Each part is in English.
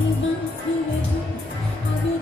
Divine spirit, I'm your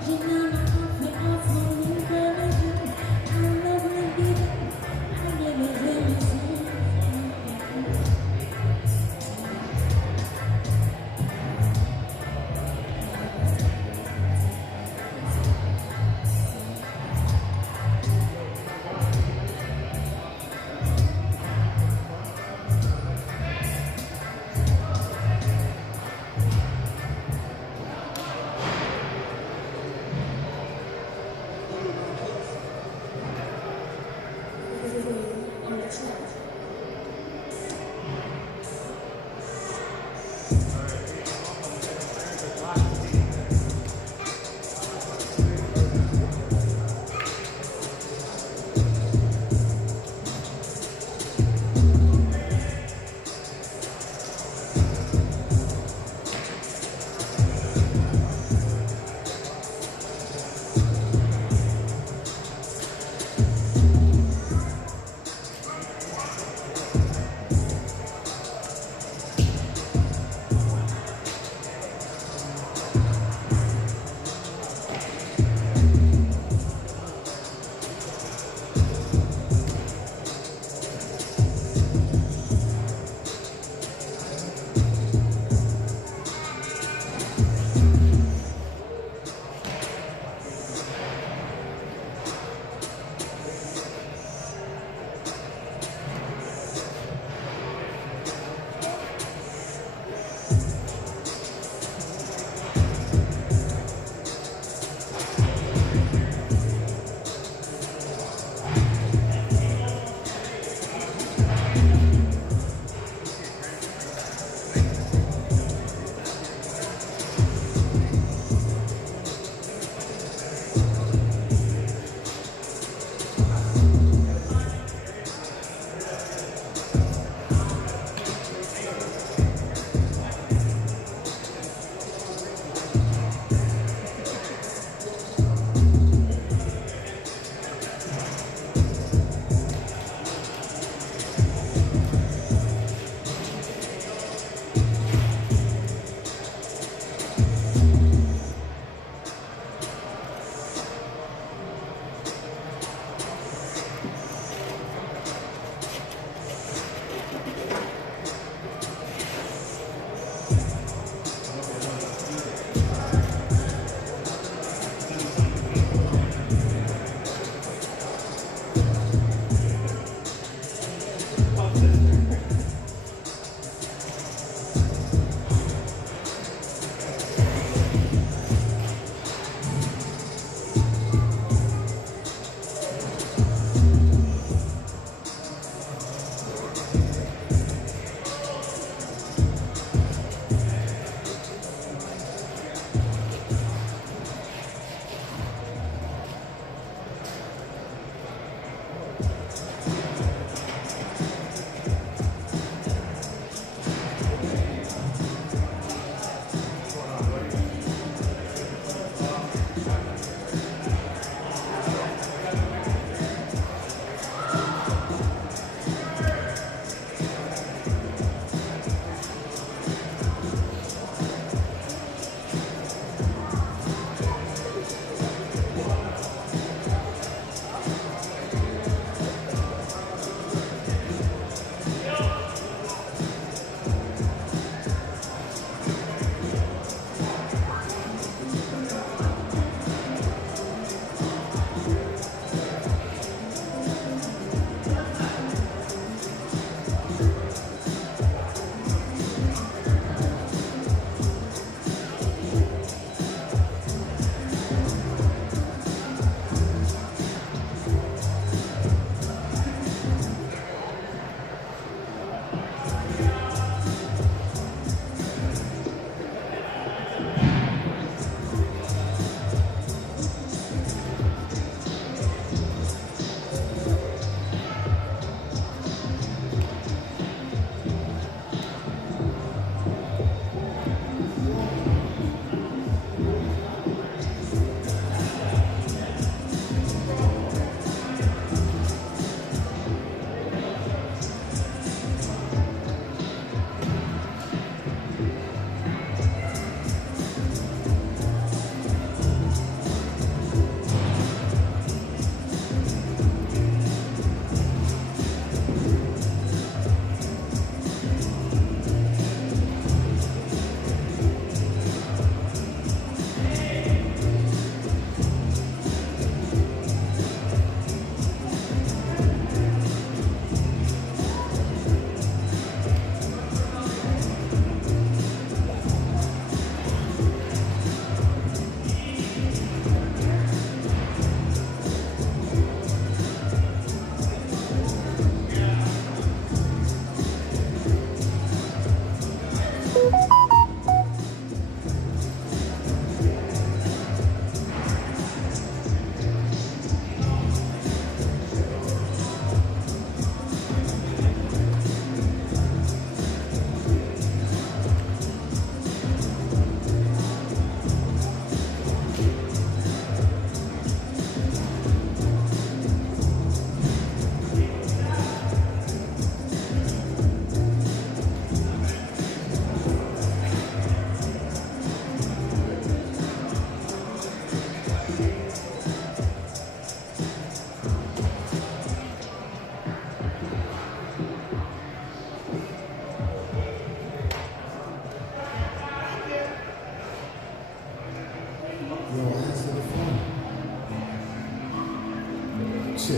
C'est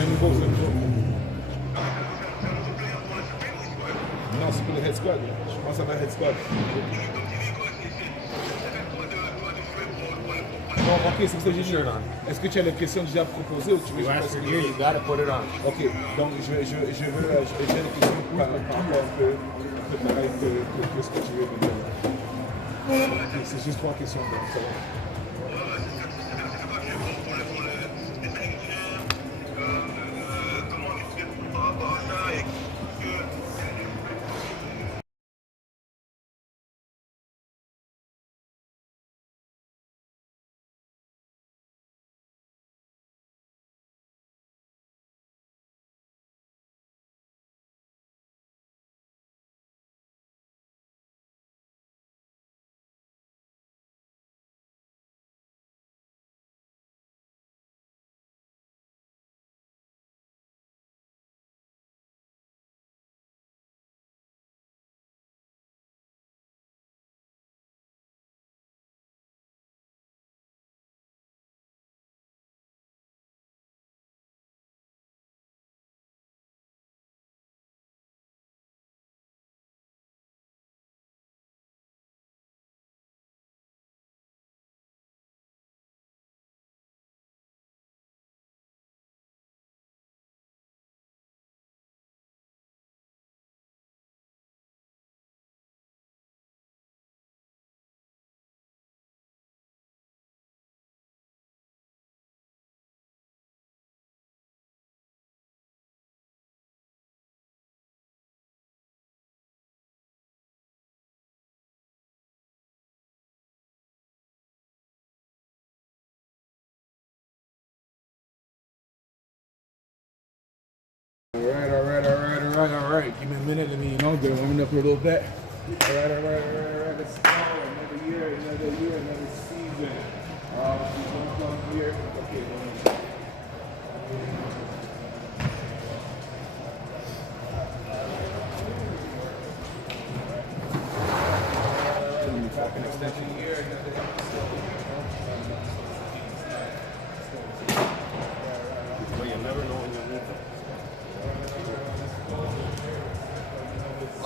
un nouveau. Non, c'est pour le head squad. Je pense à ma head squad. Non, ok, c'est ce que j'ai dit. Est-ce que tu as les questions déjà proposées ou tu veux juste here, you gotta put it on. Ok, donc j'ai des questions par rapport un peu pareil que ce que tu veux me dire. Okay, c'est juste 3 questions. Donc, ça va. All right. Give me a minute. Let me, get warming up a little bit. All right. Let's go. Another year, another season. Here. Okay.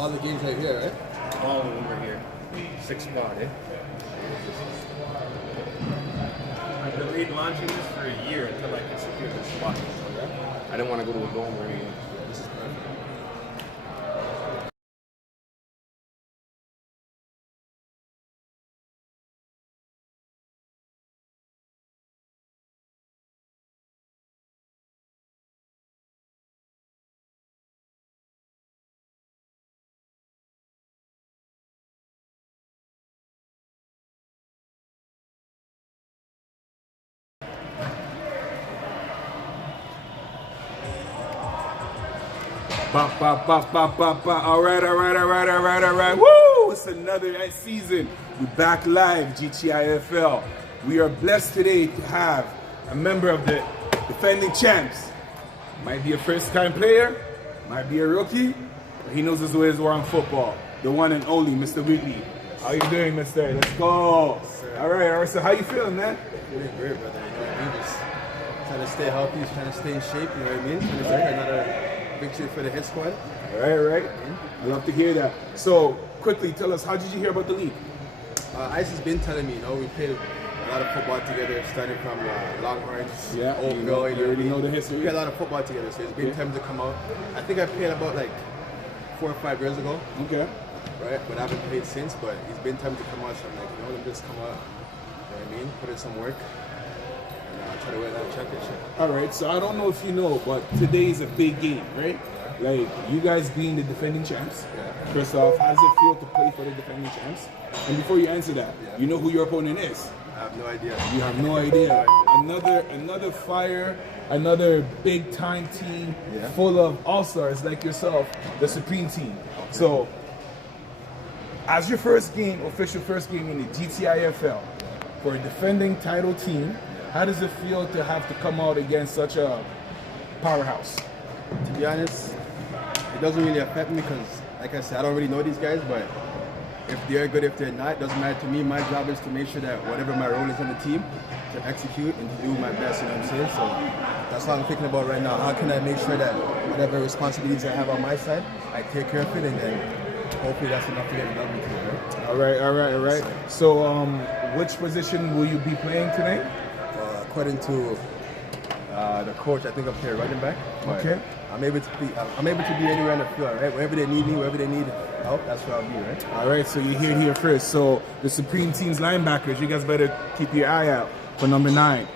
all the games right here, right? All of them are here. 6 spot, eh? I delayed launching this for a year until I could secure this spot. Okay? I didn't want to go to a dome or anything. This is perfect. Ba, ba, ba, ba, ba, ba. All right. Woo! It's another season. We're back live, GTIFL. We are blessed today to have a member of the defending champs. Might be a first-time player, might be a rookie, but he knows his ways around football. The one and only, Mr. Whitney. How you doing, mister? Let's go. All right. So how you feeling, man? Feeling great, brother. You know what I mean? Just trying to stay healthy, trying to stay in shape, you know what I mean? Trying to bring another victory for the hit squad. Right. I love to hear that. So, quickly, tell us, how did you hear about the league? Ice has been telling me, you know, we played a lot of football together, starting from Longhorns, Oakville. You already know the history. We played a lot of football together, so it's been time to come out. I think I played about like 4 or 5 years ago. Okay. Right, but I haven't played since, but it's been time to come out, so I'm like, you know, let me just come out, you know what I mean, put in some work, and try to win that championship. All right, so I don't know if you know, but today is a big game, right? Like, you guys being the defending champs. Yeah. First off, how does it feel to play for the defending champs? And before you answer that, you know who your opponent is? I have no idea. You have no idea. Another fire, another big time team full of all-stars like yourself, the Supreme team. Okay. So, as your first game, official first game in the GTIFL, for a defending title team, how does it feel to have to come out against such a powerhouse? To be honest, it doesn't really affect me because, like I said, I don't really know these guys, but if they're good, if they're not, it doesn't matter to me. My job is to make sure that whatever my role is on the team, to execute and to do my best, you know what I'm saying? So that's what I'm thinking about right now. How can I make sure that whatever responsibilities I have on my side, I take care of it, and then hopefully that's enough to get another team, right? All right. So, which position will you be playing tonight? According to the coach, I think I'm playing running back. Okay. I'm able to be anywhere on the field, right? Wherever they need me, wherever they need help, that's where I'll be, right? All right. So you hear here first. So the Supreme Team's linebackers, you guys better keep your eye out for number 9.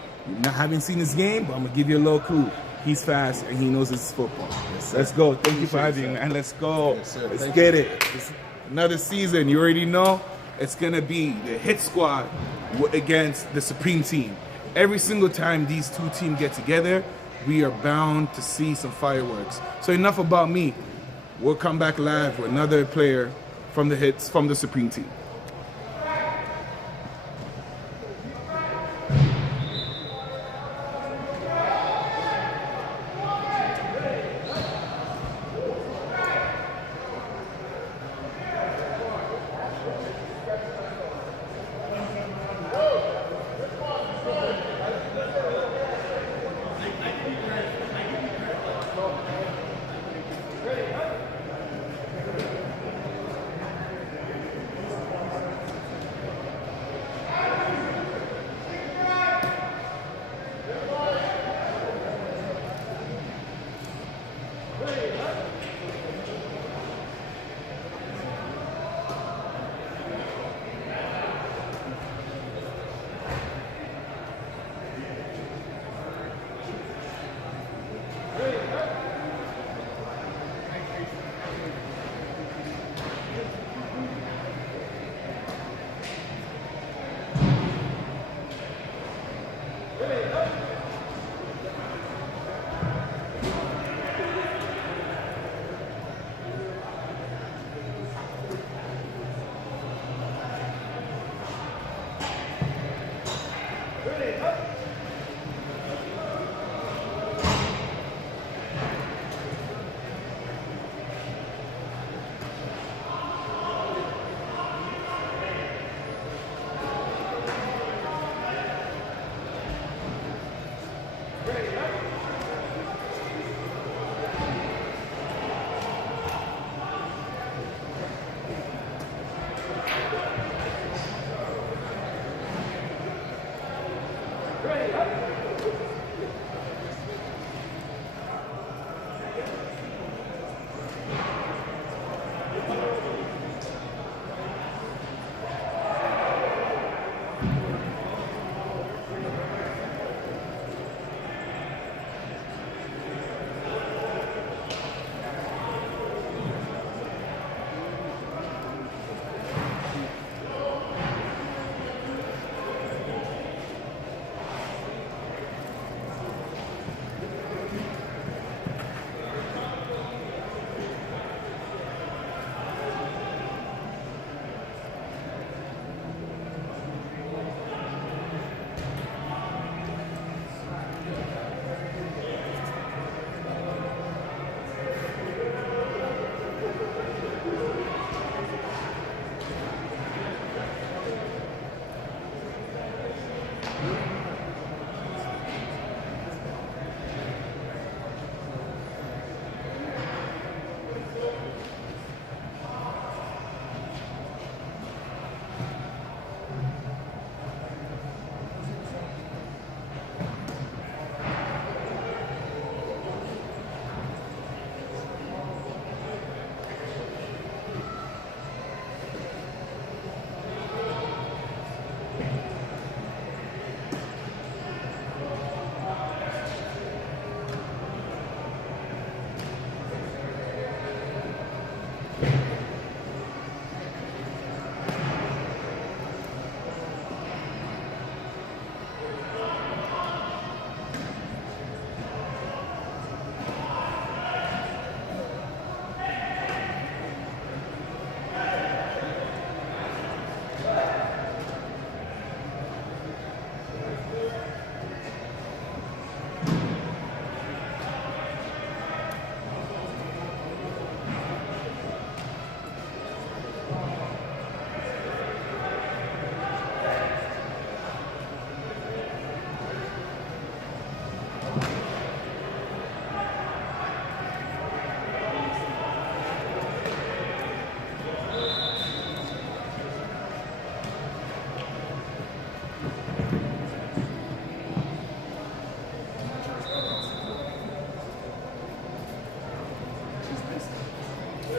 You haven't seen his game, but I'm gonna give you a little clue. He's fast and he knows his football. Yes, let's go. Thank you for having me, man. Let's go. Yes, let's get it. It's another season. You already know it's gonna be the hit squad against the Supreme Team. Every single time these two teams get together, we are bound to see some fireworks. So enough about me. We'll come back live with another player from the Supreme Team.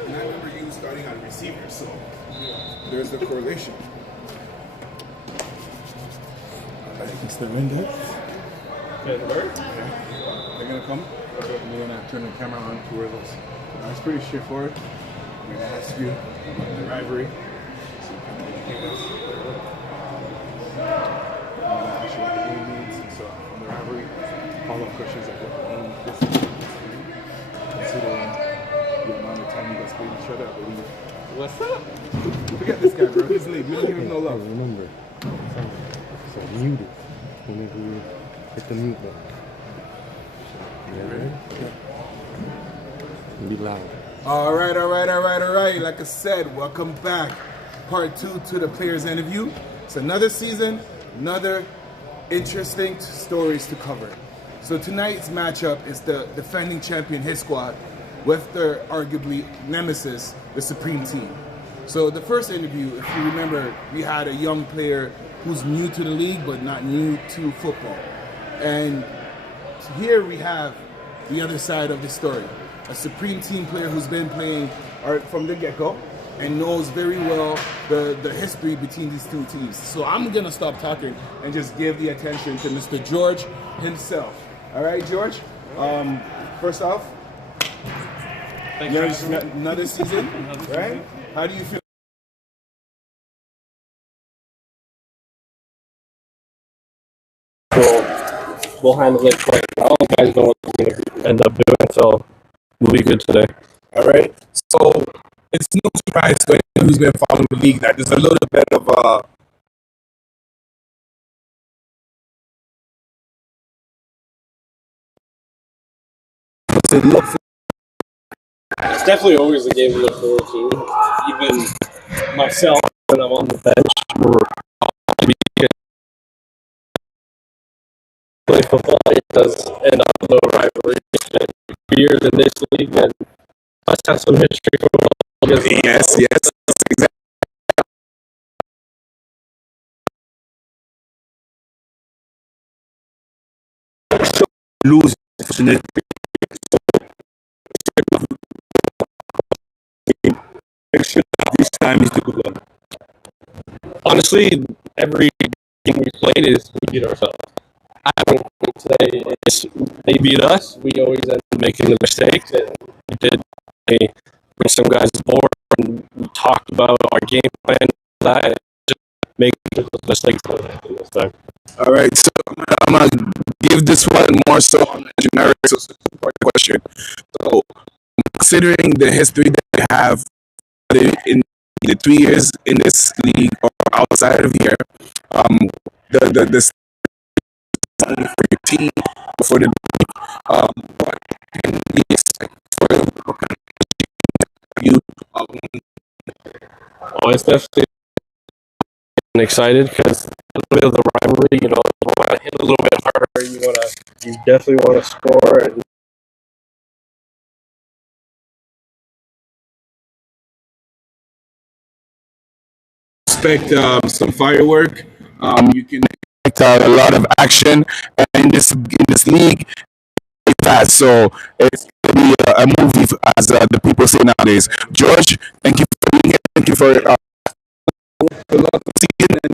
And I remember you starting on receiver, so there's the correlation. Mr. Rendez. Okay, the bird? They're gonna come. We're gonna turn the camera on towards us. It's pretty straightforward. We're gonna ask you about the rivalry. So kind of educate us. I'm gonna ask you what the game means. So from the rivalry, follow-up questions like what the game this is. Considering the amount of time you guys played each other, I believe. What's up? Forget this guy, bro. He's late. We don't give him no love. Remember, so mute it whenever you hit the mute button. You ready? Yeah. Be loud. All right. Like I said, welcome back. Part 2 to the players' interview. It's another season, another interesting stories to cover. So tonight's matchup is the defending champion, his squad, with their arguably nemesis, the Supreme Team. So the first interview, if you remember, we had a young player who's new to the league but not new to football. And here we have the other side of the story. A Supreme Team player who's been playing from the get-go and knows very well the history between these two teams. So I'm gonna stop talking and just give the attention to Mr. George himself. All right, George? First off, another season, right? How do you feel? We'll handle it quite well. You guys know what we're going to end up doing, so we'll be good today. All right. So it's no surprise to anyone who's been following the league that there's a little bit of It's definitely always a game to look forward to. Even myself, when I'm on the bench, we're play football. It does end up a little rivalry. It's been years in this league, and us have some history for football. yes. lose, unfortunately. This time is the good one. Honestly, every game we played is we beat ourselves. I don't think today they beat us. We always end up making the mistakes, and we did. They bring some guys aboard, and we talked about our game plan. That just making those mistakes this time. All right, so I'm gonna give this one more so on a generic support question. So, considering the history that we have in the 3 years in this league or outside of here, the only for your team for the what can we expect for what kind of you? Oh, it's definitely excited because a little bit of the rivalry. You want to hit a little bit harder. You definitely want to score. And expect some firework. You can expect a lot of action in this league. Fast, so it's gonna be a movie, as the people say nowadays. George, thank you for being here. Thank you for good luck season and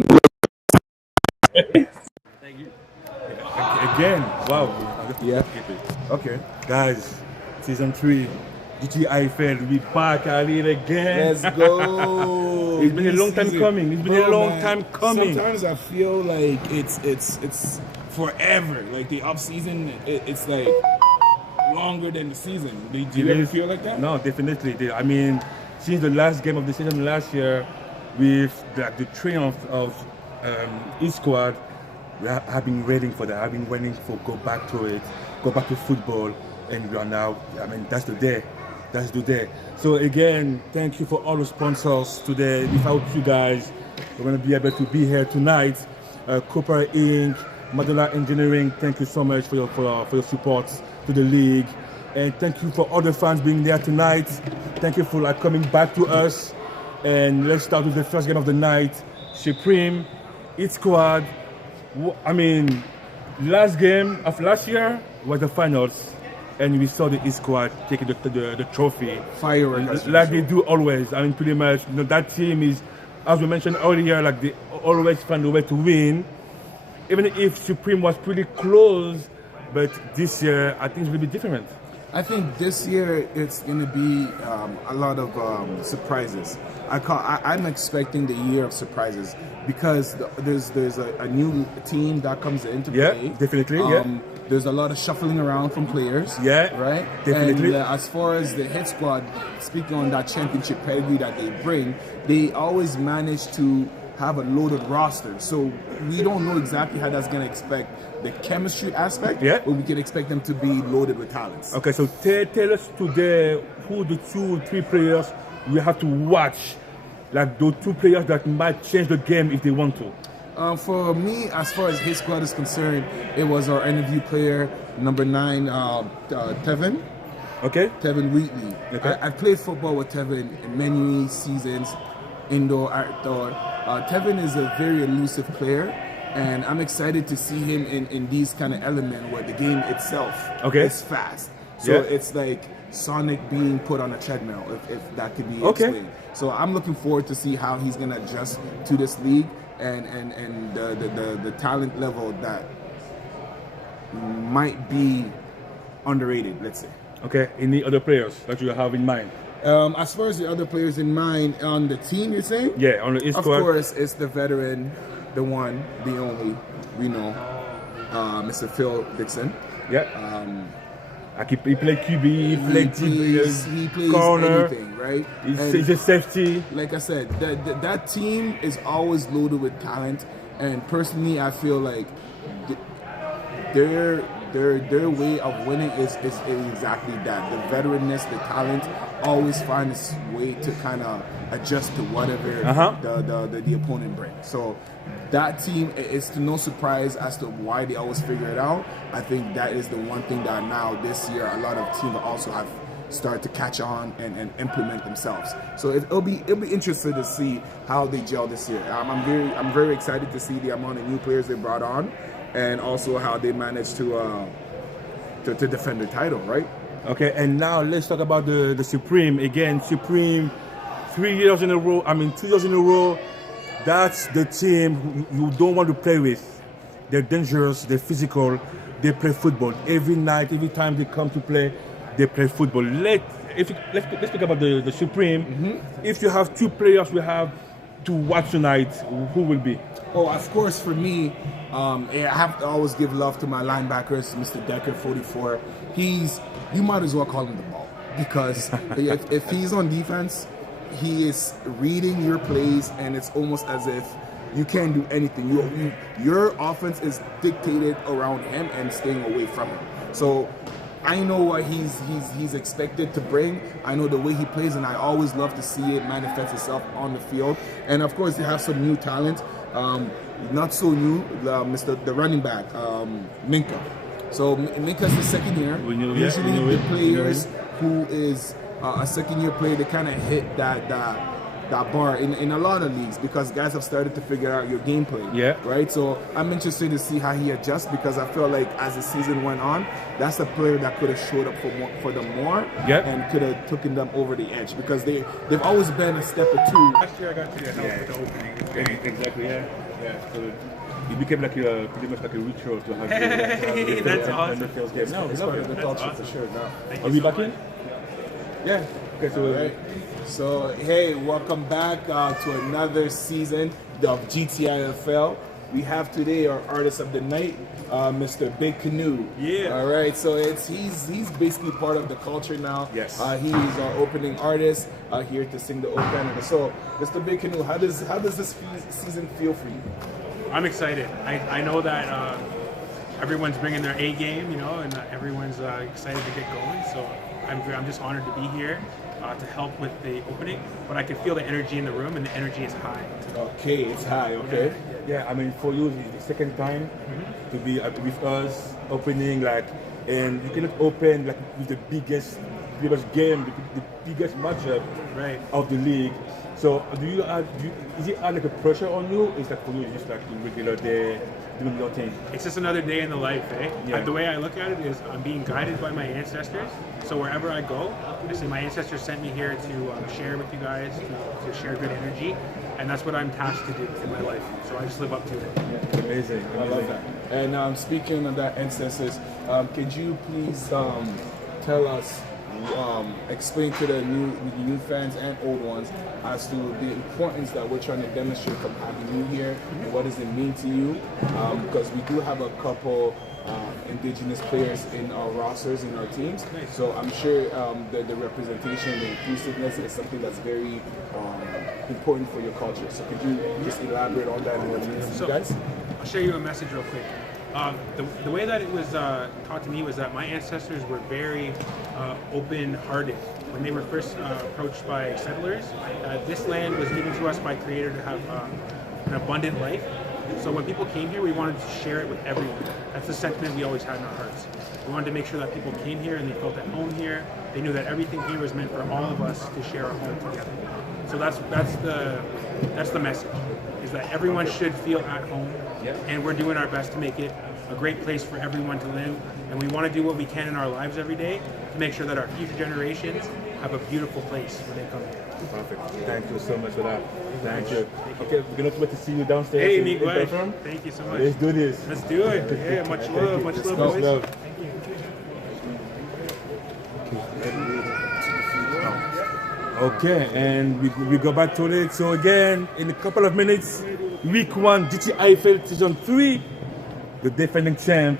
Again, wow. yeah. Okay, guys, season 3, GTIFL, we back at it again. Let's go. It's been a long time coming. It's been a long time coming. Sometimes I feel like it's forever. Like the off season, it's like longer than the season. Do you ever feel like that? No, definitely. I mean, since the last game of the season last year, with the triumph of East Squad, I've been waiting for that. I've been waiting for go back to football, and we are now. I mean, that's the day. That's the day. So again, thank you for all the sponsors today. Without you guys, we're going to be able to be here tonight. Cooper Inc., Madonna Engineering, thank you so much for your support to the league, and thank you for all the fans being there tonight. Thank you for coming back to us. And let's start with the first game of the night. Supreme, East Squad. I mean, last game of last year was the finals, and we saw the East Squad taking the trophy. Fireworks, like they do always. I mean, pretty much, that team is, as we mentioned earlier, like they always find a way to win. Even if Supreme was pretty close, but this year I think it's going to be different. I think this year it's going to be a lot of surprises. I'm expecting the year of surprises because there's a new team that comes into play. Yeah, definitely. There's a lot of shuffling around from players. Yeah, right. Definitely. And as far as the hit squad, speaking on that championship pedigree that they bring, they always manage to have a loaded roster. So we don't know exactly how that's going to expect the chemistry aspect, but we can expect them to be loaded with talents. Okay, so tell us today who the 2-3 players we have to watch, like those 2 players that might change the game if they want to. For me, as far as his squad is concerned, it was our interview player, number 9, Tevin. Okay. Tevin Wheatley. Okay. I've played football with Tevin in many seasons, indoor, outdoor. Tevin is a very elusive player, and I'm excited to see him in these kind of elements where the game itself is fast. So it's like Sonic being put on a treadmill, if that could be explained. So I'm looking forward to see how he's going to adjust to this league and the talent level that might be underrated, let's say. Okay, any other players that you have in mind? As far as the other players in mind on the team, you're saying? Yeah, on the East Squad. Of course, it's the veteran, the one, the only, we know, Mr. Phil Dixon. Yeah. He played QB, he plays corner, anything, right? He's a safety. Like I said, that team is always loaded with talent, and personally, I feel like their way of winning is exactly that. The veteranness, the talent, always find its way to kind of adjust to whatever the opponent brings. So that team is to no surprise as to why they always figure it out. I think that is the one thing that now this year a lot of teams also have started to catch on and implement themselves. So it'll be interesting to see how they gel this year. I'm very excited to see the amount of new players they brought on, and also how they managed to to defend the title, right? Okay, and now let's talk about the Supreme. Again, Supreme, 3 years in a row, 2 years in a row, that's the team you don't want to play with. They're dangerous, they're physical, they play football. Every night, every time they come to play, they play football. Let's talk about the Supreme. Mm-hmm. If you have 2 players we have to watch tonight, who will be? Oh, of course, for me, I have to always give love to my linebackers, Mr. Decker, 44. You might as well call him the ball, because if he's on defense, he is reading your plays, and it's almost as if you can't do anything. Your offense is dictated around him and staying away from him. So I know what he's expected to bring. I know the way he plays, and I always love to see it manifest itself on the field. And of course, they have some new talent. Not so new, the running back, Minka. So Minka's the second year. Usually the players who is a second year player, they kind of hit that bar in a lot of leagues, because guys have started to figure out your gameplay. Yeah. Right. So I'm interested to see how he adjusts, because I feel like as the season went on, that's a player that could have showed up for them more. Yeah. And could have taken them over the edge, because they've always been a step or two. Last year I got to help with the opening. Exactly, yeah. So it became like pretty much like a ritual to have Hey, that's awesome. No, It's part of the culture for sure now. Are we back in? Yeah. Okay, so Right. So, hey, welcome back to another season of GTIFL. We have today our artist of the night, Mr. Big Canoe. Yeah. All right. So he's basically part of the culture now. Yes. He is our opening artist here to sing the Old Canada. So, Mr. Big Canoe, how does this season feel for you? I'm excited. I know that everyone's bringing their A game, and everyone's excited to get going. So I'm just honored to be here to help with the opening. But I can feel the energy in the room, and the energy is high. Okay, it's high. Okay. yeah, for you, it's the second time to be with us opening, and you cannot open with the biggest game, the biggest matchup of the league. So is it like a pressure on you? Is that for you just like a regular day doing your thing? It's just another day in the life, eh? Yeah. The way I look at it is I'm being guided by my ancestors. So wherever I go, I say my ancestors sent me here to share with you guys, to share good energy, and that's what I'm tasked to do in my life. So I just live up to it. Yeah, amazing. I love that. And speaking of that ancestors, could you please tell us, explain to the new fans and old ones as to the importance that we're trying to demonstrate from having you here, and what does it mean to you? Because we do have a couple indigenous players in our rosters, in our teams. So I'm sure the representation, the inclusiveness is something that's very important for your culture. So could you just elaborate on that and what it means to you guys? I'll share you a message real quick. The way that it was taught to me was that my ancestors were very open-hearted. When they were first approached by settlers, this land was given to us by Creator to have an abundant life. So when people came here, we wanted to share it with everyone. That's the sentiment we always had in our hearts. We wanted to make sure that people came here and they felt at home here. They knew that everything here was meant for all of us to share a home together. So that's the message, is that everyone should feel at home, and we're doing our best to make it a great place for everyone to live. And we want to do what we can in our lives every day to make sure that our future generations have a beautiful place when they come here. Perfect. Thank you so much for that. Thank you. Okay, we're gonna wait to see you downstairs. Hey, in Miguel. bedroom. Thank you so much. Let's do this. Let's do it. Yeah, much love, Much boys. love. Thank you. Okay, and we go back to it. So again, in a couple of minutes, week 1, GTIFL season 3, the defending champ.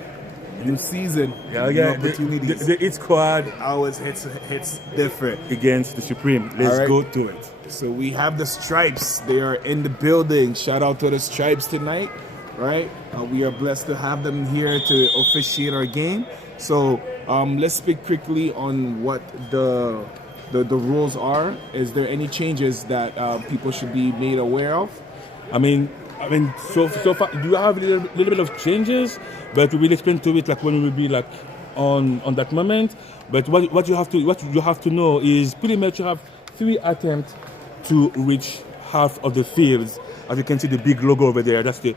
New season, new opportunities. The Hit Squad Always hits different. against the Supreme. Let's All right. go to it. So we have the Stripes. They are in the building. Shout out to the Stripes tonight, right? We are blessed to have them here to officiate our game. So let's speak quickly on what the rules are. Is there any changes that people should be made aware of? So far, do you have a little bit of changes? But we will explain to it when we will be on that moment. But what you have to know is pretty much you have 3 attempts to reach half of the field. As you can see, the big logo over there. That's the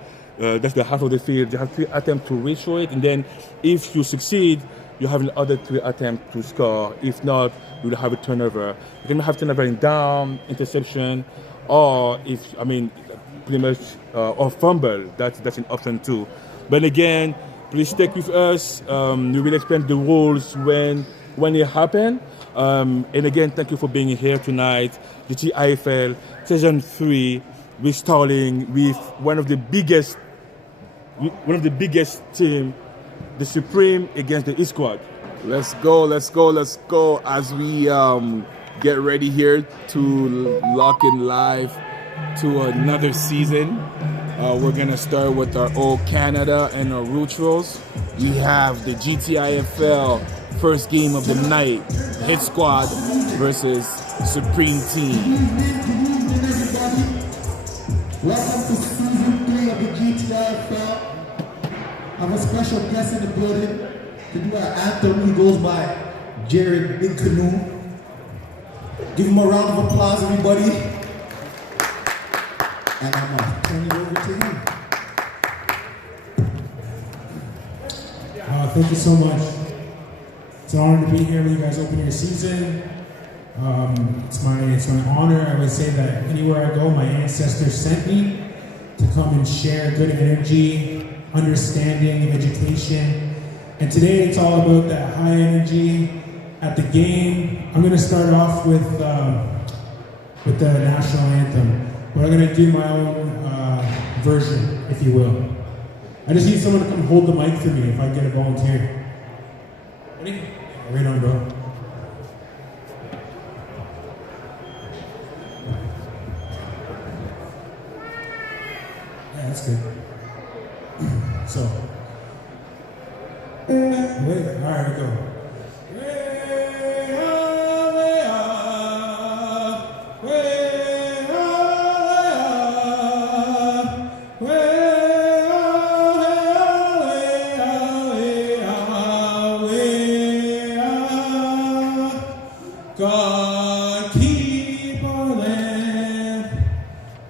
half of the field. You have 3 attempts to reach for it, and then if you succeed, you have another 3 attempts to score. If not, you will have a turnover. You can have turnover in down, interception, or pretty much or fumble. That's an option too. But again, please stick with us. We will explain the rules when it happens. And again, thank you for being here tonight. GTIFL Season 3. We're starting with one of the biggest team, the Supreme against the E-Squad. Let's go as we get ready here to lock in live to another season. We're gonna start with our old Canada and our Rutros. We have the GTIFL first game of the night, Hit Squad versus Supreme Team. Welcome to season 3 of the GTIFL. I have a special guest in the building to do our anthem. He goes by Jared Big Canoe. Give him a round of applause, everybody. And I'm going to turn it over to him. Thank you so much. It's an honor to be here when you guys open your season. It's my honor. I would say that anywhere I go, my ancestors sent me to come and share good energy, understanding, education. And today it's all about that high energy at the game. I'm going to start off with the national anthem, but I'm going to do my own version, if you will. I just need someone to come hold the mic for me if I get a volunteer. Ready? Right on, bro. Yeah, that's good. So, wait, all right, we go. God keep our land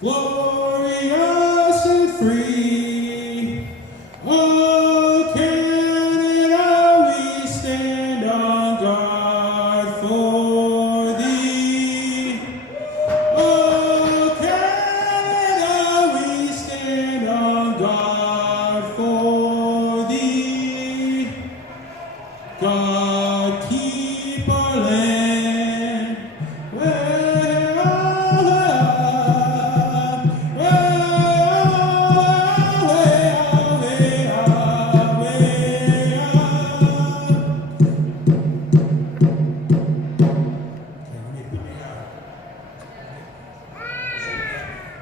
glorious and free. Oh, Canada, we stand on guard for thee. Oh, Canada, we stand on guard for thee. God keep our land.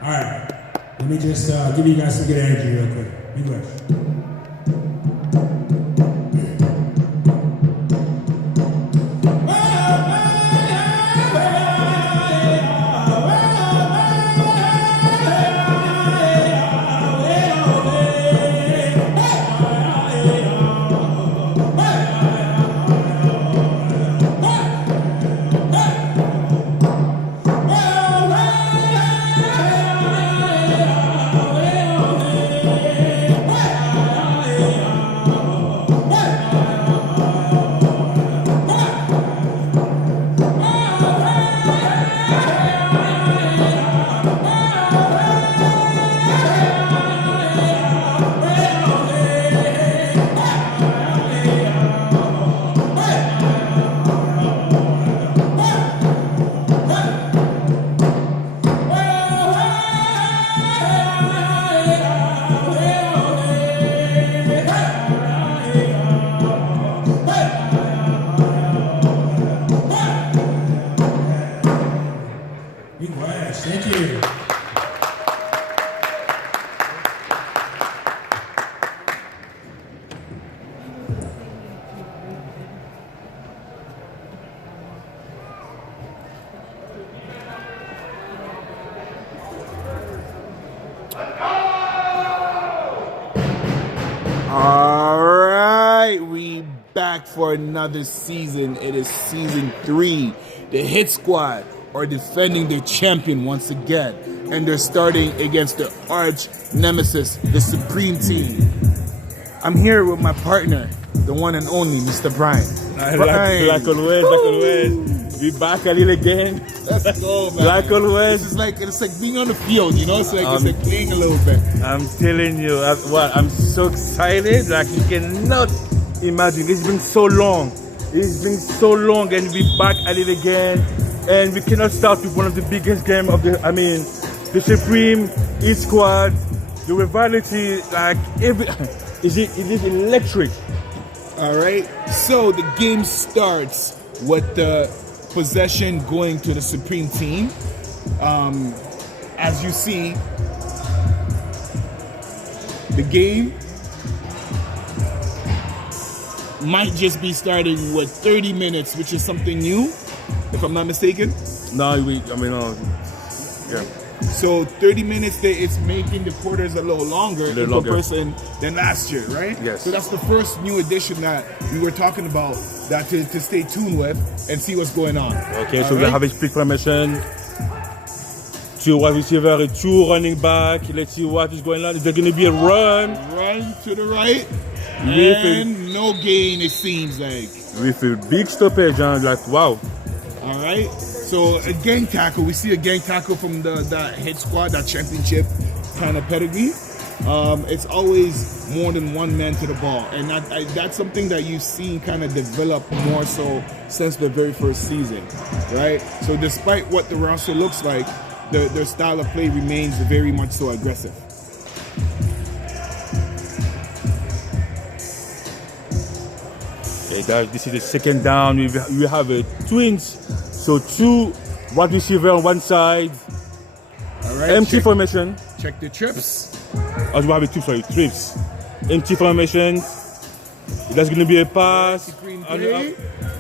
Alright, let me just give you guys some good energy real quick. Be quick. Be quiet. Thank you. All right, we back for another season. It is season 3. The Hit Squad are defending their champion once again, and they're starting against the arch nemesis, the Supreme Team. I'm here with my partner, the one and only Mr. Brian. Like always. We back at it again. Let's go, man. Like always. It's like being on the field, you know. It's like playing a little bit. I'm telling you, I'm so excited. Like you cannot imagine. It's been so long. It's been so long, and we back at it again. And we cannot start with one of the biggest games of the Supreme East Squad. The rivalry, like it is electric. All right. So the game starts with the possession going to the Supreme team. As you see, the game might just be starting with 30 minutes, which is something new, if I'm not mistaken. Yeah. So 30 minutes, it's making the quarters a little longer in comparison than last year, right? Yes. So that's the first new addition that we were talking about, that to stay tuned with and see what's going on. Okay, so we have a split formation. 2 wide receiver, 2 running back. Let's see what is going on. Is there going to be a run? Run to the right. And no gain, it seems like. With a big stoppage, like wow. All right. So a gang tackle, we see a gang tackle from that hit squad, that championship kind of pedigree. It's always more than one man to the ball, and that's something that you've seen kind of develop more so since the very first season, right? So despite what the roster looks like, their style of play remains very much so aggressive. Okay, guys, this is the second down. We have a twins. So 2 wide receiver on one side. All right. Empty formation. Check the trips. As we have trips. Empty formation. That's going to be a pass.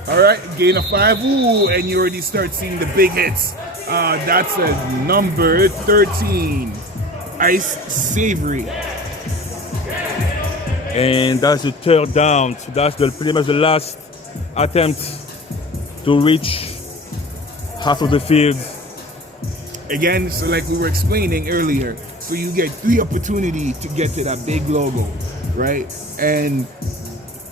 All right, gain of 5. Ooh, and you already start seeing the big hits. That's a number 13. Ice Savory. And that's the third down. So that's pretty much the last attempt to reach half of the field. Again, so like we were explaining earlier, so you get 3 opportunities to get to that big logo, right? And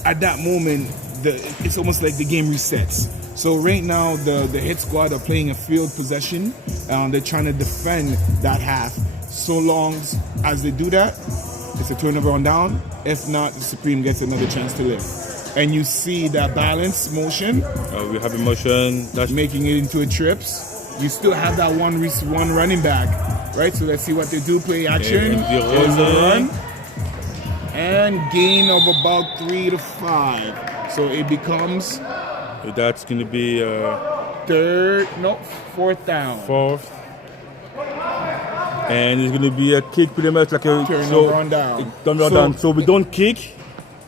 at that moment, it's almost like the game resets. So right now, the hit squad are playing a field possession. They're trying to defend that half. So long as they do that, it's a turnover on down. If not, the Supreme gets another chance to live. And you see that balance motion. We have a motion that's making it into a trips. You still have that one running back, right? So let's see what they do. Play action. There's a run. And gain of about 3 to 5. So it becomes. So that's going to be 4th down. 4th. And it's going to be a kick, pretty much like a turnover on down. Down. So we don't kick.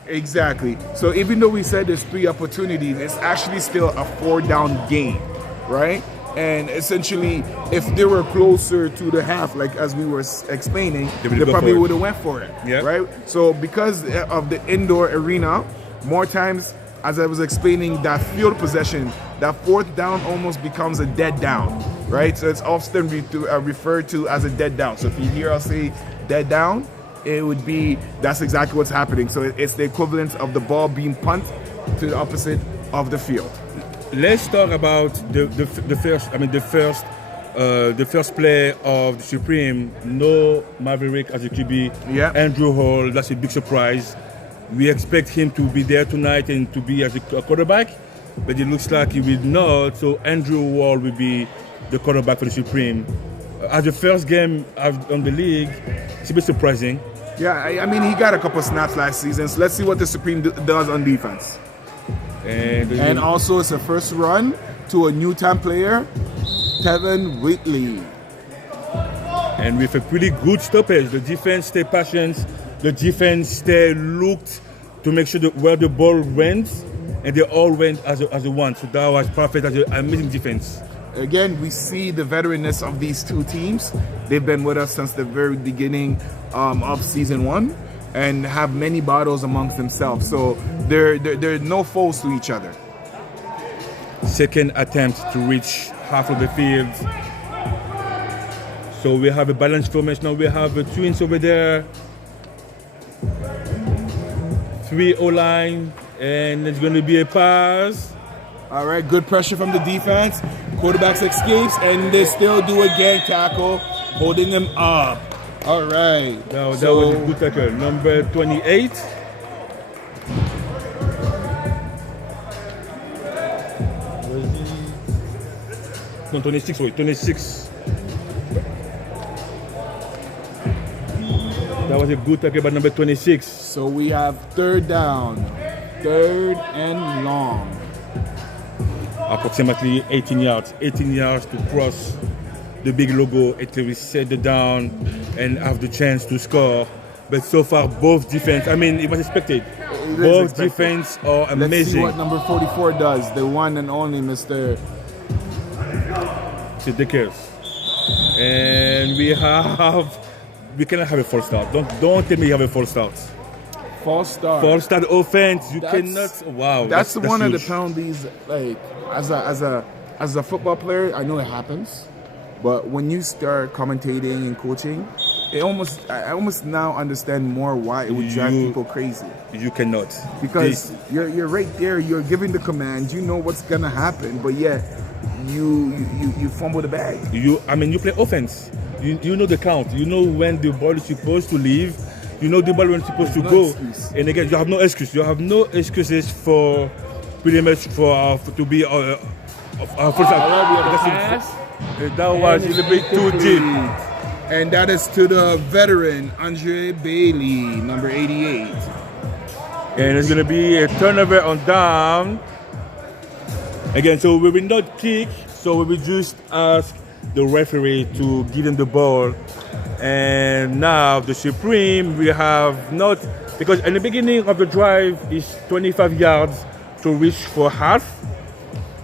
Exactly. So even though we said there's 3 opportunities, it's actually still a 4-down game, right? And essentially, if they were closer to the half, like as we were explaining, they probably would have went for it, right? So because of the indoor arena, more times, as I was explaining, that field possession, that 4th down almost becomes a dead down, right? So it's often referred to as a dead down. So if you hear us say dead down, it would be, that's exactly what's happening. So it's the equivalent of the ball being punted to the opposite of the field. Let's talk about the first play of the Supreme. No Maverick as a QB. Yeah. Andrew Hall, that's a big surprise. We expect him to be there tonight and to be as a quarterback, but it looks like he will not. So Andrew Hall will be the quarterback for the Supreme. As the first game on the league, it's a bit surprising. Yeah, I mean, he got a couple snaps last season, so let's see what the Supreme does on defense. And also, it's a first run to a Newtown player, Tevin Whitley. And with a pretty good stoppage, the defense stay patient, the defense stay looked to make sure that where the ball went, and they all went as a one. So that was perfect as an amazing defense. Again, we see the veteranness of these 2 teams. They've been with us since the very beginning of season 1 and have many battles amongst themselves. So they're no foes to each other. Second attempt to reach half of the field. So we have a balanced formation. Now we have twins over there. 3 O-line. And it's going to be a pass. All right, good pressure from the defense. Quarterbacks escapes, and they still do a gang tackle, holding them up. All right. That was a good tackle. Number 28. No, 26, wait, 26. That was a good tackle by number 26. So we have third down, 3rd and long. Approximately 18 yards. 18 yards to cross the big logo until we set the down and have the chance to score. But so far, both defense, I mean, it was expected. Both defense are amazing. Let's see what number 44 does. The one and only Mr. Dickers. And we cannot have a false start. Don't tell me you have a false start. False start. False start offense. You cannot. Wow. That's one huge. of the penalties. Like as a football player, I know it happens, but when you start commentating and coaching, I almost now understand more why it would drive people crazy. You cannot, because you're right there. You're giving the command. You know what's gonna happen, but yet you fumble the bag. You play offense. You know the count. You know when the ball is supposed to leave. You know the ball when it's supposed to go. Excuse. And again, you have no excuse. You have no excuses for pretty much to be full pass. That was a little bit too deep. And that is to the veteran, Andre Bailey, number 88. And it's going to be a turnover on down. Again, so we will not kick, so we will just ask the referee to give him the ball. And now the Supreme, we have not, because in the beginning of the drive is 25 yards to reach for half.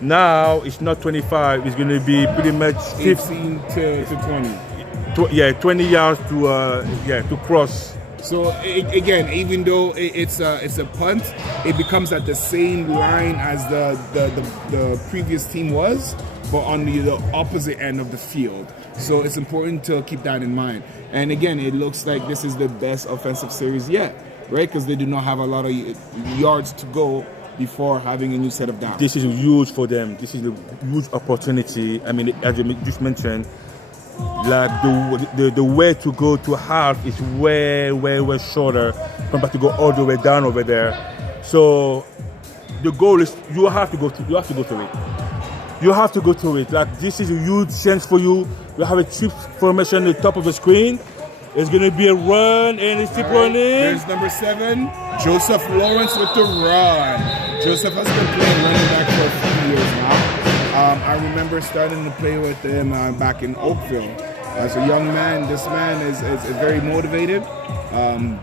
Now it's not 25, it's going to be pretty much 15 to 20. 20 yards to cross. So again, even though it's a punt, it becomes at the same line as the previous team was, but on the opposite end of the field. So it's important to keep that in mind. And again, it looks like this is the best offensive series yet, right? Because they do not have a lot of yards to go before having a new set of downs. This is huge for them. This is a huge opportunity. I mean, as you just mentioned, like the way to go to half is way shorter compared to go all the way down over there. So the goal is you have to go through it. You have to go through it. Like, this is a huge chance for you. You have a trip formation at the top of the screen. It's going to be a run, and it's keep running. There's number 7, Joseph Lawrence with the run. Joseph has been playing running back for a few years now. I remember starting to play with him back in Oakville. As a young man, this man is very motivated,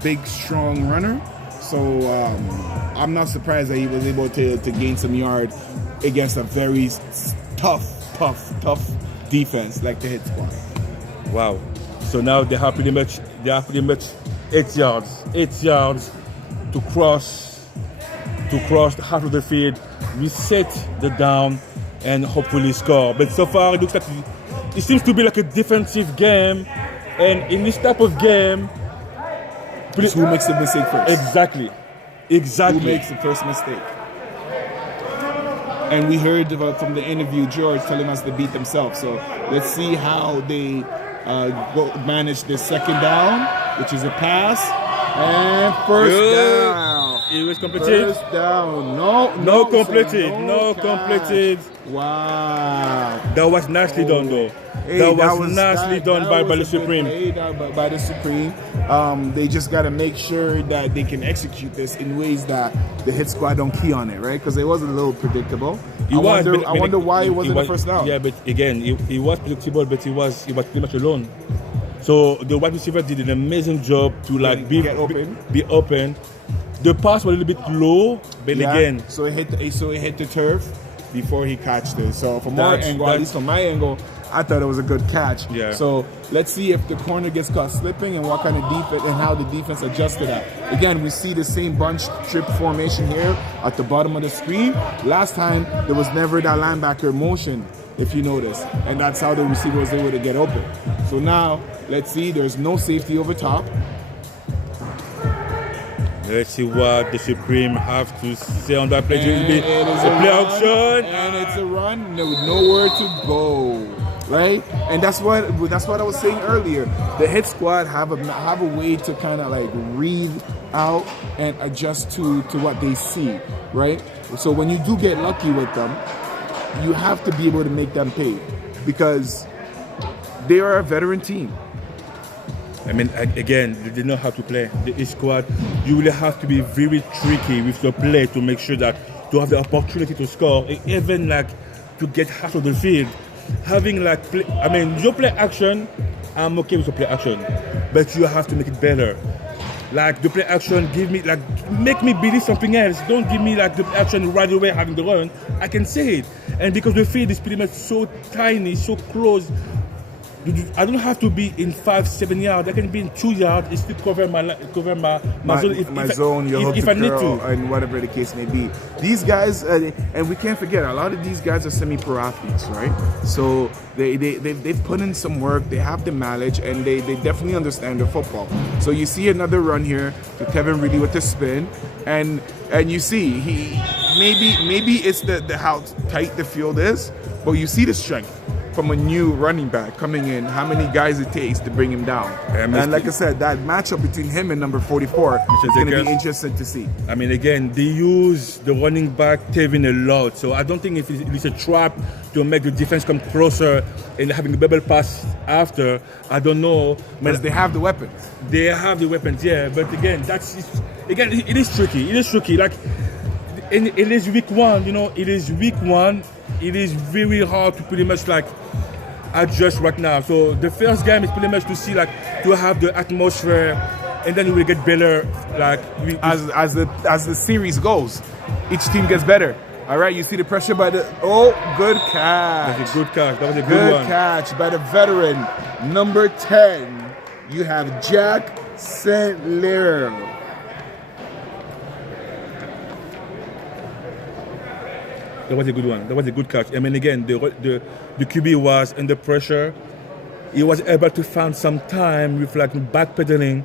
big, strong runner. So I'm not surprised that he was able to gain some yard against a very tough defense like the Hit Squad. Wow. So now they have pretty much 8 yards to cross half of the field, reset the down, and hopefully score. But so far it looks like it seems to be like a defensive game, and in this type of game, it's who makes the mistake first. Exactly. Who makes the first mistake? And we heard from the interview George telling us to beat themselves. So let's see how they manage the second down, which is a pass, and first down. It was completed. First down. No completed. Wow. That was nicely done, though. That was nicely done by the Supreme. By the Supreme. They just got to make sure that they can execute this in ways that the Hit Squad don't key on it, right? Because it was a little predictable. I wonder why it wasn't the first down. Yeah, but again, it was predictable, but he was pretty much alone. So the wide receiver did an amazing job to be open. The pass was a little bit low, but again, so it hit the turf before he catched it. So from our angle, at least from my angle, I thought it was a good catch. Yeah. So let's see if the corner gets caught slipping and what kind of defense and how the defense adjusts to that. Again, we see the same bunch trip formation here at the bottom of the screen. Last time there was never that linebacker motion, if you notice, and that's how the receiver was able to get open. So now let's see, there's no safety over top. Let's see what the Supreme have to say on that play. And The it is play a run, action. and it's a run. No, nowhere to go, right? And that's what I was saying earlier. The hit squad have a way to kind of like read out and adjust to what they see, right? So when you do get lucky with them, you have to be able to make them pay because they are a veteran team. I mean, again, they know how to play. The East squad, you really have to be very tricky with your play to make sure that to have the opportunity to score, even like to get half of the field. Having like, your play action, I'm okay with the play action, but you have to make it better. Like the play action, make me believe something else. Don't give me like the play action right away having the run. I can say it, and because the field is pretty much so tiny, so close. I don't have to be in 5-7 yards. I can be in 2 yards and still cover my zone. If I need to, and whatever the case may be. These guys, and we can't forget, a lot of these guys are semi-pro athletes, right? So they've put in some work. They have the mileage, and they definitely understand the football. So you see another run here to Kevin Reedy with the spin, and you see maybe it's the how tight the field is, but you see the strength from a new running back coming in, how many guys it takes to bring him down. And like I said, that matchup between him and number 44 is going to be interesting to see. I mean, again, they use the running back Tevin a lot, so I don't think if it's a trap to make the defense come closer and having a bubble pass after, I don't know. Because they have the weapons. They have the weapons, yeah, but again, it is tricky. It is tricky. Like, it is week one, it is week one. It is very hard to pretty much like adjust right now. So the first game is pretty much to see like to have the atmosphere, and then we will get better. Like as the series goes, each team gets better. All right, you see the pressure by the good catch. That was a good catch. That was a good one. Catch by the veteran number 10. You have Jack St. Lear. That was a good one. That was a good catch. I mean, again, the QB was under pressure. He was able to find some time with like backpedaling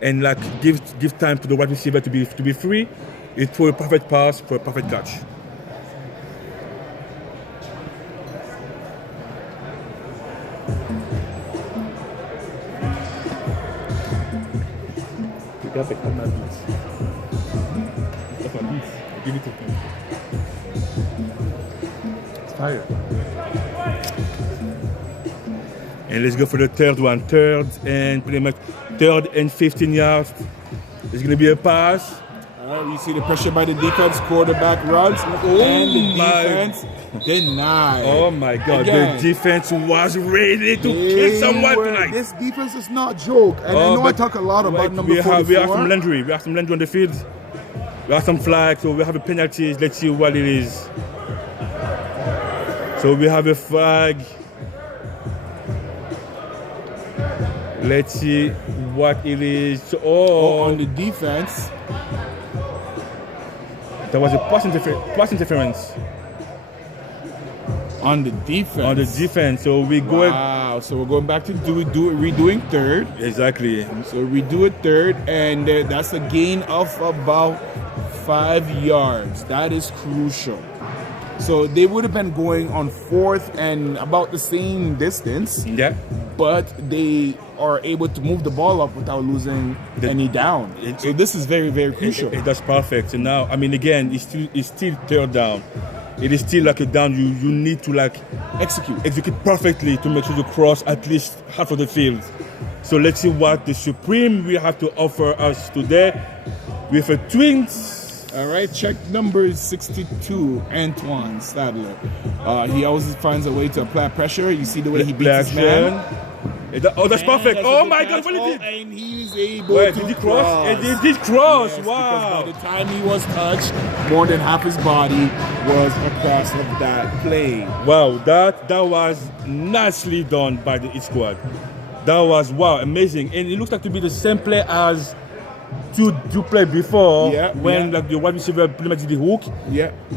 and like give time to the wide receiver to be free. It threw a perfect pass for a perfect catch. You got the command beats. That's my beats. Give it to him. Fire. And let's go for the third one. Third and 15 yards. It's going to be a pass. All right, you see the pressure by the defense. Quarterback runs, and the defense denied. Oh my God! Again, the defense was ready to kill someone tonight. This defense is not joke, and I know I talk a lot about number 44. We have some Landry. We have some Landry on the field. We have some flags, so we have a penalty. Let's see what it is. So we have a flag. Let's see what it is. On the defense. There was a pass interference. On the defense. On the defense. So we go. Wow. So we're going back to redoing third. Exactly. So redo it third, and that's a gain of about 5 yards. That is crucial. So they would have been going on fourth and about the same distance. Yeah. But they are able to move the ball up without losing any down. So this is very, very crucial. That's perfect. So now, I mean, again, it's still third down. It is still like a down. You need to like execute perfectly to make sure you cross at least half of the field. So let's see what the Supreme will have to offer us today with a Twins. All right, check number 62, Antoine Stadler. He always finds a way to apply pressure. You see the way he beats his man. That's perfect. Oh my God, what is it? And he's able to did he cross? It did cross. Yes, wow. By the time he was touched, more than half his body was across of that play. Wow, that was nicely done by the East squad. That was, wow, amazing. And it looks like to be the same play as two play before when like the wide receiver pretty much did the hook,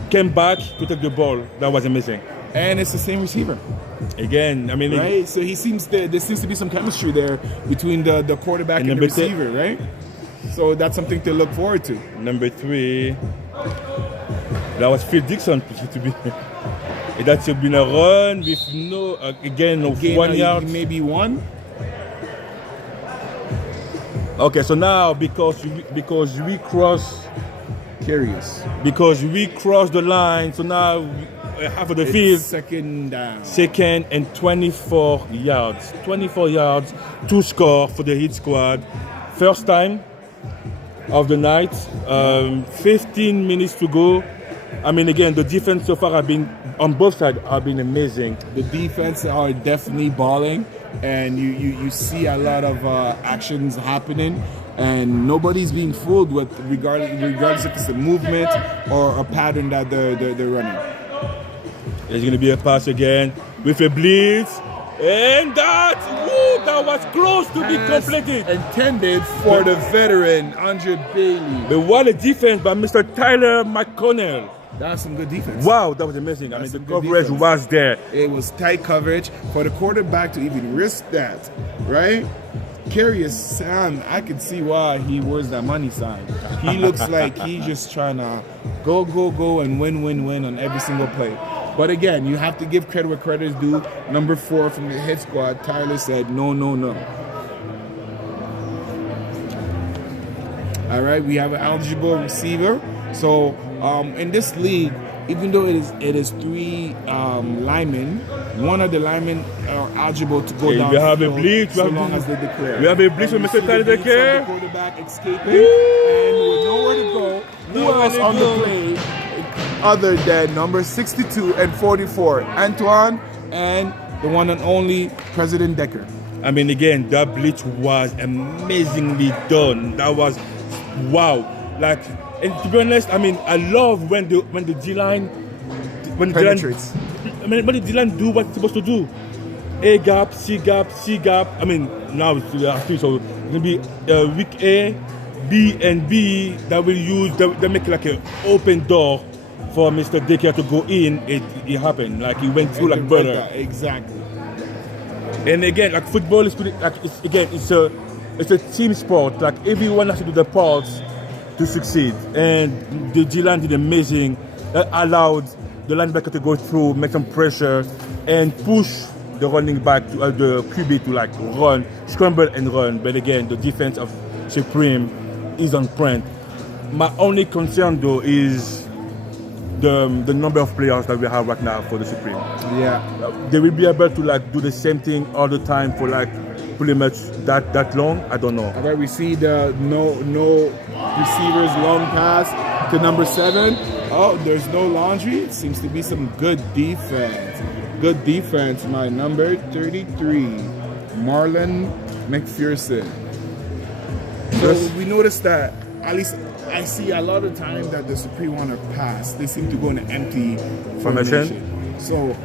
came back to take the ball. That was amazing. And it's the same receiver. Again, I mean, right? So there seems to be some chemistry there between the quarterback and the receiver, right? So that's something to look forward to. Number 3. That was Phil Dixon to be. That should be a run with no again of Gain 1 yard. Maybe 1. Okay, so now because we cross the line, so now half of the field. Second down. Second and 24 yards. 24 yards to score for the Heat squad. First time of the night. 15 minutes to go. I mean, again, the defense so far on both sides have been amazing. The defense are definitely balling, and you see a lot of actions happening, and nobody's being fooled with regardless if it's a movement or a pattern that they're running. There's going to be a pass again with a blitz, and that was close to be completed. Intended for the veteran Andre Bailey. But what a defense by Mr. Tyler McConnell. That's some good defense. Wow, that was amazing. I mean, the coverage was there. It was tight coverage for the quarterback to even risk that, right? Curious Sam, I can see why he wears that money sign. He looks like he's just trying to go and win on every single play. But again, you have to give credit where credit is due. Number 4 from the hit squad, Tyler said no. All right, we have an eligible receiver. So in this league, even though it is 3 linemen, one of the linemen are eligible to go down. We have a blitz. So long as they declare. We have a blitz with Mr. Tyler Decker. The quarterback escaping and with nowhere to go. Who else on the play other than number 62 and 44, Antoine, and the one and only President Decker? I mean, again, that blitz was amazingly done. That was wow. Like, and to be honest, I mean, I love when the D-line penetrates. When the D-line do what it's supposed to do. A gap, C gap, C gap. I mean, now it's 3, so it's gonna be week A, B, and B that will use. They make like an open door for Mr. Decker to go in. It happened. Like he went through like butter. Exactly. And again, like football is pretty. Like it's a team sport. Like everyone has to do their parts to succeed, and the D-line did amazing. That allowed the linebacker to go through, make some pressure, and push the running back to the QB to like run, scramble and run. But again, the defense of Supreme is on point. My only concern though is the number of players that we have right now for the Supreme. Yeah, they will be able to like do the same thing all the time for like pretty much that long. I don't know. All right, we see the no receivers long pass to number 7. Oh, there's no laundry. It seems to be some good defense. Good defense, my number 33, Marlon McPherson. So we noticed that, at least I see a lot of time that the Supreme want to pass. They seem to go in an empty formation. So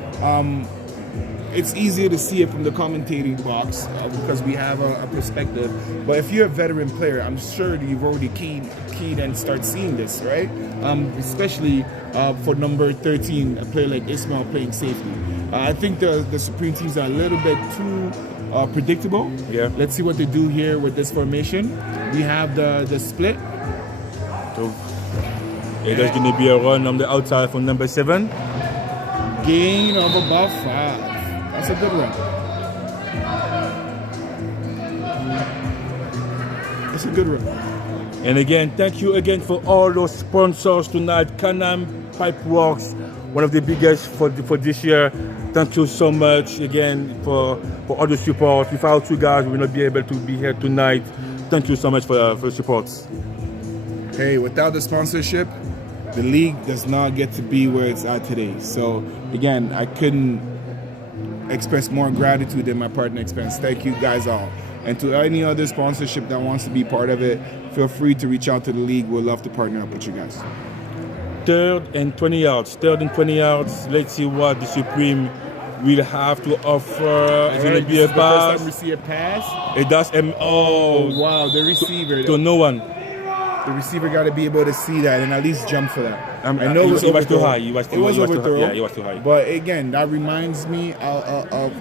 it's easier to see it from the commentating box because we have a perspective. But if you're a veteran player, I'm sure that you've already keyed and start seeing this, right? Especially for number 13, a player like Ismail playing safety. I think the Supreme teams are a little bit too predictable. Yeah. Let's see what they do here with this formation. We have the split. So there's going to be a run on the outside from number 7. Gain of about 5. That's a good one. That's a good one. And again, thank you again for all those sponsors tonight. Can-Am Pipeworks, one of the biggest for this year. Thank you so much again for all the support. Without you guys, we will not be able to be here tonight. Thank you so much for the support. Hey, without the sponsorship, the league does not get to be where it's at today. So again, I couldn't express more gratitude than my partner expense. Thank you guys all. And to any other sponsorship that wants to be part of it, feel free to reach out to the league. We'd love to partner up with you guys. 3rd and 20 yards. 3rd and 20 yards. Let's see what the Supreme will have to offer. It's going to be a pass. The first time we see a pass. It does. Oh, wow. The receiver. To no one. The receiver got to be able to see that and at least jump for that. I know it was too high. It was overthrown. Yeah, it was too high. But again, that reminds me of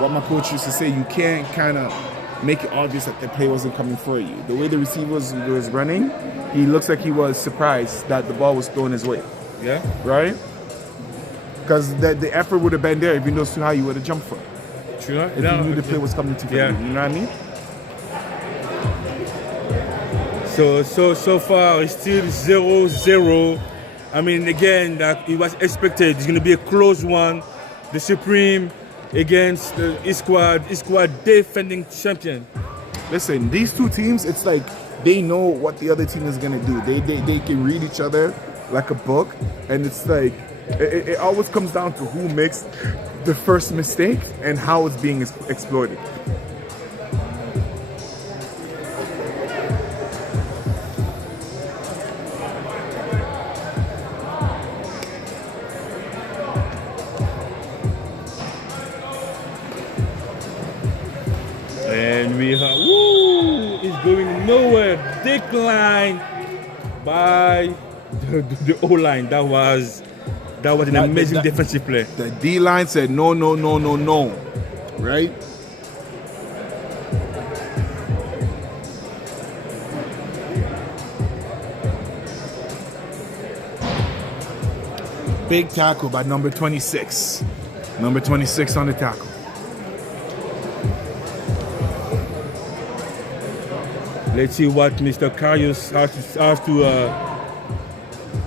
what my coach used to say. You can't kind of make it obvious that the play wasn't coming for you. The way the receiver was running, he looks like he was surprised that the ball was thrown his way. Yeah. Right? Because the effort would have been there if you know how you would have jumped for it. Sure. If you knew the play was coming to you. Yeah. You know what I mean? So far it's still 0-0. I mean, again, that it was expected. It's going to be a close one. The Supreme against the Esquad defending champion. Listen, these two teams, it's like they know what the other team is going to do. They can read each other like a book, and it's like it always comes down to who makes the first mistake and how it's being exploited. And we have, it's going nowhere. Decline by the O-line. That was an amazing defensive play. The D-line said no, right? Big tackle by number 26. Number 26 on the tackle. Let's see what Mr. Karius has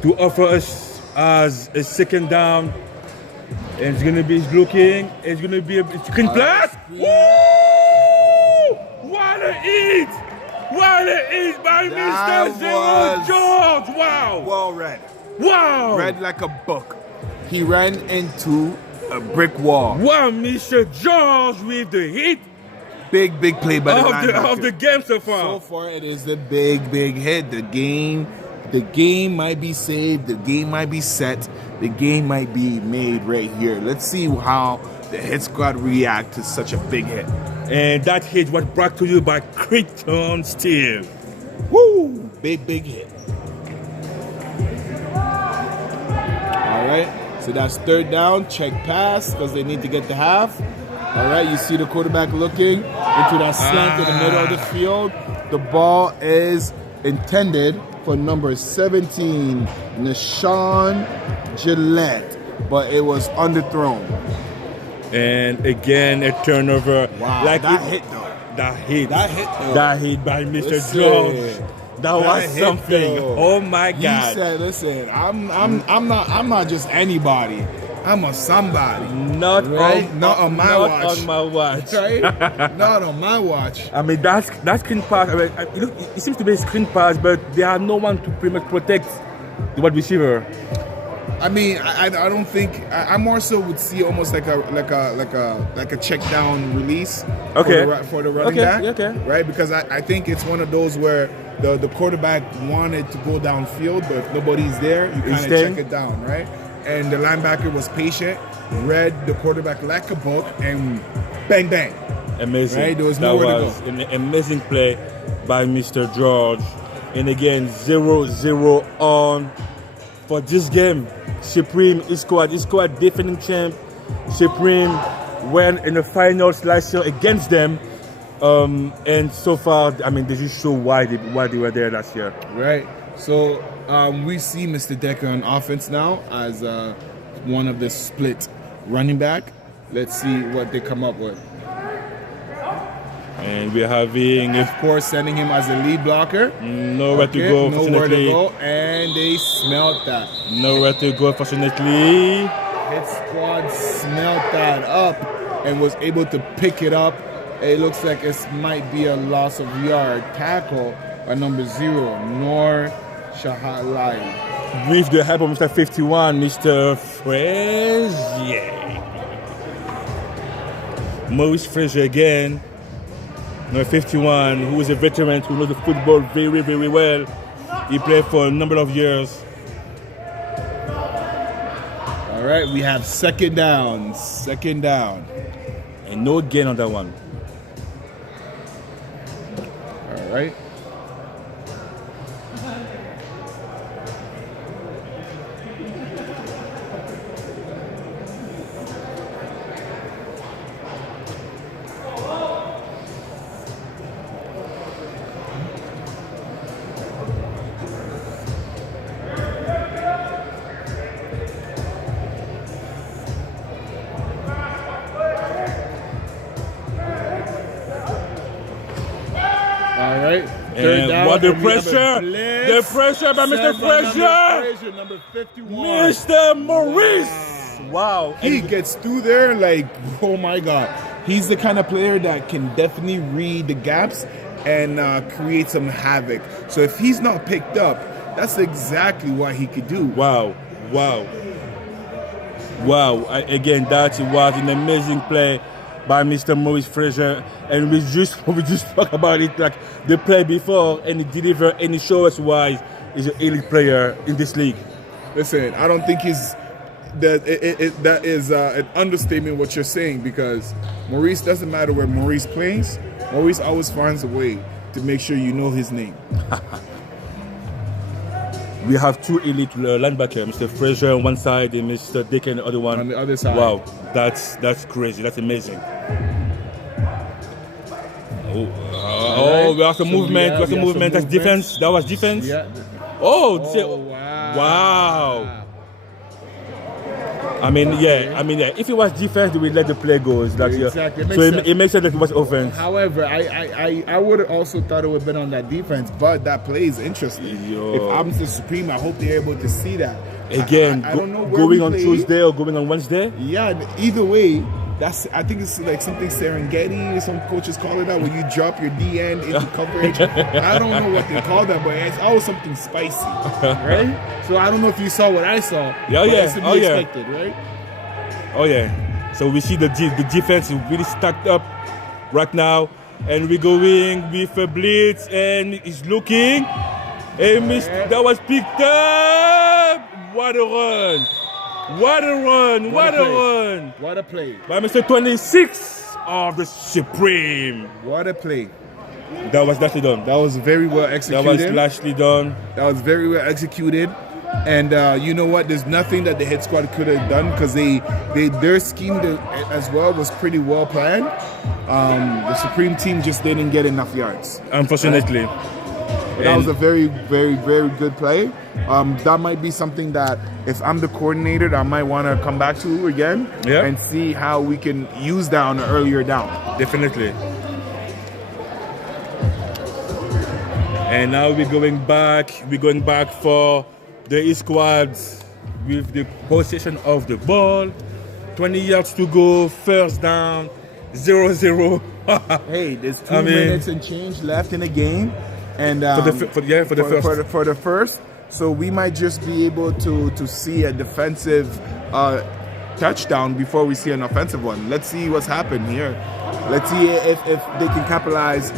to offer us as a second down. And it's gonna be a screen pass. Woo! What a hit! What a hit by Mr. Zero George! Wow! Well read. Wow! Read like a book. He ran into a brick wall. Wow, Mr. George with the hit. Big play by the linebacker. Of the game so far. So far, it is the big hit. The game might be saved. The game might be set. The game might be made right here. Let's see how the hit squad react to such a big hit. And that hit was brought to you by Creighton Steel. Woo! Big hit. All right. So that's third down. Check pass because they need to get the half. All right, you see the quarterback looking into that slant in the middle of the field. The ball is intended for number 17, Nashawn Gillette, but it was underthrown. And again, a turnover. Wow, like that hit though. That hit by Mr. Listen, George. That was something. Though. Oh my God! You said, "Listen, I'm not just anybody. I'm a somebody. Not on my watch. On my watch. Right? Not on my watch. I mean, that screen pass. I mean, it seems to be a screen pass, but there are no one to pretty much protect the wide receiver. I mean, I don't think I more so would see almost like a check down release. Okay. For the running back. Okay. Right, because I think it's one of those where the quarterback wanted to go downfield, but if nobody's there, you kind of check it down, right? And the linebacker was patient, read the quarterback like a book, and bang, bang. Amazing. Right? There was nowhere to go. An amazing play by Mr. George. And again, 0-0 on for this game. Supreme Esquad defending champ. Supreme went in the finals last year against them. And so far, I mean, they just show why they were there last year. Right. So we see Mr. Decker on offense now as one of the split running back. Let's see what they come up with. And we're having, of course, sending him as a lead blocker. Nowhere to go, nowhere to go, and they smelled that. Nowhere to go, fortunately. Hit squad smelled that up and was able to pick it up. It looks like it might be a loss of yard. Tackle by number 0, Noor Shahalai. With the help of Mr. 51, Mr. Frazier. Maurice Frazier again. Number 51, who is a veteran who knows the football very, very well. He played for a number of years. All right, we have second down. And no gain on that one. All right. Oh, the and we have a pressure. blitz. The pressure by Mr. Sent by Frazier. number 51. Mr. Maurice. Wow. He gets through there like, oh my God. He's the kind of player that can definitely read the gaps and create some havoc. So if he's not picked up, that's exactly what he could do. Wow. Again, that was an amazing play by Mr. Maurice Frazier, and we just talk about it like the play before, and he deliver any show us why he's an elite player in this league. Listen, I don't think that is an understatement what you're saying, because Maurice, doesn't matter where Maurice plays, Maurice always finds a way to make sure you know his name. We have two elite linebackers, Mr. Frazier on one side and Mr. Dick on the other one. On the other side. Wow, that's crazy. That's amazing. We have the movement. We have the movement. That's defense. That was defense. Yeah. Wow. I mean, if it was defense, we let the play go. Exactly. It makes sense that it was offense. However, I would have also thought it would have been on that defense, but that play is interesting. If I'm the Supreme, I hope they're able to see that. Again, I don't know where going we on play. Tuesday or going on Wednesday? Yeah, either way, I think it's like something Serengeti, some coaches call it that, when you drop your D end into coverage. I don't know what they call that, but it's always something spicy, right? So I don't know if you saw what I saw. It's to be expected, right? Oh yeah. So we see the defense is really stacked up right now, and we're going with a blitz, and it's looking. That was picked up. What a run! What a run! What a play by Mr. 26 of the Supreme. What a play! That was nicely done. That was very well executed. That was nicely done. That was very well executed. And you know what? There's nothing that the hit squad could have done, because their scheme as well was pretty well planned. The Supreme team just didn't get enough yards, unfortunately. That was a very, very, very good play. That might be something that, if I'm the coordinator, I might want to come back to again and see how we can use that on an earlier down. Definitely. And now we're going back for the E squads with the possession of the ball. 20 yards to go, first down, 0-0. Hey, there's 2 minutes and change left in the game. And for the first, so we might just be able to see a defensive touchdown before we see an offensive one. Let's see what's happened here. Let's see if they can capitalize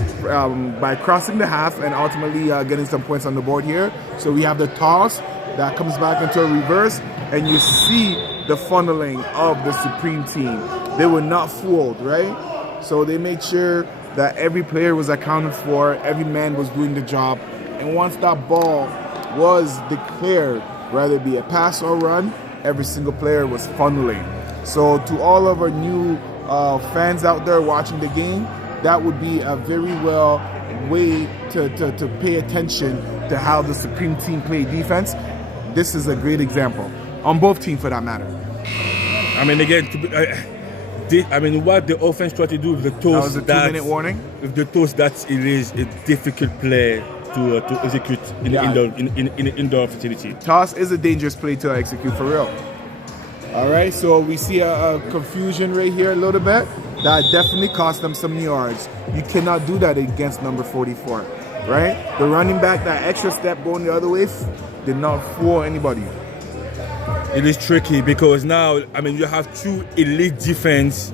by crossing the half and ultimately getting some points on the board here. So we have the toss that comes back into a reverse, and you see the funneling of the Supreme team. They were not fooled, right? So they made sure that every player was accounted for, every man was doing the job, and once that ball was declared, whether it be a pass or run, every single player was funneling. So to all of our new fans out there watching the game, that would be a very well way to pay attention to how the Supreme team played defense. This is a great example, on both teams for that matter. I mean, again, what the offense tried to do with the toss. That was a 2-minute warning. With the toss, it is a difficult play to execute in the indoor facility. Toss is a dangerous play to execute, for real. All right, so we see a confusion right here a little bit. That definitely cost them some yards. You cannot do that against number 44, right? The running back, that extra step going the other way, did not fool anybody. It is tricky because now, you have two elite defense.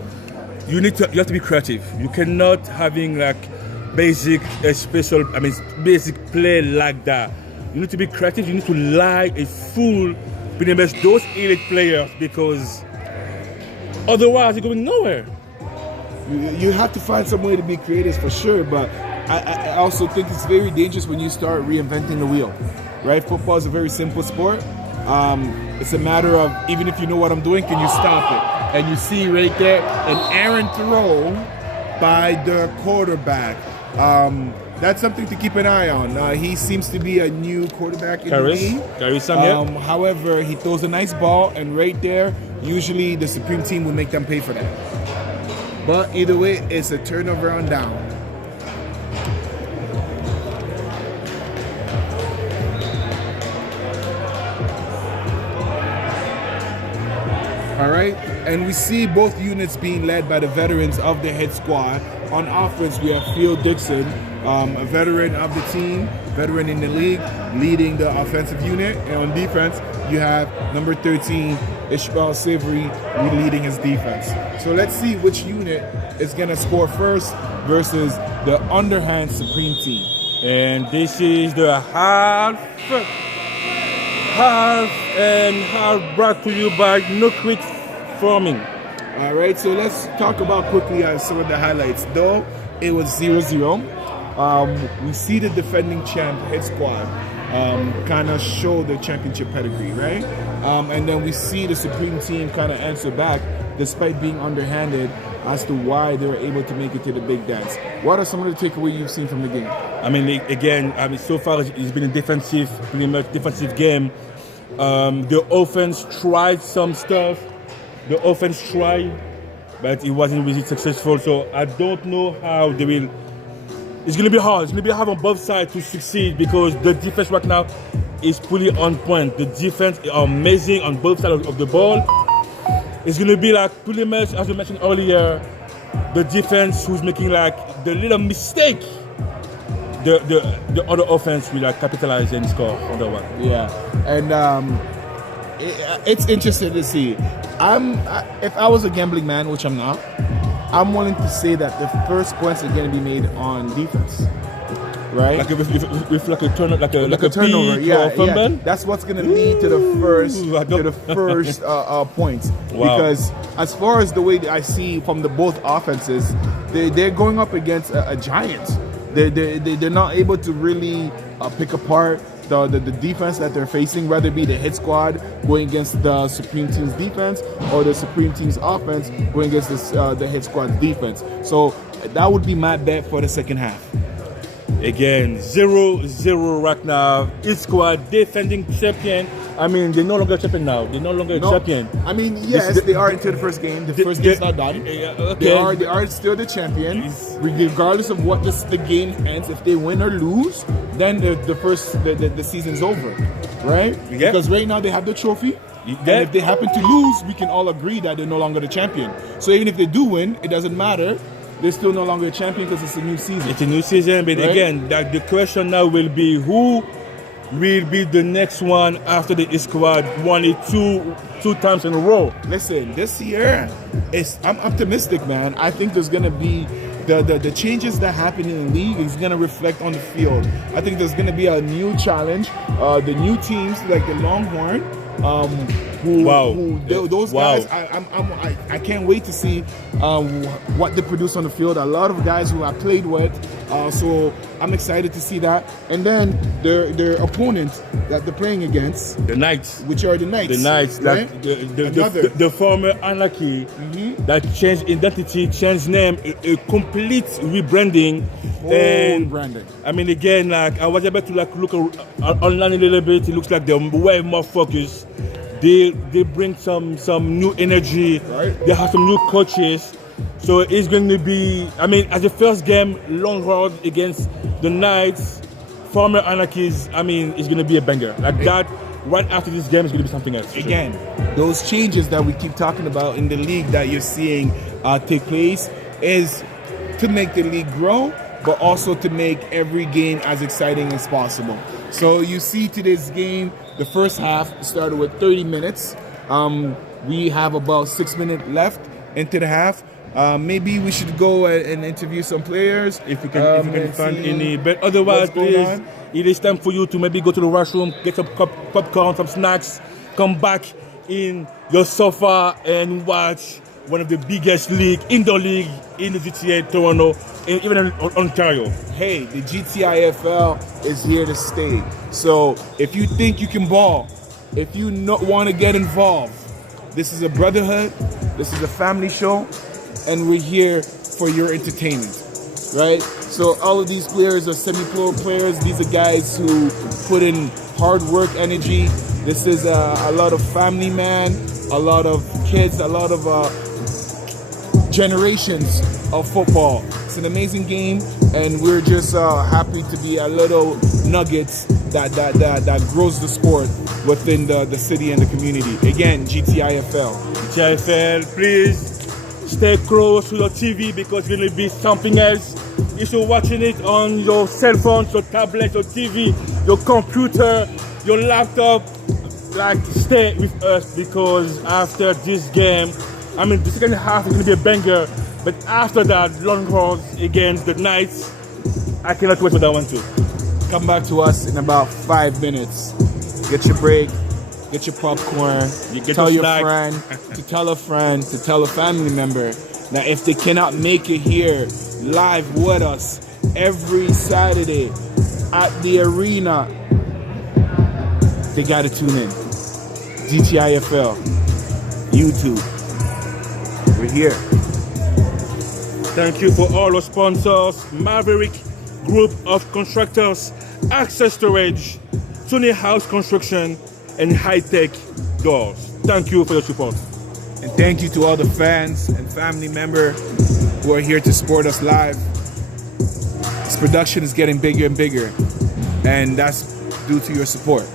You have to be creative. You cannot having like basic basic play like that. You need to be creative. You need to lie a fool against those elite players, because otherwise you're going nowhere. You have to find some way to be creative for sure, but I also think it's very dangerous when you start reinventing the wheel, right? Football is a very simple sport. It's a matter of, even if you know what I'm doing, can you stop it? And you see right there an errant throw by the quarterback. That's something to keep an eye on. He seems to be a new quarterback in the league. However, he throws a nice ball, and right there, usually the Supreme team will make them pay for that. But either way, it's a turnover on down. All right, and we see both units being led by the veterans of the head squad. On offense, we have Phil Dixon, a veteran of the team, veteran in the league, leading the offensive unit. And on defense, you have number 13, Ishmael Savory, leading his defense. So let's see which unit is going to score first versus the underhand Supreme team. And this is the half brought to you by No Quit Farming. All right, so let's talk about quickly some of the highlights. Though it was 0-0, we see the defending champ head squad kind of show the championship pedigree, right? And then we see the Supreme team kind of answer back despite being underhanded as to why they were able to make it to the big dance. What are some of the takeaways you've seen from the game? I mean, again, so far it's been a pretty much defensive game. The offense tried some stuff. The offense tried, but it wasn't really successful. So I don't know how they will. It's going to be hard. It's going to be hard on both sides to succeed because the defense right now is fully on point. The defense is amazing on both sides of the ball. It's going to be like pretty much, as we mentioned earlier, the defense who's making like the little mistake. The other offense will like capitalize and score on the one. Yeah, and it's interesting to see. If I was a gambling man, which I'm not, I'm willing to say that the first points are going to be made on defense, right? Like with like a turnover, like a turnover. Yeah. That's what's going to lead to the first points. Wow. Because as far as the way that I see from the both offenses, they're going up against a giant. They're not able to really pick apart the defense that they're facing, whether it be the hit squad going against the Supreme team's defense or the Supreme team's offense going against the hit squad's defense. So that would be my bet for the second half. Again, 0-0 right now. Hit squad defending champion. I mean, they're no longer champion now. They're no longer champion. I mean, yes, they are into the first game. The first game's not done. Okay. They are still the champion, regardless of what the game ends. If they win or lose, then the season's over, right? Yeah. Because right now they have the trophy. And if they happen to lose, we can all agree that they're no longer the champion. So even if they do win, it doesn't matter. They're still no longer a champion because it's a new season. It's a new season, but right? Again, the question now will be who will be the next one after the squad won it two times in a row. Listen, this year, I'm optimistic, man. I think there's going to be the changes that happen in the league is going to reflect on the field. I think there's going to be a new challenge. The new teams like the Longhorns, those guys, I can't wait to see what they produce on the field. A lot of guys who I played with, so I'm excited to see that. And then their opponent that they're playing against, the Knights, which are the Knights. The Knights, right? the former Anarchy, that changed identity, changed name, a complete rebranding. And branding. I mean, again, like I was able to like look online a little bit. It looks like they're way more focused. They bring some new energy. Right. They have some new coaches. So it's going to be, I mean, as the first game, Longhorns against the Knights, former Anarchies, I mean, it's going to be a banger. Like that, right after this game, is going to be something else. Again, those changes that we keep talking about in the league that you're seeing take place is to make the league grow, but also to make every game as exciting as possible. So you see today's game, the first half started with 30 minutes. We have about 6 minutes left into the half. Maybe we should go and interview some players if we can find any. But otherwise, please, it is time for you to maybe go to the washroom, get some popcorn, some snacks, come back in your sofa and watch one of the biggest indoor league in the GTA, Toronto, and even in Ontario. Hey, the GTIFL is here to stay. So if you think you can ball, if you want to get involved, this is a brotherhood, this is a family show, and we're here for your entertainment, right? So all of these players are semi-pro players. These are guys who put in hard work, energy. This is a lot of family man, a lot of kids, a lot of generations of football. It's an amazing game, and we're just happy to be a little nuggets that grows the sport. within the city and the community. Again, GTIFL. GTIFL, please stay close to your TV because it will be something else. If you're watching it on your cell phone, your tablet, your TV, your computer, your laptop, like stay with us because after this game, I mean the second half is gonna be a banger, but after that, Longhorns against the Knights, I cannot wait for that one too. Come back to us in about 5 minutes. Get your break, get your popcorn, tell your friend, to tell a friend, to tell a family member that if they cannot make it here live with us every Saturday at the arena, they gotta tune in. GTIFL, YouTube, we're here. Thank you for all our sponsors, Maverick Group of Constructors, Access Storage, Tony House Construction, and High Tech Doors. Thank you for your support. And thank you to all the fans and family members who are here to support us live. This production is getting bigger and bigger, and that's due to your support.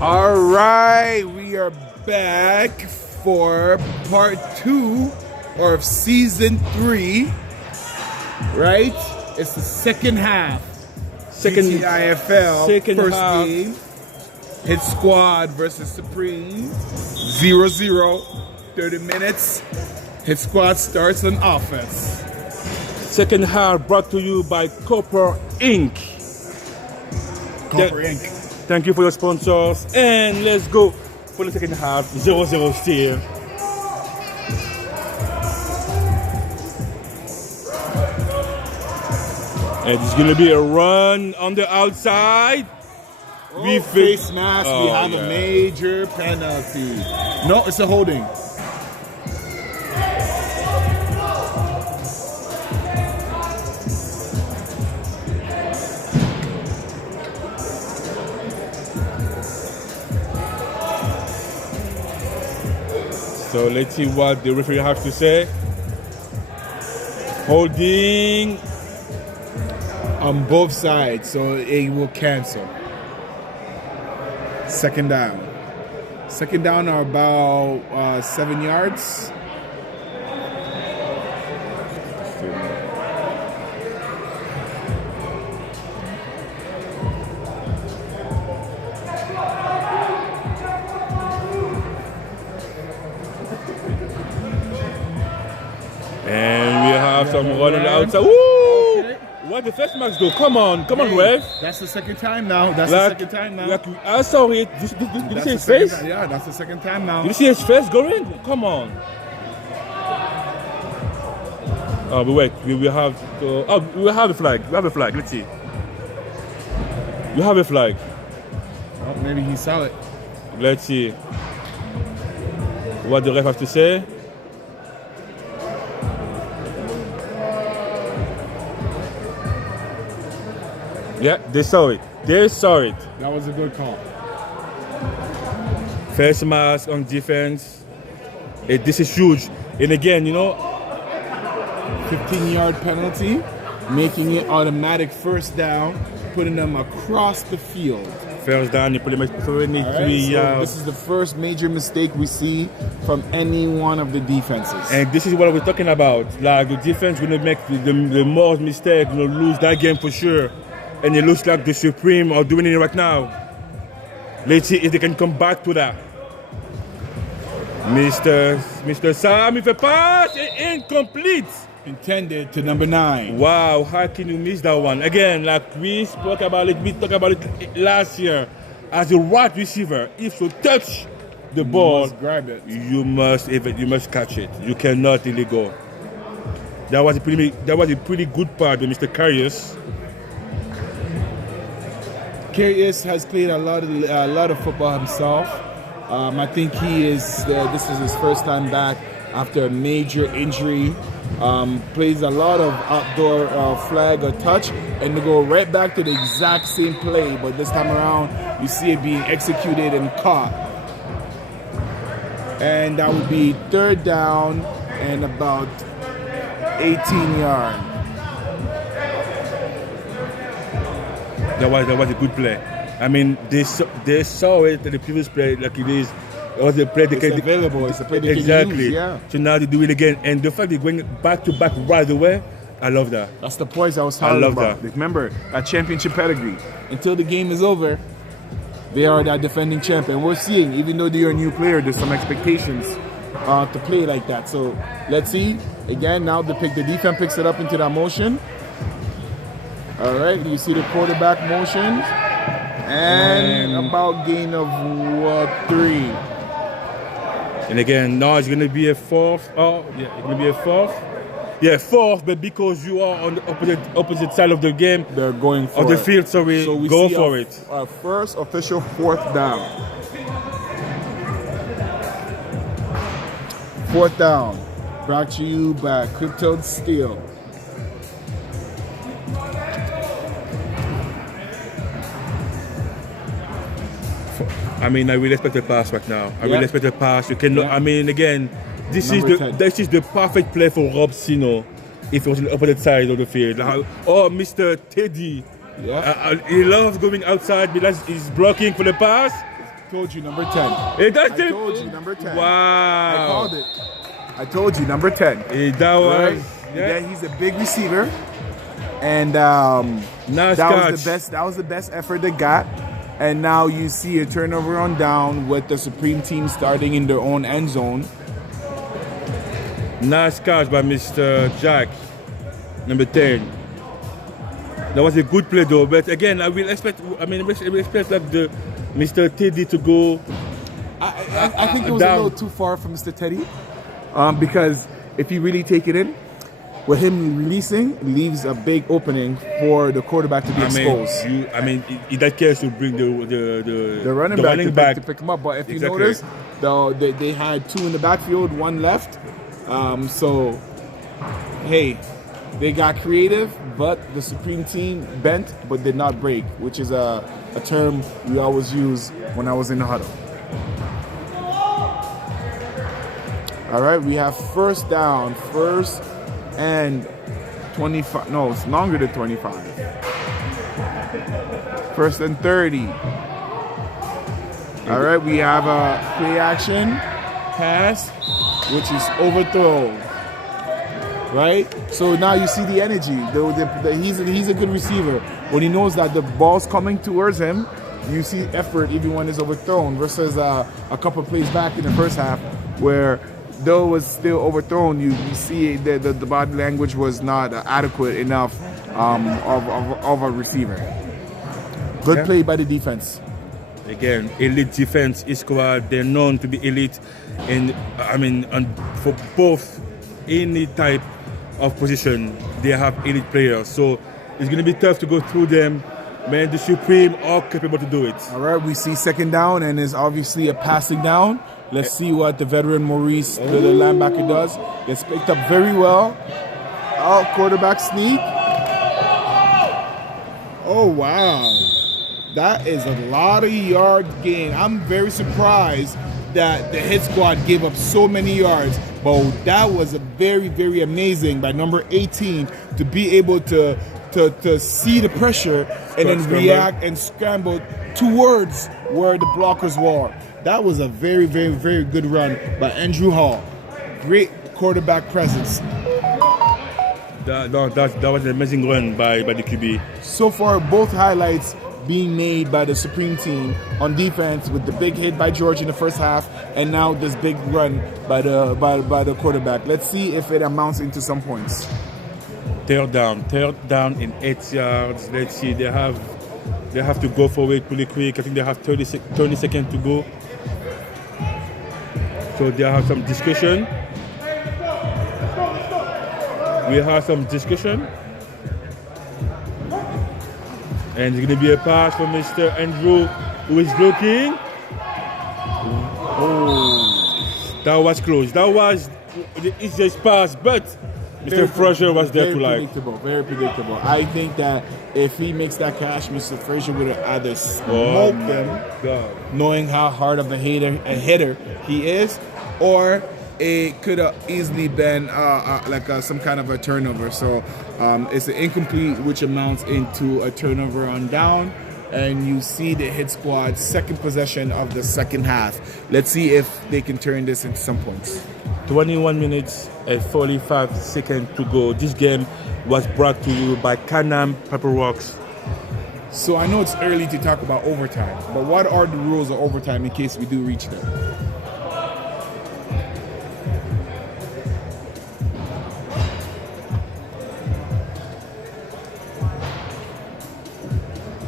All right, we are back for part 2 of season 3. Right? It's the second half. GTIFL first half. game. Hit Squad versus Supreme. 0-0. 30 minutes. Hit Squad starts on offense. Second half brought to you by Copper Inc. Copper Inc. Thank you for your sponsors. And let's go for the second half. 0-0 still. And it's going to be a run on the outside. We face mask. We have a major penalty. No, it's a holding. So let's see what the referee has to say. Holding on both sides, so it will cancel. Second down. Second down are about 7 yards. And we have some running outside. Woo! What the first match though? Come on, ref. That's the second time now. That's the second time now. I saw it. Did you see his face? Yeah, that's the second time now. Did you see his face going? Come on. Oh, but wait. We will have to. Oh, we will have a flag. We have a flag. Let's see. You have a flag. Oh, maybe he saw it. Let's see what the ref has to say. Yeah, they saw it. They saw it. That was a good call. Face mask on defense. This is huge. And again, 15-yard penalty, making it automatic first down, putting them across the field. First down, you pretty much 23 yards. This is the first major mistake we see from any one of the defenses. And this is what we're talking about. Like the defense going to make the most mistake, lose that game for sure. And it looks like the Supreme are doing it right now. Let's see if they can come back to that. Mr. Sam, if a pass is incomplete. Intended to number 9. Wow, how can you miss that one? Again, like we talked about it last year. As a wide receiver, if you touch the ball, grab it. You must catch it. You cannot really go. That was a pretty good part of Mr. Carius. Carius has played a lot of football himself. I think this is his first time back after a major injury. Plays a lot of outdoor flag or touch, and to go right back to the exact same play, but this time around you see it being executed and caught. And that would be third down and about 18 yards. That was a good play. I mean, they saw it in the previous play, like it is. It was a play they can available. It's a play they exactly. Can use, yeah. So now they do it again, and the fact they're going back to back right away, I love that. That's the points I was talking about. That. Remember that championship pedigree. Until the game is over, they are that defending champion. We're seeing, even though they're a new player, there's some expectations to play like that. So let's see. Again, now the defense picks it up into that motion. All right, you see the quarterback motion, and about gain of 3. And again, now it's going to be a fourth. Oh, yeah, it's going to be a fourth. Yeah, fourth, but because you are on the opposite side of the game, They're going for of the it. field, sorry, So we go see for it. Our first official 4th down. 4th down. Brought to you by Crypto Steel. I mean, I really expect a pass right now. I really expect a pass. You cannot. Yeah. I mean, again, this Number is the perfect play for Rob Sino if he was on the opposite side of the field. Or Mr. Teddy. Yeah. He loves going outside because he's blocking for the pass. Told you number 10. Hey, that's I it. told you number 10. Wow. I called it. I told you number 10. Hey, that was. Right? Yeah. He's a big receiver, and Nice that catch. was the best. That was the best effort they got. And now you see a turnover on down with the Supreme team starting in their own end zone. Nice catch by Mr. Jack, number 10. That was a good play though, but again, I will expect like the Mr. Teddy to go. I think it was down. a little too far for Mr. Teddy, because if you really take it in, with him releasing, leaves a big opening for the quarterback to be exposed. In that case, you bring the running back back to pick him up. But if you Exactly. notice, they had 2 in the backfield, 1 left. So, hey, they got creative, but the Supreme team bent but did not break, which is a term we always use when I was in the huddle. All right, we have 1st down, 1st and 25. No, it's longer than 25. 1st and 30. All right, we have a play action pass, which is overthrown. Right? So now you see the energy. He's a good receiver. When he knows that the ball's coming towards him, you see effort even when it's overthrown versus a couple plays back in the first half where though it was still overthrown, you see the body language was not adequate enough of a receiver. Good play by the defense. Again, elite defense is squad. They're known to be elite, and for both any type of position, they have elite players. So it's going to be tough to go through them. Man, the Supreme are capable to do it. All right, we see 2nd down, and it's obviously a passing down. Let's see what the veteran Maurice, the linebacker, does. Gets picked up very well. Oh, quarterback sneak. Oh, wow. That is a lot of yard gain. I'm very surprised that the hit squad gave up so many yards. But that was a very, very amazing by number 18 to be able to see the pressure and then react and scramble towards where the blockers were. That was a very, very, very good run by Andrew Hall. Great quarterback presence. That was an amazing run by the QB. So far, both highlights being made by the Supreme team on defense with the big hit by George in the first half, and now this big run by the quarterback. Let's see if it amounts into some points. Third down in 8 yards. Let's see, they have to go for it pretty quick. I think they have 30 seconds to go. So they have some discussion. We have some discussion. And it's going to be a pass from Mr. Andrew, who is looking. Oh, that was close. That was the easiest pass, but Mr. Frazier was there to like. Very predictable. I think that if he makes that catch, Mr. Frazier would have either smoked him, knowing how hard of a hitter he is, or it could have easily been some kind of a turnover. So it's an incomplete, which amounts into a turnover on down. And you see the hit squad's 2nd possession of the 2nd half. Let's see if they can turn this into some points. 21 minutes and 45 seconds to go. This game was brought to you by Canam Pepper Rocks. So I know it's early to talk about overtime, but what are the rules of overtime in case we do reach them?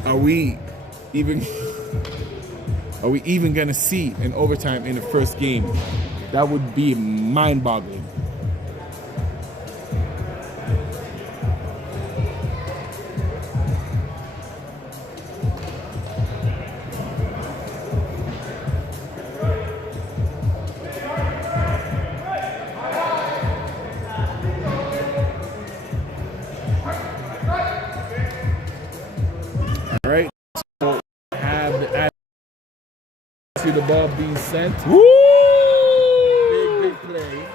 Are we even gonna see an overtime in the first game? That would be mind-boggling. see the ball being sent. Woo! Big play.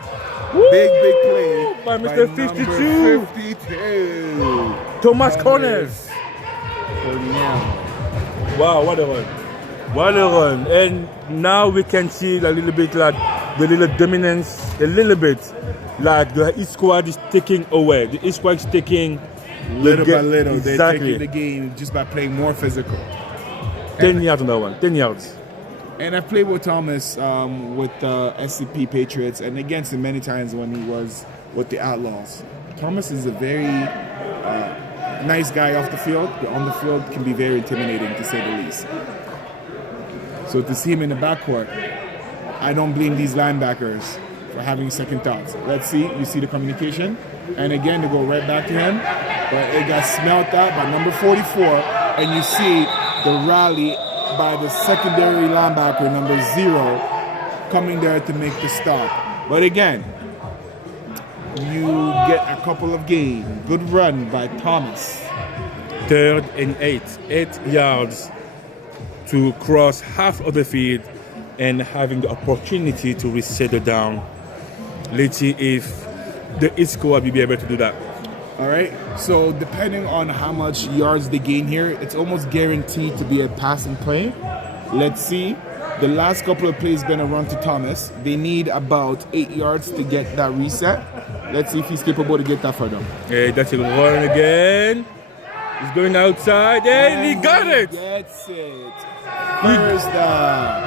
Woo! Big play by Mr. number 52. 52. Thomas Corners. Wow, what a run. What a run. And now we can see a little bit like the little dominance, a little bit like the East squad is taking away. The East squad is taking little by little. Exactly. They're taking the game just by playing more physical. 10 yards on that one. 10 yards. And I've played with Thomas with the SCP Patriots and against him many times when he was with the Outlaws. Thomas is a very nice guy off the field, but on the field can be very intimidating to say the least. So to see him in the backcourt, I don't blame these linebackers for having second thoughts. Let's see, you see the communication, and again, they go right back to him, but it got smelt out by number 44, and you see the rally by the secondary linebacker, number 0, coming there to make the stop. But again, you get a couple of gains. Good run by Thomas. 3rd and 8. 8 yards to cross half of the field and having the opportunity to reset it down. Let's see if the East squad will be able to do that. All right, so depending on how much yards they gain here, it's almost guaranteed to be a passing play. Let's see. The last couple of plays been a run to Thomas. They need about 8 yards to get that reset. Let's see if he's capable to get that for them. Hey, that's a run again. He's going outside and he got it. Gets it. First down.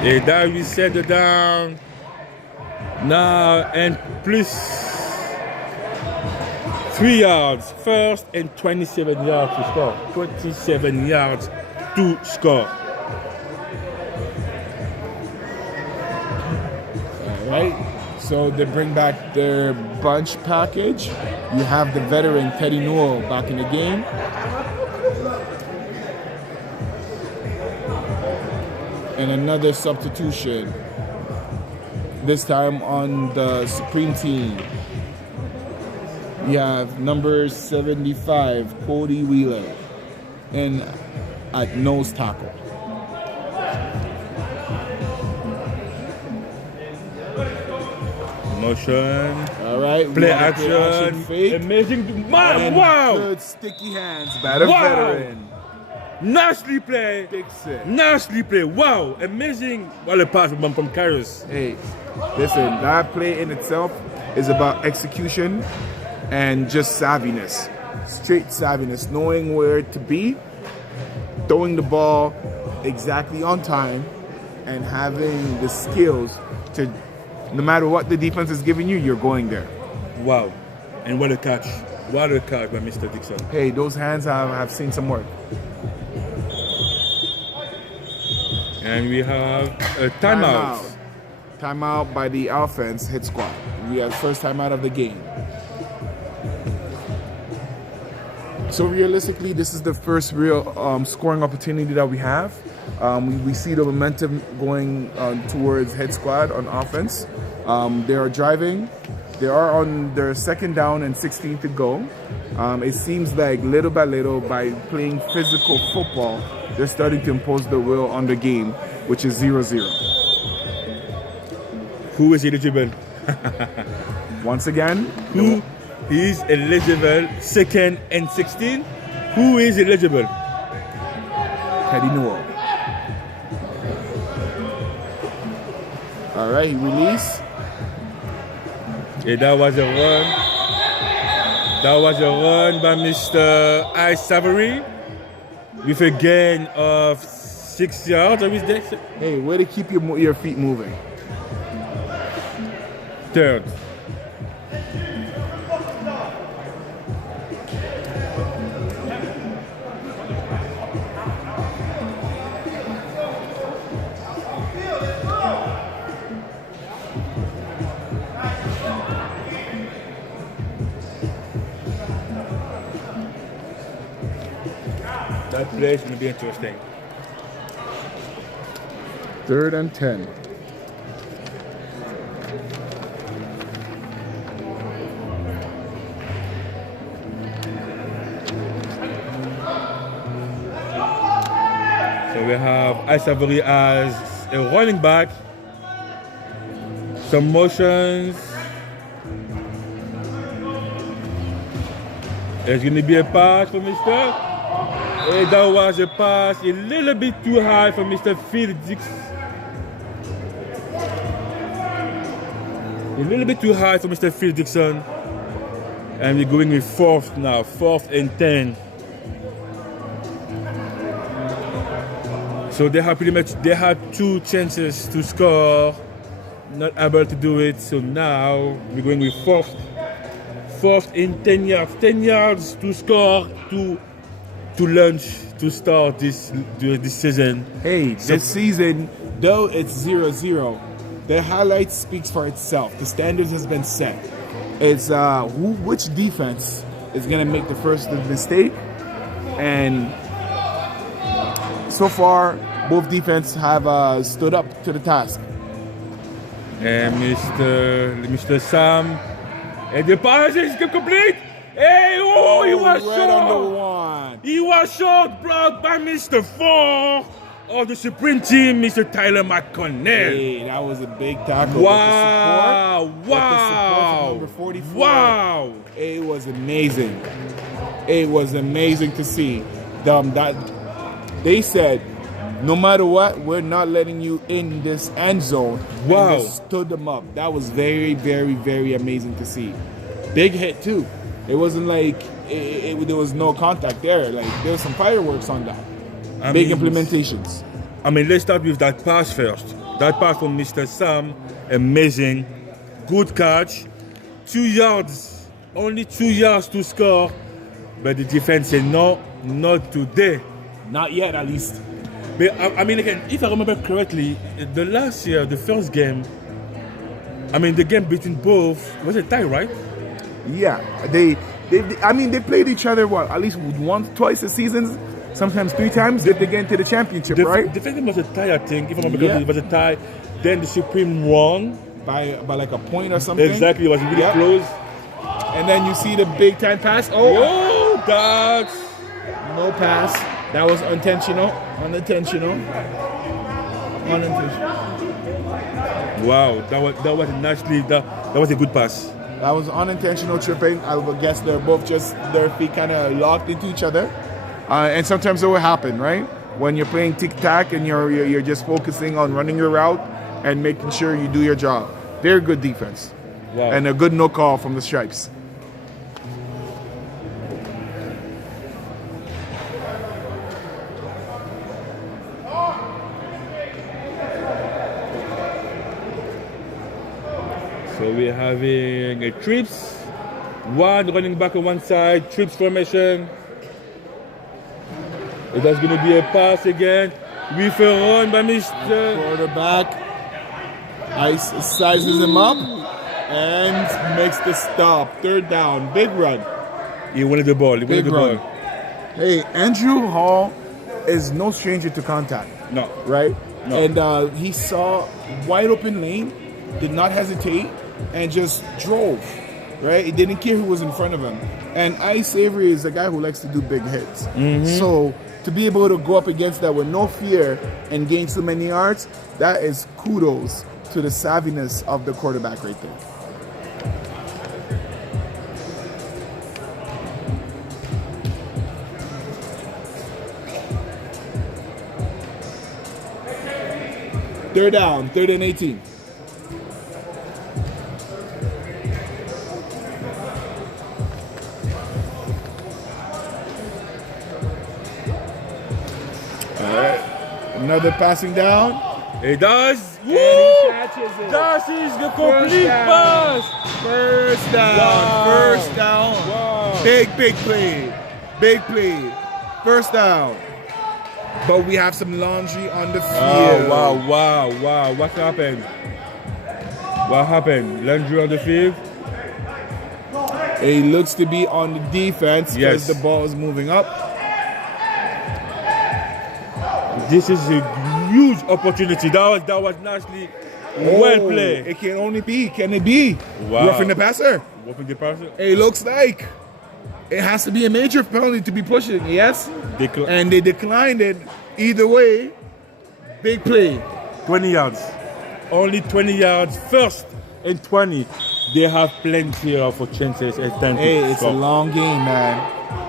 Hey, that reset it down. Now and plus 3 yards. 1st and 27 yards to score. 27 yards to score. All right. So they bring back their bunch package. You have the veteran Teddy Newell back in the game. And another substitution. This time on the Supreme team, we have number 75, Cody Wheeler, and at nose tackle. Motion. All right. Play action. Fake. Amazing. Man, And wow. good sticky hands by the veteran. Nicely play. Dixon. Nicely play. Wow. Amazing. What a pass from Karius. Hey, listen, that play in itself is about execution and just savviness. Straight savviness, knowing where to be, throwing the ball exactly on time, and having the skills to, no matter what the defense is giving you, you're going there. Wow. And what a catch. What a catch by Mr. Dixon. Hey, those hands have seen some work. And we have a timeout. Timeout by the offense hit squad. We have first timeout of the game. So realistically, this is the first real scoring opportunity that we have. We see the momentum going towards head squad on offense. They are driving. They are on their 2nd down and 16 to go. It seems like little by little, by playing physical football, they're starting to impose their will on the game, which is 0-0. Who is eligible? Once again, who is eligible? 2nd and 16. Who is eligible? Teddy Newell. All right, he released. Yeah, that was a run. That was a run by Mr. Ice Savory with a gain of 6 yards. Hey, way to keep your feet moving. 3rd. That play is going to be interesting. 3rd and 10. we have Ice Avery as a running back. Some motions. There's going to be a pass for Mr. And that was a pass a little bit too high for Mr. Felix. A little bit too high for Mr. Phil Dixon. And we're going with 4th now, 4th and 10. So they had 2 chances to score, not able to do it. So now we're going with 4th and 10 yards. 10 yards to score, to launch, to start this season. Hey, this season, though it's 0-0, the highlight speaks for itself. The standards has been set. It's which defense is gonna make the first mistake, and so far both defense have stood up to the task. And Mr. Sam, and the pass is complete. Hey, oh, he was right short. on the one. He was short, blocked by Mr. 4 of the Supreme team, Mr. Tyler McConnell. Hey, that was a big tackle. Wow! With the support from number 44. Wow! It was amazing. It was amazing to see them. That they said, no matter what, we're not letting you in this end zone. Wow! And they stood them up. That was very, very, very amazing to see. Big hit too. It wasn't like there was no contact there. Like there was some fireworks on that. Big implementations. I mean, let's start with that pass first. That pass from Mr. Sam, amazing. Good catch. 2 yards, only 2 yards to score. But the defense said, no, not today. Not yet, at least. But I mean, again, if I remember correctly, the last year, the first game, I mean, the game between both was a tie, right? Yeah, they played each other at least once, twice a season, sometimes 3 times. Did they get into the championship, right? The first game was a tie, I think. If I remember correctly, it was a tie. Then the Supreme won by like a point or something. Exactly, it was really close. And then you see the big time pass. Oh, that's no pass. That was unintentional. Wow, that was a good pass. That was unintentional tripping. I would guess they're both just their feet kind of locked into each other, and sometimes it will happen, right? When you're playing tic-tac and you're just focusing on running your route and making sure you do your job. Very good defense, wow. And a good no call from the Stripes. So we're having a trips, one running back on one side, trips formation. There's going to be a pass again with a run by Mr. Quarterback. Ice sizes him up and makes the stop. 3rd down, big run. He wanted the ball. Hey, Andrew Hall is no stranger to contact. No. Right? No. And he saw wide open lane, did not hesitate, and just drove. Right? He didn't care who was in front of him. And Ice Avery is a guy who likes to do big hits. Mm-hmm. So to be able to go up against that with no fear and gain so many yards, that is kudos to the savviness of the quarterback right there. Third down, 3rd and 18. All right, another passing down. He does. And he catches it. That is the complete pass. First down. Wow. First down. Wow. Big play. Big play. First down. But we have some laundry on the field. Oh, wow. What happened? Laundry on the field? It looks to be on the defense because Yes. the ball is moving up. This is a huge opportunity. That was nicely well played. It can only be. Can it be? Wow. Roughing the passer. It looks like it has to be a major penalty to be pushing. Yes. And they declined it. Either way, Big play. 20 yards. Only 20 yards. First and 20. They have plenty of chances at time to Hey, it's a score. long game, man.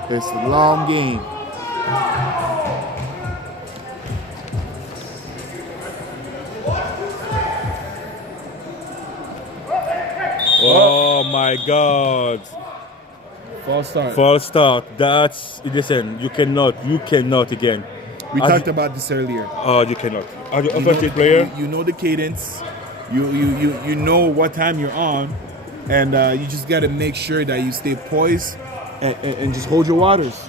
It's a long game. Oh my God. False start. False start. Listen, you cannot again. We talked about this earlier. Oh, you cannot. As an offensive player, You know the cadence. You know what time you're on, and you just got to make sure that you stay poised and just hold your waters.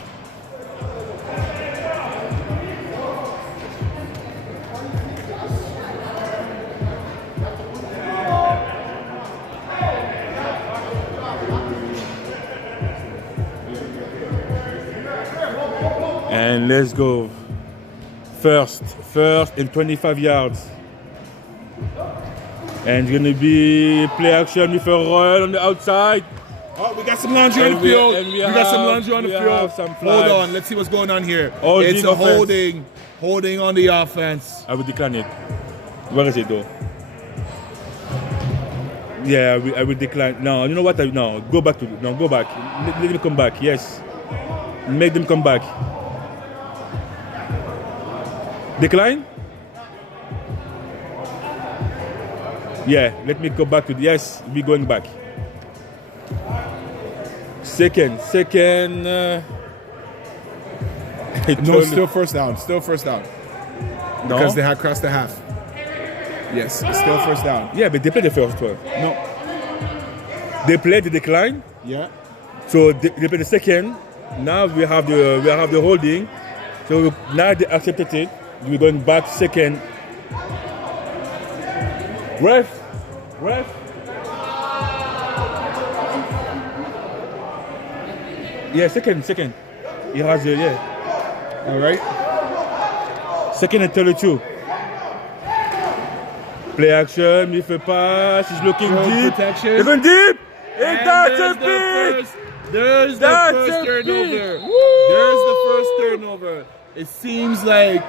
and let's go. First and 25 yards. And it's gonna be play action with a run on the outside. Oh, we got some laundry on the field. We got some laundry on the field. Hold on, let's see what's going on here. It's a holding on the offense. I will decline it. Where is it though? Yeah, I will decline. No, you know what? No, go back. Let them come back. Yes, make them come back. Decline. Yeah, let me go back to yes. We're going back. Second. No, still first down. No? Because they had crossed the half. Yes, it's still first down. Yeah, but they played the first one. No. They played the decline. Yeah. So they played the second. Now we have the holding. So now they accepted it. We're going back second. Ref. Yeah, second. He has All right. Second and 32. Play action, il fait pass, he's looking deep. Protection. Looking deep! And That's a pick! There's the first turnover. There's the first turnover. It seems like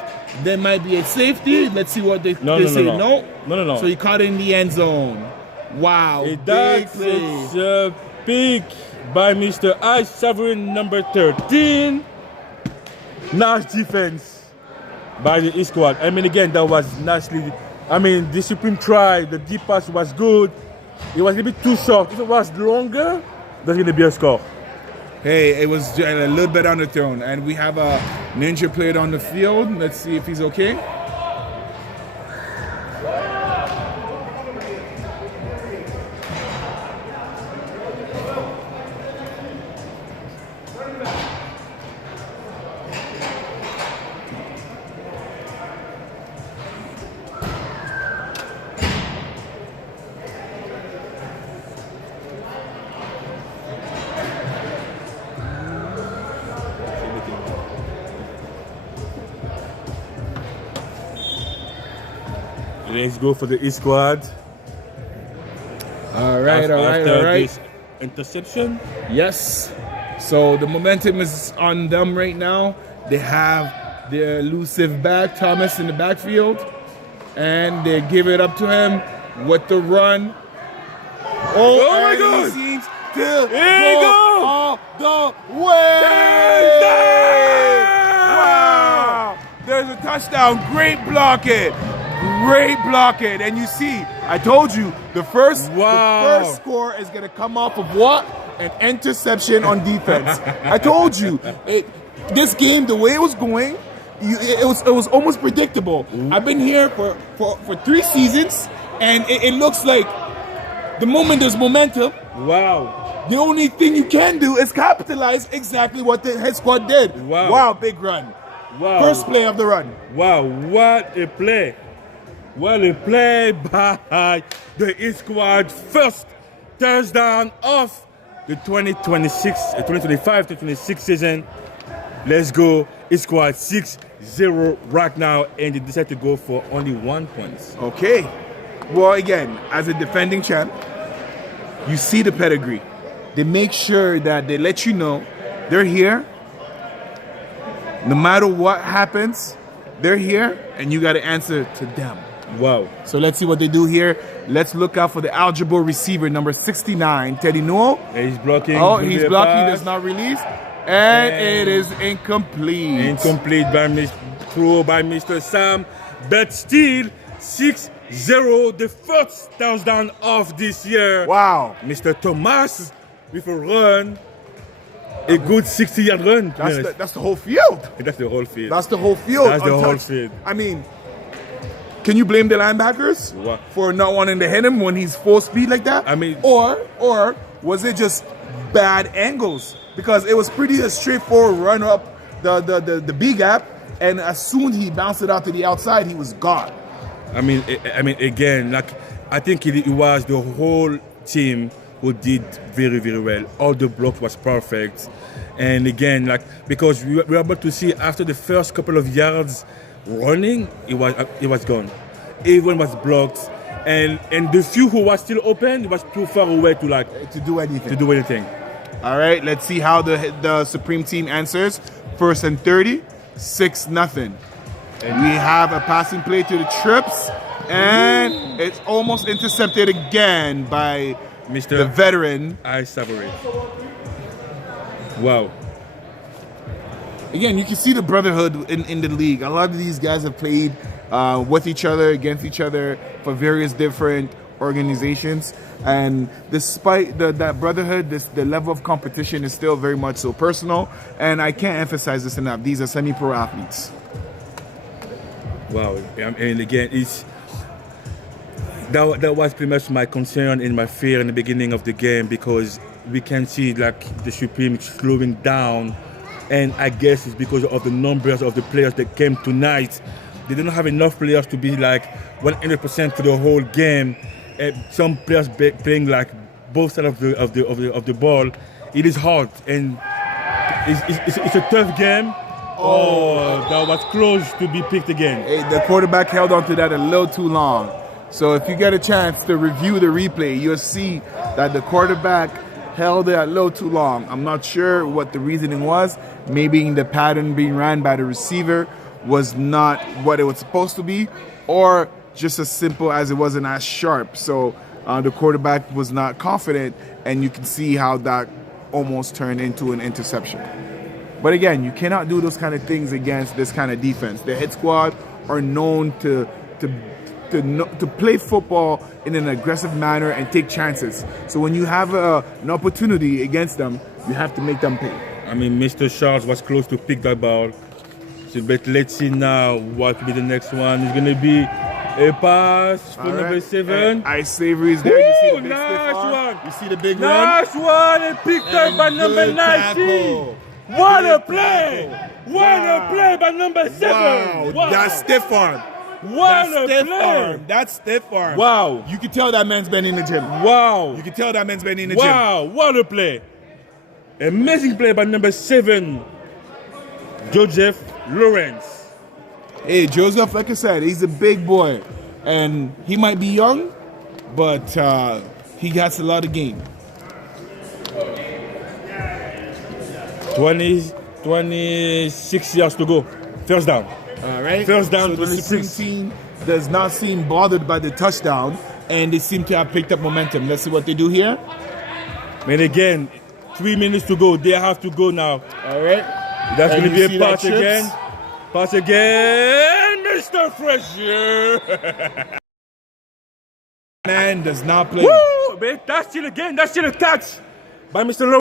there might be a safety. Let's see what they say. No. So he caught it in the end zone. Wow. That's a pick by Mr. Ice Sovereign number 13. Nice defense by the East squad. I mean, again, that was nicely. I mean, the Supreme try, the deep pass was good. It was a little bit too short. If it was longer, there's going to be a score. Hey, it was a little bit underthrown. And we have a ninja player on the field. Let's see if he's okay. Let's go for the East squad. All right. This interception. Yes. So the momentum is on them right now. They have their elusive back, Thomas, in the backfield. And they give it up to him with the run. Oh my God! He seems to go all the way. Wow! There's a touchdown. Great blocking. And you see, I told you, the first score is going to come off of what? An interception on defense. I told you, this game, the way it was going, it was almost predictable. I've been here for 3 seasons, and it looks like the moment there's momentum, Wow. the only thing you can do is capitalize exactly what the head squad did. Wow, big run. Wow. First play of the run. Wow, what a play. What a play by the East squad. First touchdown of the 2025-2026 season. Let's go. East squad 6-0 right now, and they decided to go for only 1 point. Okay. Well, again, as a defending champ, you see the pedigree. They make sure that they let you know they're here. No matter what happens, They're here, and you got to answer to them. Wow. So let's see what they do here. Let's look out for the eligible receiver, number 69, Teddy Newell. And he's blocking. Oh, he's blocking, does not release. And it is incomplete. Incomplete throw by Mr. Sam. But still, 6-0, the first touchdown of this year. Wow. Mr. Thomas with a run. A good 60-yard run. That's the whole field. That's the whole field. That's the whole field. That's the whole field. I mean, can you blame the linebackers for not wanting to hit him when he's full speed like that? I mean, or was it just bad angles? Because it was pretty a straightforward run up the B gap, and as soon as he bounced it out to the outside, he was gone. I mean, again, like I think it was the whole team who did very, very well. All the blocks was perfect, and again, like because we were able to see after the first couple of yards running, it was gone. Everyone was blocked, and the few who was still open, it was too far away to do anything. All right, let's see how the Supreme team answers. 1st and 30, 6-0. And we have a passing play to the trips, and it's almost intercepted again by the veteran. I Savory. Wow. Again, you can see the brotherhood in the league. A lot of these guys have played with each other, against each other for various different organizations. And despite that brotherhood, the level of competition is still very much so personal. And I can't emphasize this enough. These are semi-pro athletes. Wow. And again, that was pretty much my concern and my fear in the beginning of the game, because we can see like the Supreme slowing down. And I guess it's because of the numbers of the players that came tonight. They don't have enough players to be like 100% for the whole game. Some players playing like both sides of the ball. It is hard, and it's a tough game. Oh, that was close to be picked again. Hey, the quarterback held on to that a little too long. So if you get a chance to review the replay, you'll see that the quarterback held it a little too long. I'm not sure what the reasoning was. Maybe the pattern being ran by the receiver was not what it was supposed to be, or just as simple as it wasn't as sharp. So the quarterback was not confident, and you can see how that almost turned into an interception. But again, you cannot do those kind of things against this kind of defense. The hit squad are known to play football in an aggressive manner and take chances. So when you have an opportunity against them, you have to make them pay. I mean, Mr. Charles was close to pick that ball. So, but let's see now what will be the next one. It's going to be a pass for number 7. Ice Savory is there. You see the big nice one. You see the big nice one. And picked up by number 19. What a play! What a play by number 7! Wow. That's stiff arm. What a play! That's stiff arm. Wow. You can tell that man's been in the gym. Wow. You can tell that man's been in the gym. Wow, what a play. Amazing play by number 7, Joseph Lawrence. Hey, Joseph, like I said, he's a big boy. And he might be young, but he has a lot of game. 26 yards to go. First down. All right. First down, so 26. The Supreme team does not seem bothered by the touchdown, and they seem to have picked up momentum. Let's see what they do here. And again, 3 minutes to go. They have to go now. All right. That's going to be a pass again. Pass again, Mr. Frazier. Man does not play. Woo! But that's still again. That's still a catch by Mr. Lowe.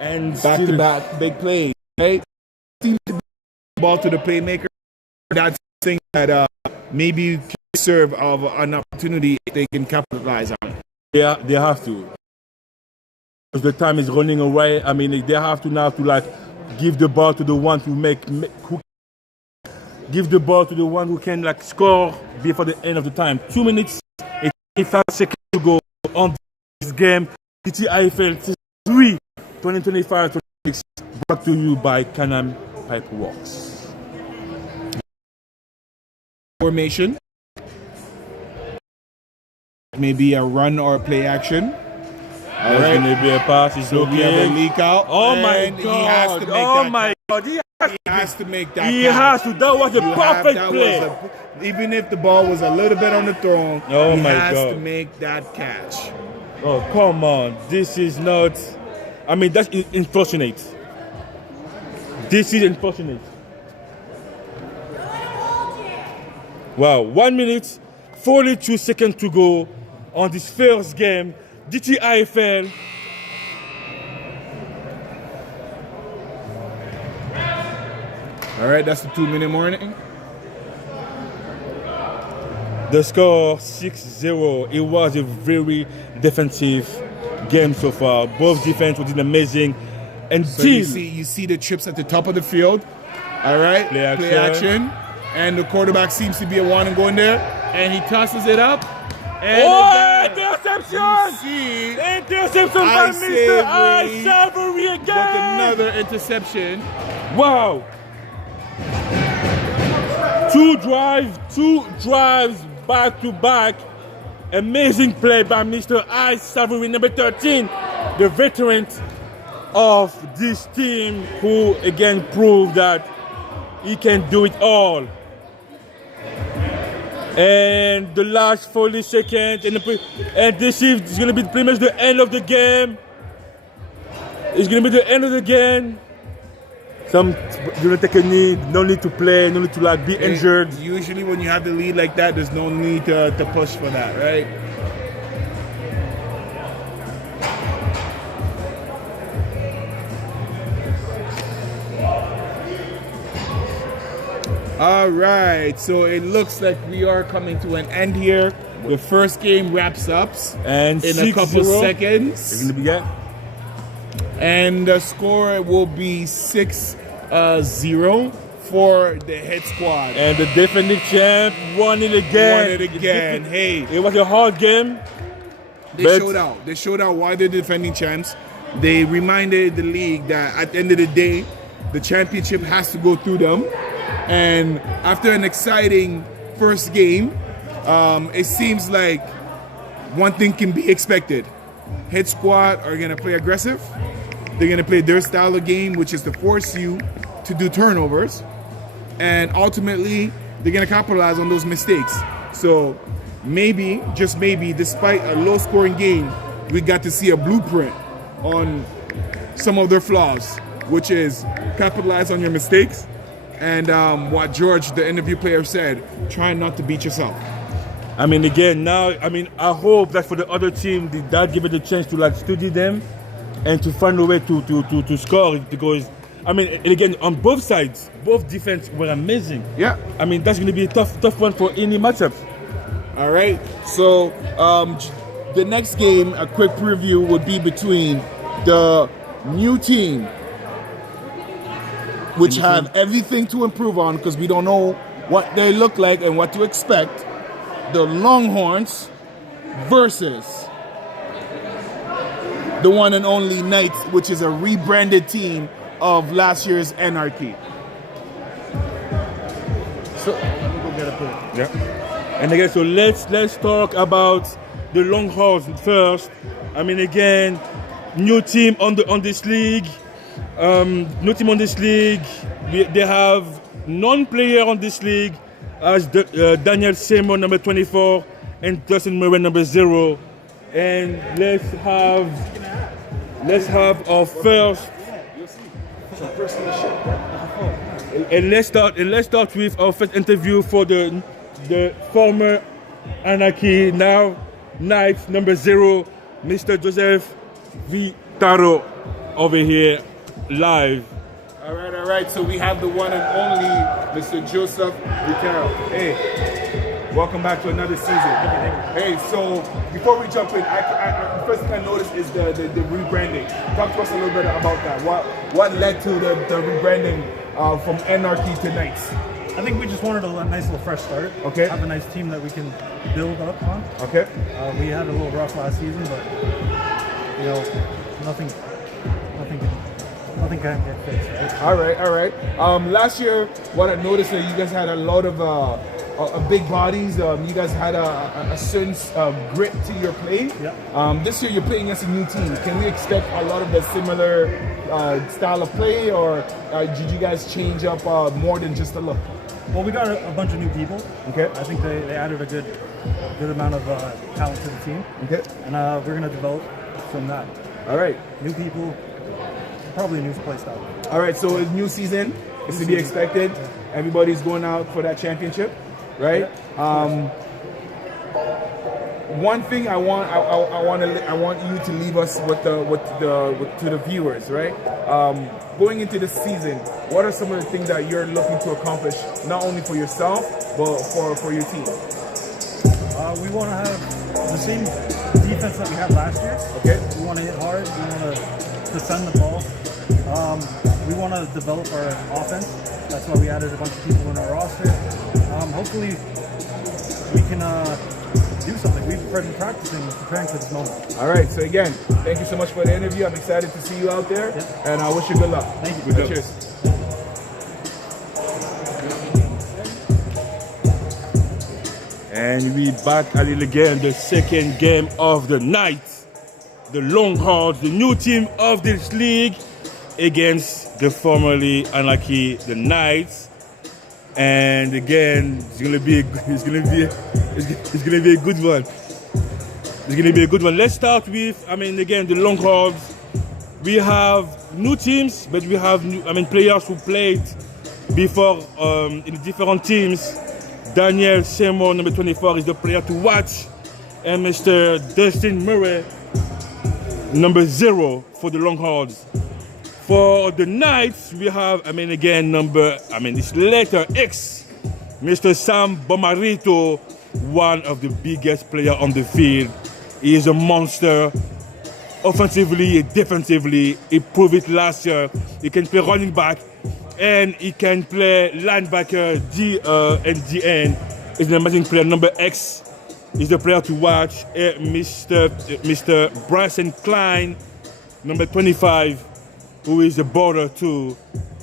And back to back big plays. Right? Seems to be the ball to the playmaker. That's something that maybe you can serve of an opportunity if they can capitalize on. They have to. Because the time is running away. I mean, they have to now to like give the ball to the one who give the ball to the one who can like score before the end of the time. 2 minutes and 25 seconds to go on this game. GTIFL 3 2025-26 brought to you by Canam Pipe Works. Formation. Maybe a run or a play action. There's going to be a pass. He's so we have a leak out. Oh my God. He has to make oh my God. He He has to make that. He catch. has to. That was a perfect play. Even if the ball was a little bit on the throne, Oh he my has God. to make that catch. Oh, come on. This is not. I mean, that's unfortunate. This is unfortunate. Wow. 1 minute, 42 seconds to go on this first game. GTIFL. All right, that's the 2-minute warning. The score 6-0. It was a very defensive game so far. Both defense was amazing. Until So you see the trips at the top of the field. All right, Play action. And the quarterback seems to be a one and going there. And he tosses it up. And interception! see Interception by Mr. Savory again! with another interception. Wow! Two drives back to back. Amazing play by Mr. Savory, number 13, the veteran of this team, who again proved that he can do it all. And the last 40 seconds, and this is going to be pretty much the end of the game. It's going to be the end of the game. Some going to take a knee, no need to play, no need to be injured. Usually when you have the lead like that, there's no need to push for that, right? All right, so it looks like we are coming to an end here. The first game wraps up And in a couple 6-0. seconds. It's going to be that. And the score will be 6-0 for the head squad. And the defending champ won it again. Won it again. Hey, It was a hard game. they showed out. They showed out why they're the defending champs. They reminded the league that at the end of the day, the championship has to go through them. And after an exciting first game, it seems like one thing can be expected. Head squad are going to play aggressive. They're going to play their style of game, which is to force you to do turnovers. And ultimately, they're going to capitalize on those mistakes. So maybe, just maybe, despite a low-scoring game, we got to see a blueprint on some of their flaws, which is capitalize on your mistakes. And what George, the interview player, said, try not to beat yourself. I mean, again, now, I hope that for the other team, that give it a chance to study them and to find a way to score, because, and again, on both sides, both defense were amazing. Yeah. That's going to be a tough one for any matchup. All right. So the next game, a quick preview, would be between the new team, which have everything to improve on because we don't know what they look like and what to expect, the Longhorns versus the one and only Knights, which is a rebranded team of last year's Anarchy. So, Yeah. And again, so let's talk about the Longhorns first. Again, new team on this league. New team on this league. They have non-player on this league as Daniel Seymour, number 24, and Dustin Murray, number 0. And let's have our first. And let's start with our first interview for the former Anarchy, now Knights, number 0, Mr. Joseph Vitaro over here live. all right. So we have the one and only Mr. Joseph Vitaro. Hey, welcome back to another season. Hey, so before we jump in, the first thing I noticed is the rebranding. Talk to us a little bit about that. What led to the rebranding from Anarchy to Knights? I think we just wanted a nice little fresh start. Okay. Have a nice team that we can build up on. Okay. We had a little rough last season, but nothing can get fixed. Right? All right. Last year, what I noticed is you guys had a lot of big bodies. You guys had a certain grit to your play. Yeah. This year you're playing against a new team. Can we expect a lot of the similar style of play, or did you guys change up more than just the look? Well, we got a bunch of new people. Okay. I think they added a good amount of talent to the team. Okay. And we're gonna develop from that. All right. New people, probably a new play style. All right. So a new season is to be expected. Everybody's going out for that championship, right? Yeah. One thing I want you to leave us with to the viewers, right? Going into the season, what are some of the things that you're looking to accomplish, not only for yourself but for your team? We want to have the same defense that we had last year. Okay. We want to hit hard. We want to defend the ball. We want to develop our offense. That's why we added a bunch of people in our roster. Hopefully, we can do something. We've been practicing, preparing for this moment. All right. So again, thank you so much for the interview. I'm excited to see you out there, and I wish you good luck. Thank you. Good cheers. And we back at it again, the second game of the night. The Longhorns, the new team of this league, against the formerly unlucky the Knights. And again, it's gonna be a good one. It's gonna be a good one. Let's start with, again, the Longhorns. We have new teams, but we have players who played before in different teams. Daniel Seymour, number 24, is the player to watch, and Mr. Dustin Murray, number 0 for the Longhorns. For the Knights, we have, it's letter X, Mr. Sam Bomarito, one of the biggest players on the field. He is a monster, offensively and defensively. He proved it last year. He can play running back, and he can play linebacker, and DN. He's an amazing player. Number X is the player to watch. Mr. Bryson Klein, number 25, who is the border too.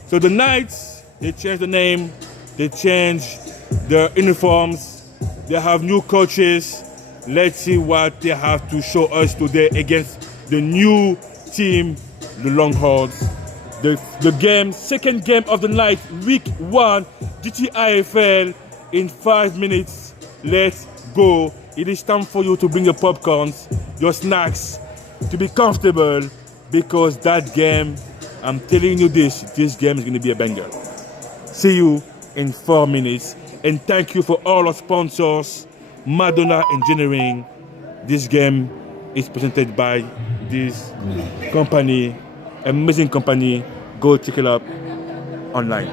So the Knights, they changed the name, they changed their uniforms, they have new coaches. Let's see what they have to show us today against the new team, the Longhorns. The game, second game of the night, week 1, GTIFL in 5 minutes. Let's go. It is time for you to bring your popcorns, your snacks, to be comfortable, because that game, I'm telling you this game is going to be a banger. See you in 4 minutes. And thank you for all our sponsors, Madonna Engineering. This game is presented by this company, amazing company. Go check it out online.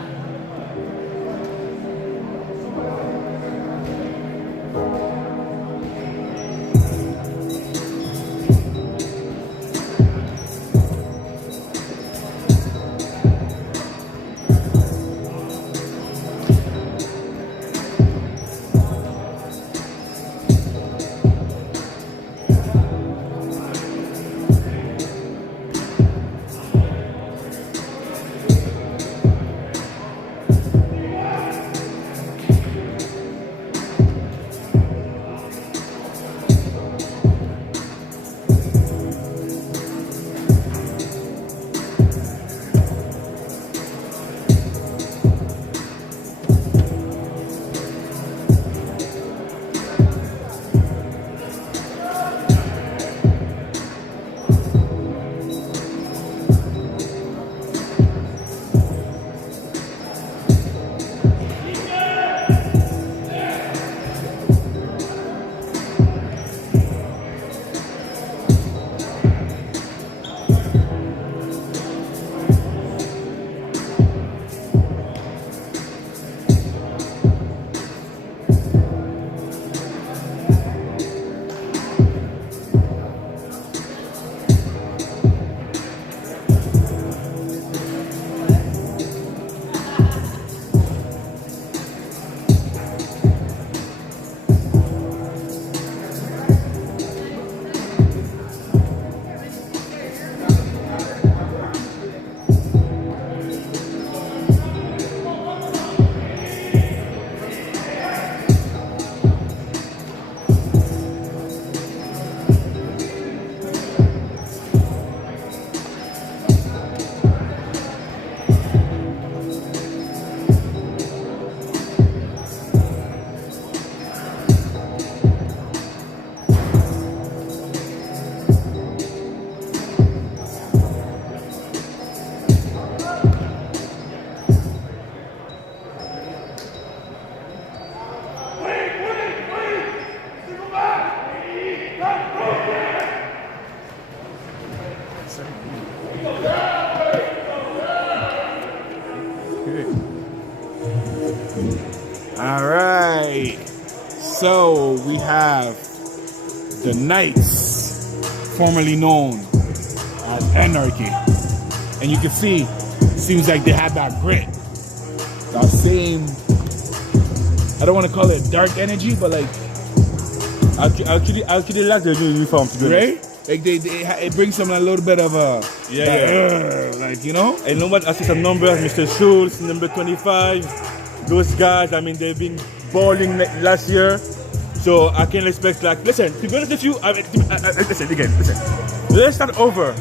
All right. So we have the Knights, formerly known as Anarchy. And you can see, seems like they have that grit. That same, I don't want to call it dark energy, but like, Actually like the new uniform, to be honest. right? Like it brings them a little bit of a, like, you know? And no matter, I see some numbers, Mr. Schultz, number 25. Those guys, I mean, they've been balling last year. So I can expect, like, listen, to be honest with you, listen. Let's start over.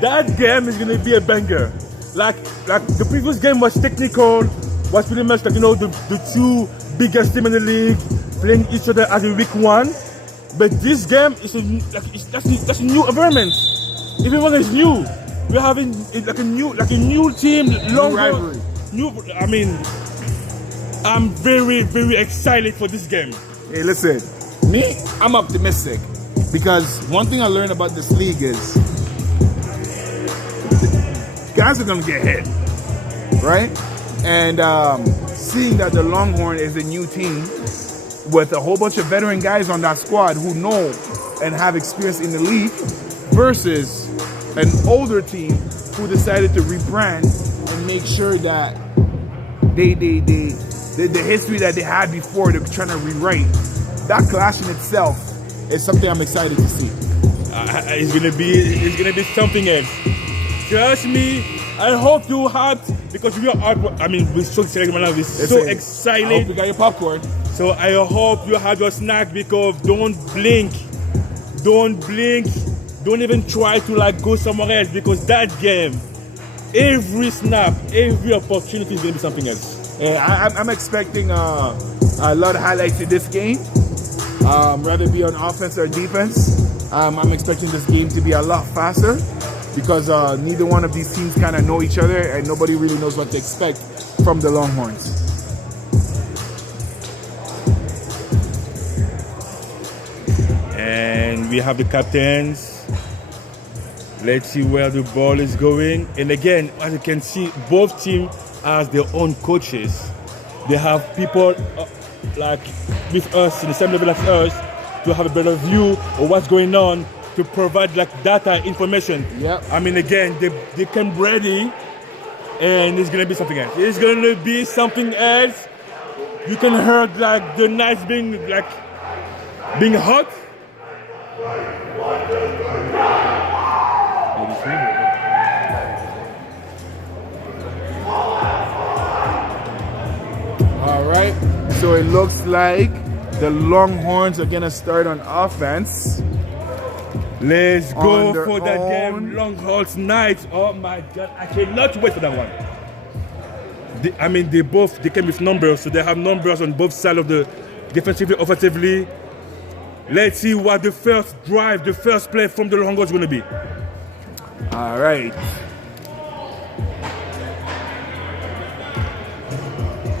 That game is going to be a banger. Like the previous game was technical, was pretty much like, you know, the two biggest teams in the league playing each other as a week one. But this game is that's a new environment. Everyone is new. We're having like a new team, long rivalry. I mean, I'm very, very excited for this game. Hey, listen, me, I'm optimistic because one thing I learned about this league is guys are gonna get hit, right? And seeing that the Longhorn is a new team with a whole bunch of veteran guys on that squad who know and have experience in the league versus an older team who decided to rebrand and make sure that the history that they had before they're trying to rewrite. That clash in itself is something I'm excited to see. It's gonna be something else. Trust me. I hope you have, because we are we're so excited right now. We're so excited. I hope you got your popcorn. So I hope you have your snack, because don't blink. Don't even try to like go somewhere else, because that game, every snap, every opportunity is gonna be something else. Yeah, I'm expecting a lot of highlights in this game. Rather be on offense or defense. I'm expecting this game to be a lot faster because neither one of these teams kind of know each other and nobody really knows what to expect from the Longhorns. And we have the captains. Let's see where the ball is going. And again, as you can see, both teams have their own coaches. They have people like with us in the same level as us to have a better view of what's going on, to provide like data information. Yep. I mean, again, they came ready, and it's gonna be something else. It's gonna be something else. You can hear like the nights being hot. All right, so it looks like the Longhorns are gonna start on offense. Let's go for that own. game, Longhorns Knights. Oh my God, I cannot wait for that one. They came with numbers, so they have numbers on both sides of the defensively, offensively. Let's see what the first drive, the first play from the Longhorns is going to be. All right.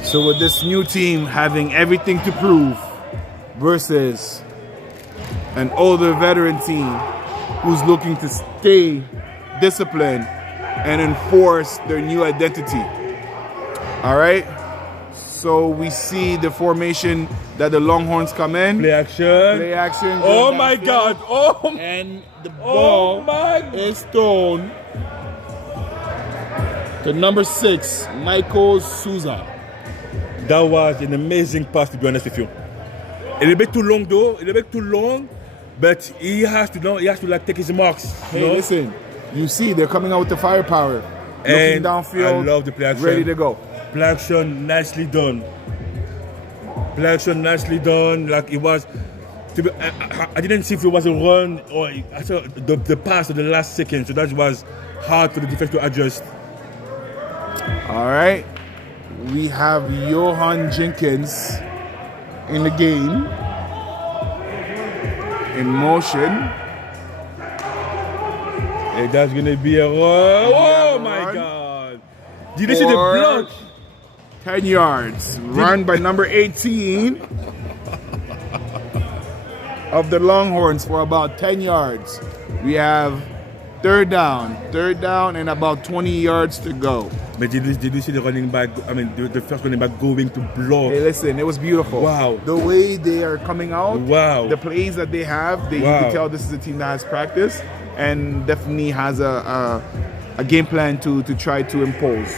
So with this new team having everything to prove versus an older veteran team who's looking to stay disciplined and enforce their new identity. All right. So we see the formation that the Longhorns come in. Play action. Play action. Oh my God. Oh. And the ball is thrown to number 6, Michael Souza. That was an amazing pass, to be honest with you. A little bit too long though. A little bit too long. But he has to like take his marks. Hey, listen. You see, they're coming out with the firepower. And looking downfield. I love the play action. Ready to go. Play action, nicely done. Play action, nicely done. Like it was. I didn't see if it was a run or I saw the pass at the last second. So that was hard for the defense to adjust. All right. We have Johan Jenkins in the game. In motion. And that's going to be a run. Oh my God. Did you see the block? 10 yards. Run by number 18 of the Longhorns for about 10 yards. We have Third down, and about 20 yards to go. But did you see the running back? I mean, the first running back going to block. Hey, listen, it was beautiful. Wow. The way they are coming out. Wow. The plays that they have, you can tell this is a team that has practice and definitely has a game plan to try to impose.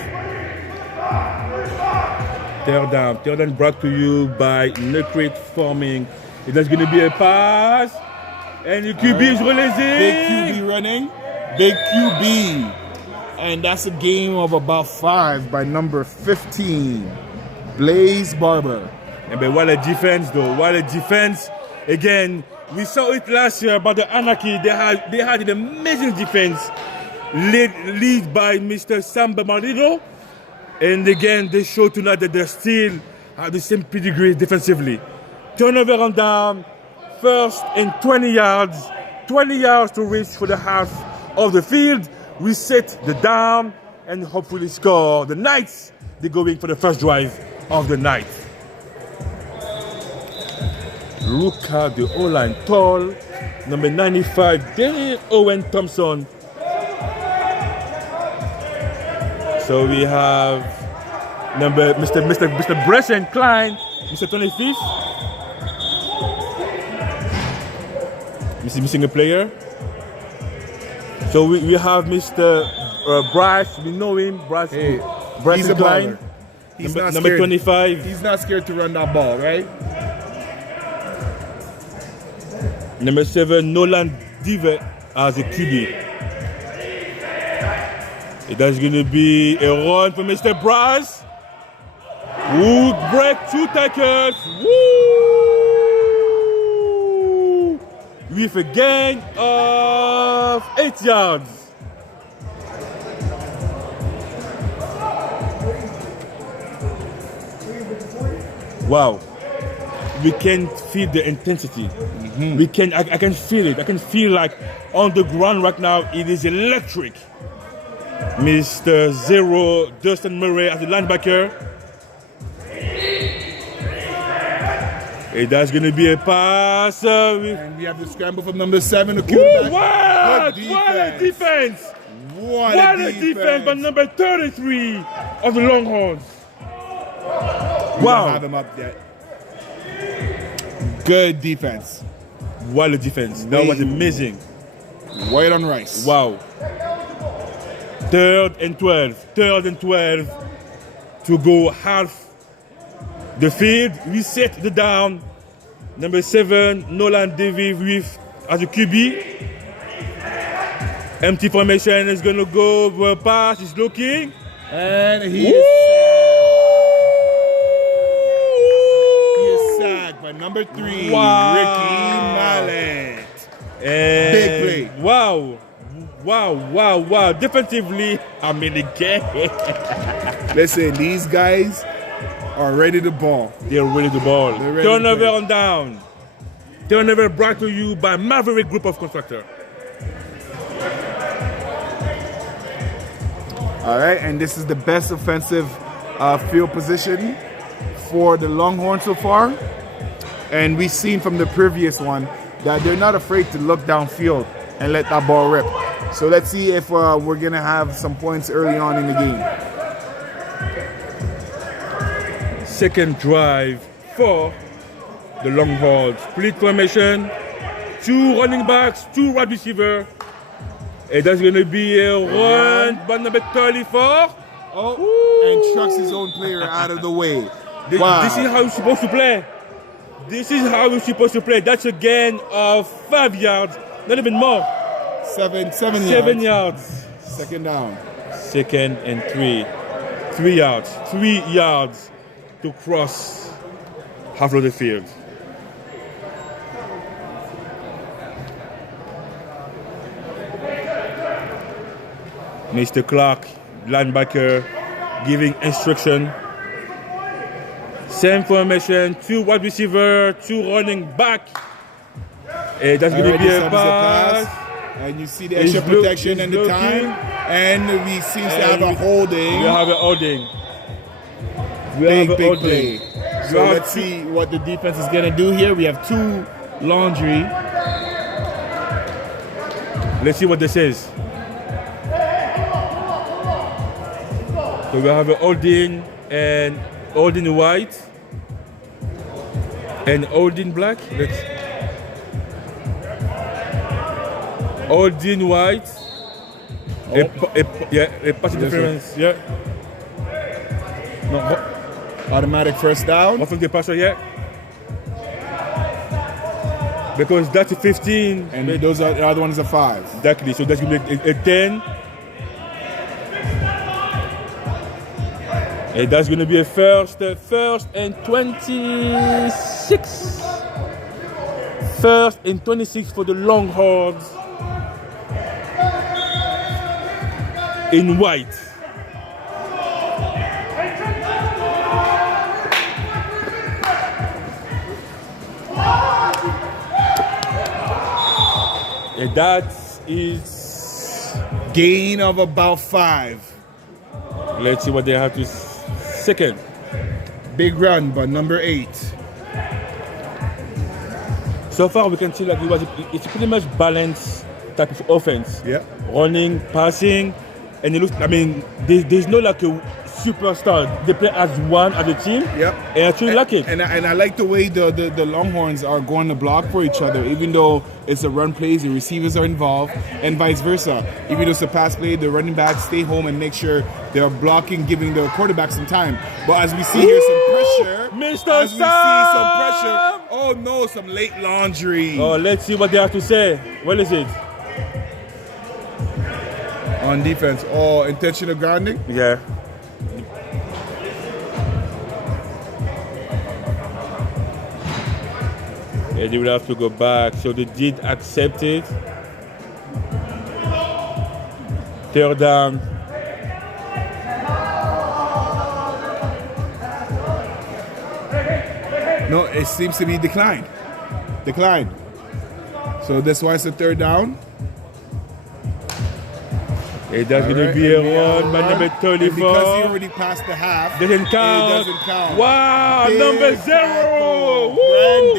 Third down brought to you by Necrate Farming. It is going to be a pass, and the QB is releasing. Big QB running, big QB. And that's a game of about 5 by number 15, Blaze Barber. And but what a defense, though! What a defense! Again, we saw it last year about the Anarchy. They had an amazing defense, led by Mr. Sam Bernardino. And again, they show tonight that they still have the same pedigree defensively. Turnover on down, first and 20 yards. 20 yards to reach for the half of the field. We set the down and hopefully score. The Knights, they're going for the first drive of the night. Look at the O-line tall. Number 95, Daniel Owen Thompson. So we have Mr. Bresson Klein, Mr. 25th. Missing a player. So we have Mr. Bryce. We know him. Bryce. Hey, Bryce Klein. He's number 25. He's not scared to run that ball, right? Number 7, Nolan Dive as a QB. That's going to be a run for Mr. Bryce. Who break 2 tackles. Woo! With a gain of 8 yards. Wow. We can feel the intensity. I can feel it. I can feel like on the ground right now it is electric. Mr. Zero, Dustin Murray as a linebacker. That's going to be a pass. And we have the scramble from number 7. What a defense! What a defense by number 33 of the Longhorns. Wow. Have him up yet. Good defense. What a defense. That was amazing. White on rice. Wow. 3rd and 12 to go half the field. We set the down. Number 7, Nolan Davy with as a QB. Empty formation is going to go for a pass. He's looking. And he is sacked by number 3, Ricky Mallet. Big play. Wow. Defensively, I'm in the game. Listen, these guys are ready to ball. They're ready to ball. Turnover on down. Turnover brought to you by Maverick Group of Constructors. All right, and this is the best offensive field position for the Longhorns so far. And we've seen from the previous one that they're not afraid to look downfield and let that ball rip. So let's see if we're going to have some points early on in the game. Second drive for the Longhorns. Split formation, 2 running backs, 2 wide receivers. And that's going to be a run by number 34. And trucks his own player out of the way. This is how you're supposed to play. That's a gain of 5 yards, not even more. 7 yards. Second down. 2nd and 3. 3 yards. 3 yards to cross half of the field. Mr. Clark, linebacker, giving instruction. Same formation, 2 wide receiver, 2 running back. That's going to be a pass. And you see the extra protection and the time. And we seem to have a holding. We have a holding. Big play. So let's see what the defense is going to do here. We have 2 laundry. Let's see what this is. So we have Holding and Holding white and Holding black. Let's Holding white. A pass interference. Yeah. No, Automatic first down. what from the passer yet? Because that's a 15. And those are the other ones are 5. Exactly. So that's gonna be a 10. And that's gonna be a first and 26. First and 26 for the Longhorns in white. And that is Gain of about 5. let's see what they have to second. Big run, but number 8. So far we can see that it's pretty much balanced type of offense. Yeah. Running, passing, and it looks, I mean, there's no like a superstar. They play as one as a team. Yep. And I actually like it. And I like the way the Longhorns are going to block for each other, even though it's a run plays, the receivers are involved, and vice versa. Even though it's a pass play, the running backs stay home and make sure they're blocking, giving the quarterback some time. But as we see here, some pressure. Mr. As we see Sam! some pressure. Oh no, some late laundry. Oh, let's see what they have to say. What is it? On defense. Oh, intentional grounding. Yeah. Yeah, they will have to go back. So they did accept it. Third down. No, it seems to be declined. Declined. So that's why it's a third down. Hey, that's going to be a run by number 34. And because he already passed the half, Doesn't count. It doesn't count. Wow, Big number 0. Woo!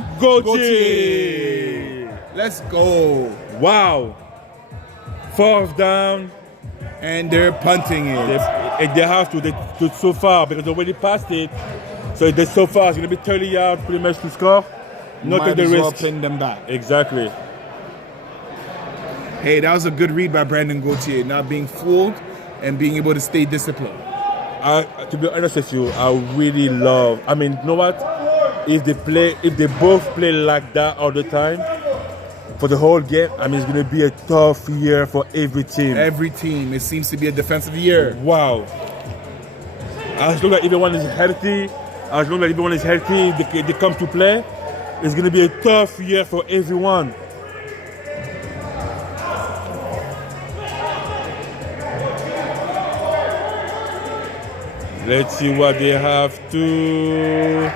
Brandon Gauthier. Let's go. Wow. Fourth down. And they're punting it. They have to. They so far because they already passed it. So they so far it's going to be 30 yards pretty much to score. Not Might at the as well risk. pin them back. Exactly. Hey, that was a good read by Brandon Gauthier, not being fooled and being able to stay disciplined. To be honest with you, I really love. I mean, you know what? If they both play like that all the time for the whole game, I mean, it's going to be a tough year for every team. Every team. It seems to be a defensive year. Wow. As long as everyone is healthy, they come to play, it's going to be a tough year for everyone. Let's see what they have to.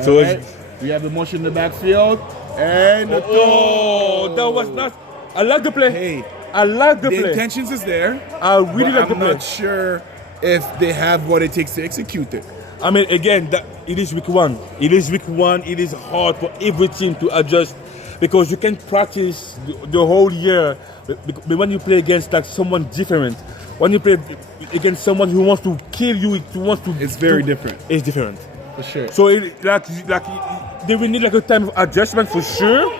So right. We have the motion in the backfield. And the throw. That was not. I like the play. Hey, I like the the play. intentions is there. I really like the I'm play. not sure if they have what it takes to execute it. I mean, again, it is week 1. It is week 1. It is hard for every team to adjust because you can practice the whole year. But when you play against like someone different, when you play against someone who wants to kill you, It's very different. It's different. For sure. So they will need like a time of adjustment for sure.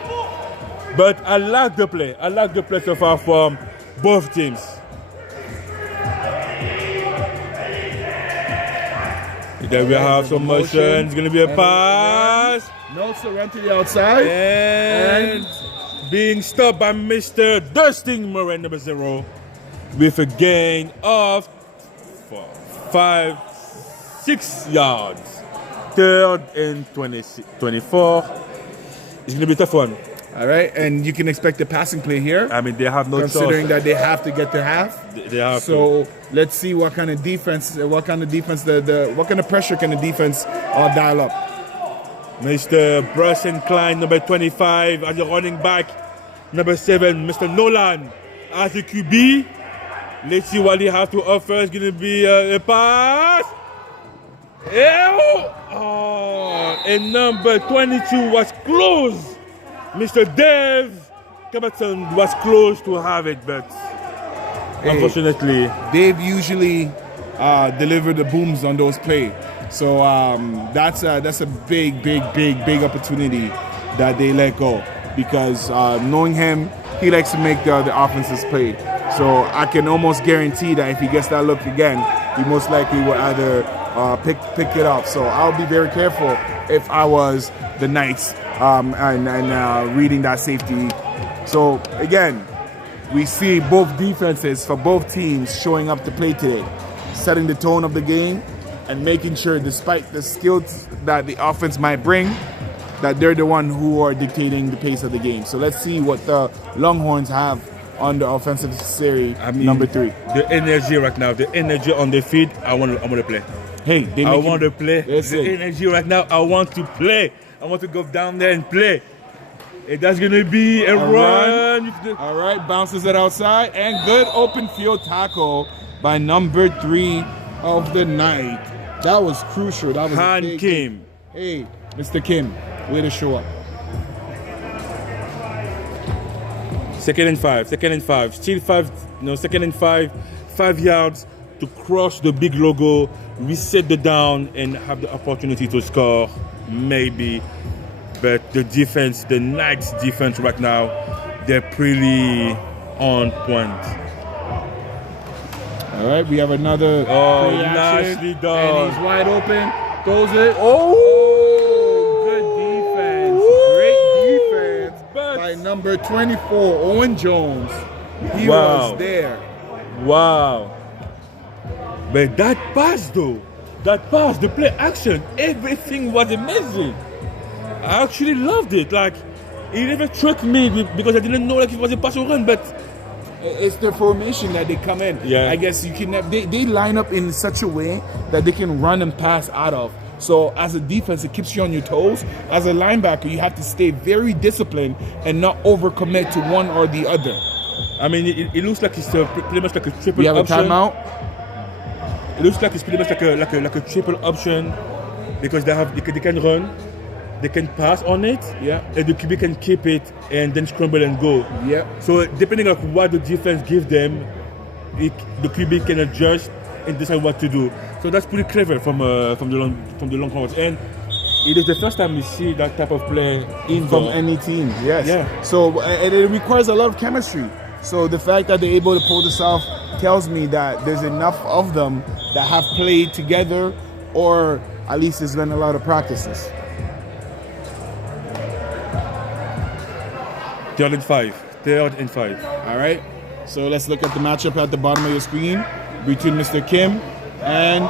But I like the play. I like the play so far from both teams. Then we have some motion. It's gonna be a pass. No, so run to the outside. And being stopped by Mr. Dustin Moran, number 0, with a gain of 6 yards. Third and 24. It's going to be a tough one. All right, and you can expect a passing play here. I mean, they have no considering choice. that they have to get to half. They have so let's see what kind of defense, what kind of pressure can the defense dial up. Mr. Bryson Klein, number 25, as a running back. Number 7, Mr. Nolan as a QB. Let's see what they have to offer. It's going to be a pass. Oh, and number 22 was close. Mr. Dave Caberton was close to have it, but Unfortunately, they've usually delivered the booms on those plays. So that's a big opportunity that they let go, because knowing him, he likes to make the offenses play. So I can almost guarantee that if he gets that look again, he most likely will either pick it up. So I'll be very careful if I was the Knights and reading that safety. So again, we see both defenses for both teams showing up to play today, setting the tone of the game and making sure, despite the skills that the offense might bring, that they're the one who are dictating the pace of the game. So let's see what the Longhorns have on the offensive series, number 3. The energy right now, the energy on the field, I want to play. Hey, I want to play. Listen. The energy right now, I want to play. I want to go down there and play. And that's going to be a run. All right, bounces it outside, and good open field tackle by number 3 of the night. That was crucial. That was Han Kim. Hey, Mr. Kim, way to show up. Second and five. Still 5, second and 5. 5 yards to cross the big logo, reset the down, and have the opportunity to score, maybe. But the defense, the Knights defense right now, they're pretty on point. All right, we have another play action, nicely done. and he's wide open. Throws it. Oh, good defense. Great defense by number 24, Owen Jones. He was there. Wow. But that pass, the play action, everything was amazing. I actually loved it. Like, it never struck me because I didn't know it was a pass or run, but it's the formation that they come in. Yeah. I guess you can. They line up in such a way that they can run and pass out of. So as a defense, it keeps you on your toes. As a linebacker, you have to stay very disciplined and not overcommit to one or the other. I mean, it looks like it's pretty much like a triple option. We have a timeout. It looks like it's pretty much like a triple option because they can run, they can pass on it, and the QB can keep it and then scramble and go. Yeah. So depending on what the defense gives them, the QB can adjust and decide what to do. So that's pretty clever from the Longhorns, and it is the first time we see that type of play from any team. Yes. Yeah. So and it requires a lot of chemistry. So the fact that they're able to pull this off tells me that there's enough of them that have played together, or at least has been a lot of practices. 3rd and 5. All right. So let's look at the matchup at the bottom of your screen between Mr. Kim and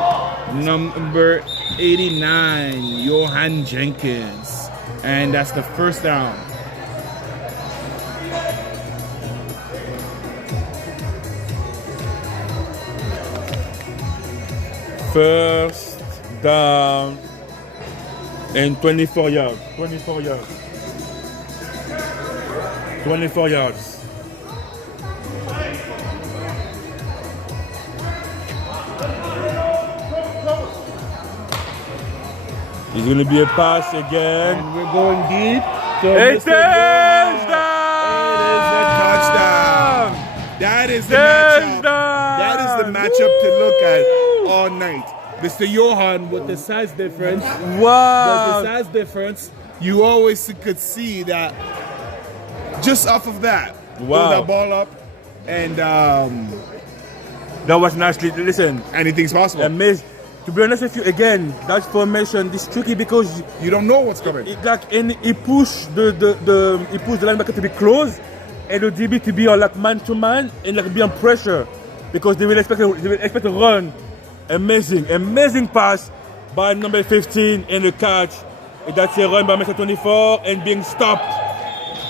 number 89, Johan Jenkins. And that's the first down. First down and 24 yards. 24 yards. It's going to be a pass again. And we're going deep. So It is touchdown! That is the matchup. That is the matchup to look at all night. Mr. Johan with the size difference. Wow. The size difference, you always could see that just off of that. Wow. Throw that ball up, and that was nicely. Listen, anything's possible. Amazing. To be honest with you, again, that formation is tricky because you don't know what's coming. He pushed the linebacker to be close, and the DB to be on like man to man and like be on pressure because they will expect a run. Amazing pass by number 15 and the catch. That's a run by Mr. 24 and being stopped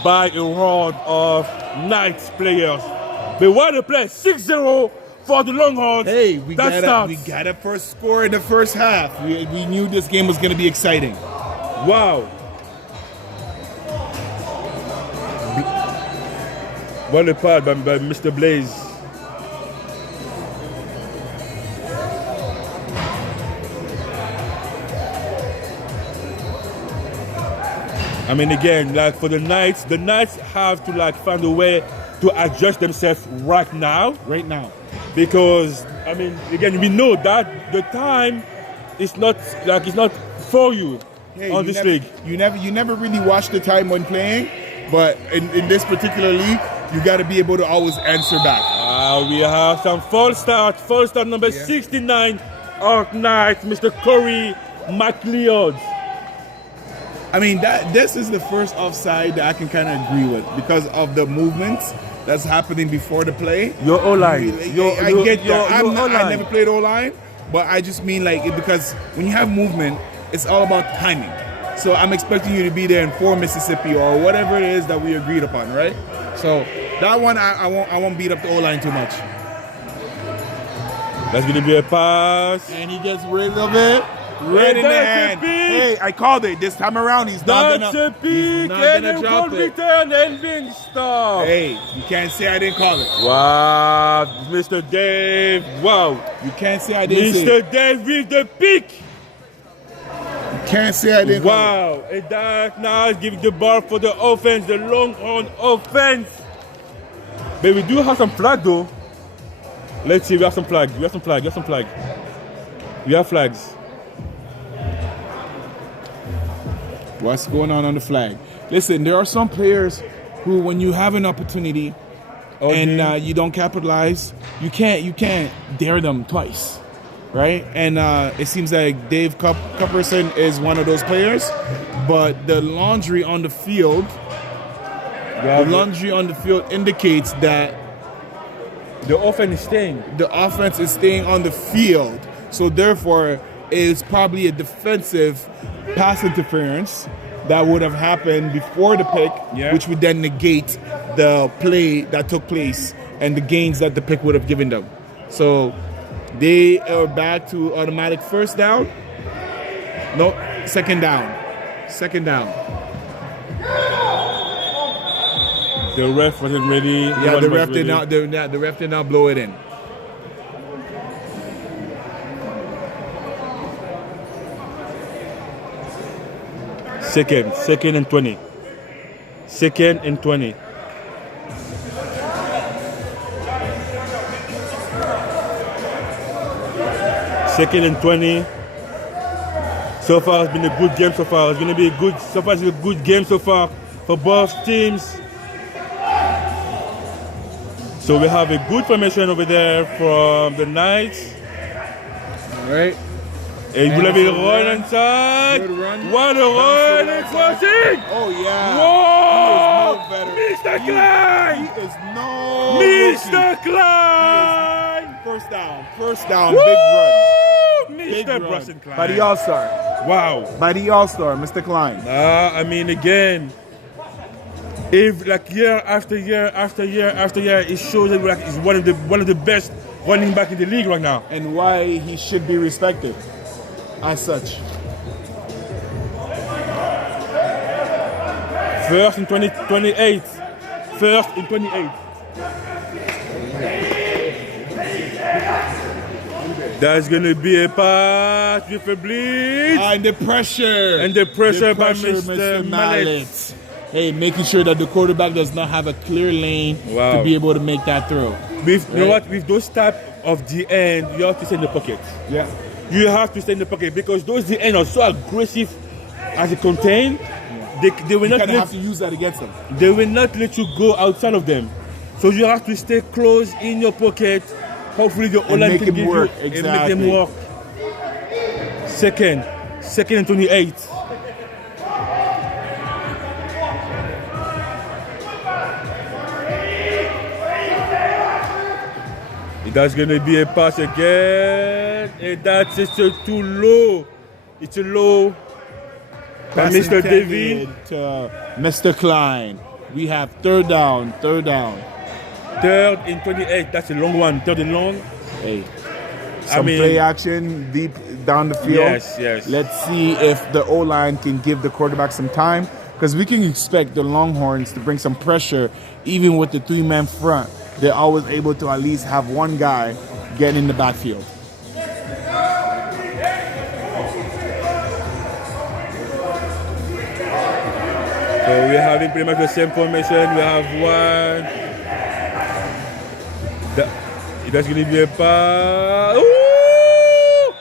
by a horde of Knights players. But what a play! 6-0 for the Longhorns. Hey, we got a first score in the first half. We knew this game was going to be exciting. Wow. What a pass by Mr. Blaze. I mean, again, like for the Knights have to like find a way to adjust themselves right now. Right now. Because, I mean, again, we know that the time is not for you on this league. You never really watch the time when playing, but in this particular league, you got to be able to always answer back. We have some false start number 69, out night, Mr. Corey McLeod. I mean, this is the first offside that I can kind of agree with because of the movements that's happening before the play. Your O-line. I get that. I never played O-line, but I just mean like because when you have movement, it's all about timing. So I'm expecting you to be there in 4 Mississippi or whatever it is that we agreed upon, right? So that one I won't beat up the O-line too much. That's gonna be a pass. And he gets rid of it. Right in the hand. Hey, I called it. This time around, he's not gonna drop it. Return and being stopped. Hey, you can't say I didn't call it. Wow, Mr. Dave. Wow. You can't say I didn't say it. Mr. Dave with the pick. You can't say I didn't call it. Wow. And that now is giving the ball for the offense, the Longhorn offense. But we do have some flag though. Let's see, we have some flag. We have flags. What's going on the flag? Listen, there are some players who, when you have an opportunity and you don't capitalize, you can't dare them twice, right? And it seems like Dave Cupperson is one of those players, but the laundry on the field indicates that the offense is staying. The offense is staying on the field, so therefore it's probably a defensive pass interference that would have happened before the pick, which would then negate the play that took place and the gains that the pick would have given them. So they are back to automatic first down. No, second down. The ref wasn't ready. Yeah, the ref did not blow it in. Second and 20. Second and 20. Second and 20. So far, it's been a good game so far. It's going to be a good game so far for both teams. So we have a good formation over there from the Knights. All right. And will have a run inside. Good run. What a run and crossing! Oh yeah. Whoa! He is no better. Mr. Klein! He is no Mr. Klein! First down, big run. Mr. Brussel Klein. By the All-Star. Wow. By the All-Star, Mr. Klein. I mean, again, if like year after year, it shows that like he's one of the best running back in the league right now. And why he should be respected as such. First and 28. First and 28. That's going to be a pass with a blitz. And the pressure. By Mr. Mallet. Hey, making sure that the quarterback does not have a clear lane to be able to make that throw. You know what? With those type of DN, you have to stay in the pocket. Yeah. You have to stay in the pocket because those DN are so aggressive as they contain. They will not have to use that against them. They will not let you go outside of them. So you have to stay close in your pocket. Hopefully the O-line can give work. And make them work. Second and 28. That's going to be a pass again. And that's just too low. It's a low. By Mr. David. Mr. Klein. We have third down. Third and 28. That's a long one. Third and long. Hey. Play action deep down the field. Yes. Let's see if the O-line can give the quarterback some time. Because we can expect the Longhorns to bring some pressure even with the 3-man front. They're always able to at least have one guy getting in the backfield. So we're having pretty much the same formation. We have 1, That's going to be a pass. Ooh!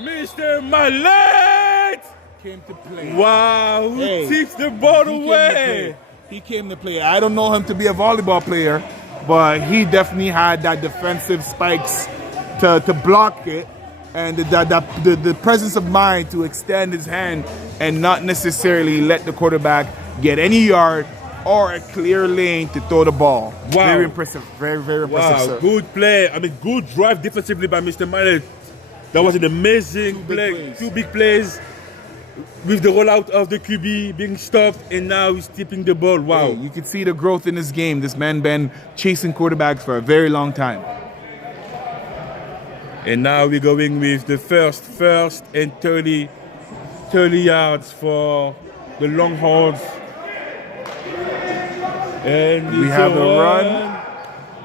Mr. Mallet! Came to play. Wow, who tips the ball away? He came to play. I don't know him to be a volleyball player, but he definitely had that defensive spikes to block it, and the presence of mind to extend his hand and not necessarily let the quarterback get any yard or a clear lane to throw the ball. Wow. Very impressive. Very, very impressive, Wow, sir. good play. I mean, good drive defensively by Mr. Mallet. That was an amazing play. Two big plays with the rollout of the QB being stopped, and now he's tipping the ball. Wow. Hey, you can see the growth in this game. This man been chasing quarterbacks for a very long time. And now we're going with the first and 30 yards for the Longhorns. And We have a run.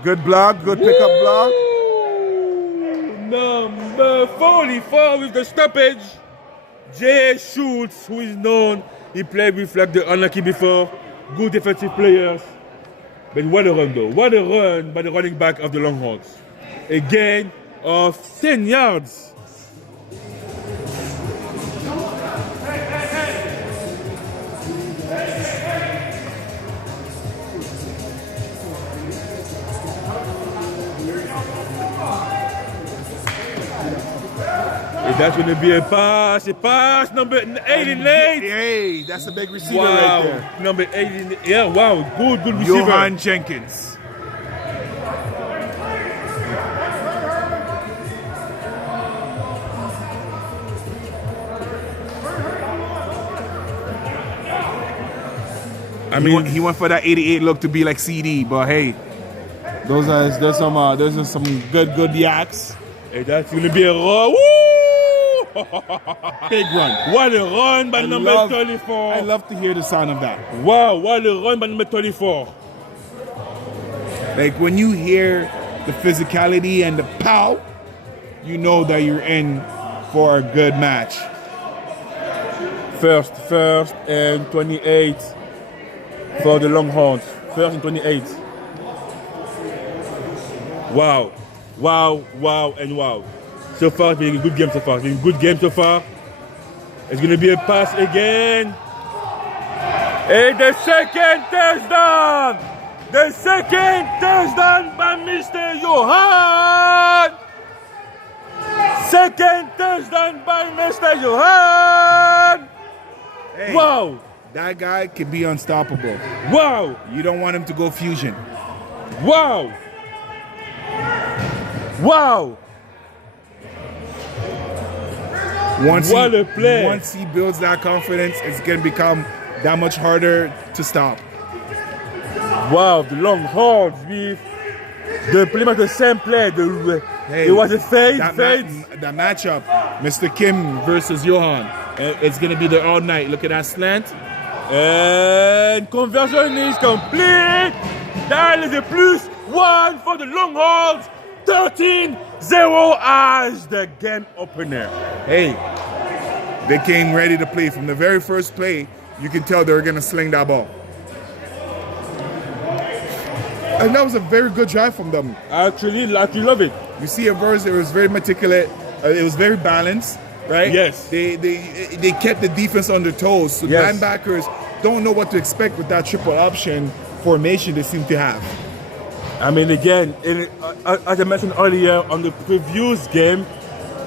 Good block, good pickup block. Number 44 with the stoppage. Jay Schultz, who is known, he played with like the unlucky before. Good defensive players. But what a run though. What a run by the running back of the Longhorns. A gain of 10 yards. That's going to be a pass number 88. Hey, that's a big receiver right there. Number 88. Yeah, wow, good receiver. Johan Jenkins. I mean, he went for that 88 look to be like CD, but hey, there's some good yaks. Hey, that's going to be a run. Woo! Big run. What a run by number 34. I love to hear the sound of that. Wow, what a run by number 34. Like when you hear the physicality and the pow, you know that you're in for a good match. First and 28 for the Longhorns. First and 28. Wow, and wow. So far, it's been a good game so far. It's been a good game so far. It's going to be a pass again. And the second touchdown! The second touchdown by Mr. Johan! Second touchdown by Mr. Johan! Hey, wow! That guy can be unstoppable. Wow! You don't want him to go fusion. Wow! Wow! Once he builds that confidence, it's going to become that much harder to stop. Wow, the Longhorns with pretty much the same play. It was a fade. That matchup, Mr. Kim versus Johan, it's going to be there all night. Look at that slant. And conversion is complete. That is a +1 for the Longhorns. 13-0 as the game opener. Hey, they came ready to play. From the very first play, you can tell they were going to sling that ball. And that was a very good drive from them. I actually love it. You see it was very meticulous. It was very balanced, right? Yes. They kept the defense on their toes. So yes. Linebackers don't know what to expect with that triple option formation they seem to have. I mean, again, as I mentioned earlier on the previous game,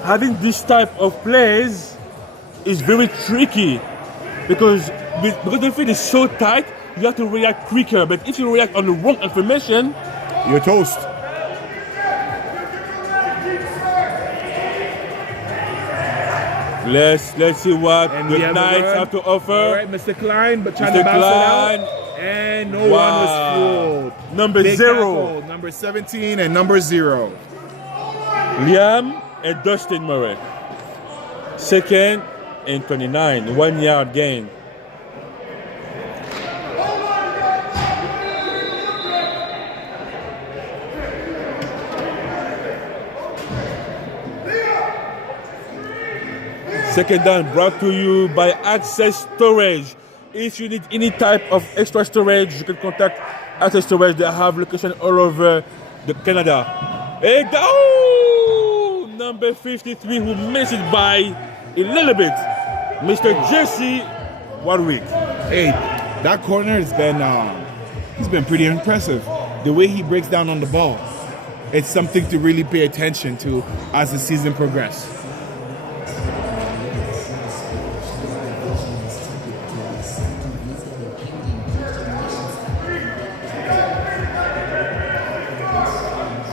having this type of plays is very tricky because the field is so tight, you have to react quicker. But if you react on the wrong information, you're toast. Let's see what the Knights have to offer. All right, Mr. Klein, but trying to bounce it out. And no one was fooled. Number Big 0. Tackle, number 17 and number 0. Liam and Dustin Murray. Second and 29. 1 yard gain. Second down brought to you by Access Storage. If you need any type of extra storage, you can contact Access Storage. They have location all over Canada. Number 53 who missed it by a little bit. Mr. Jesse Warwick. Hey, that corner has been he's been pretty impressive. The way he breaks down on the ball, it's something to really pay attention to as the season progresses.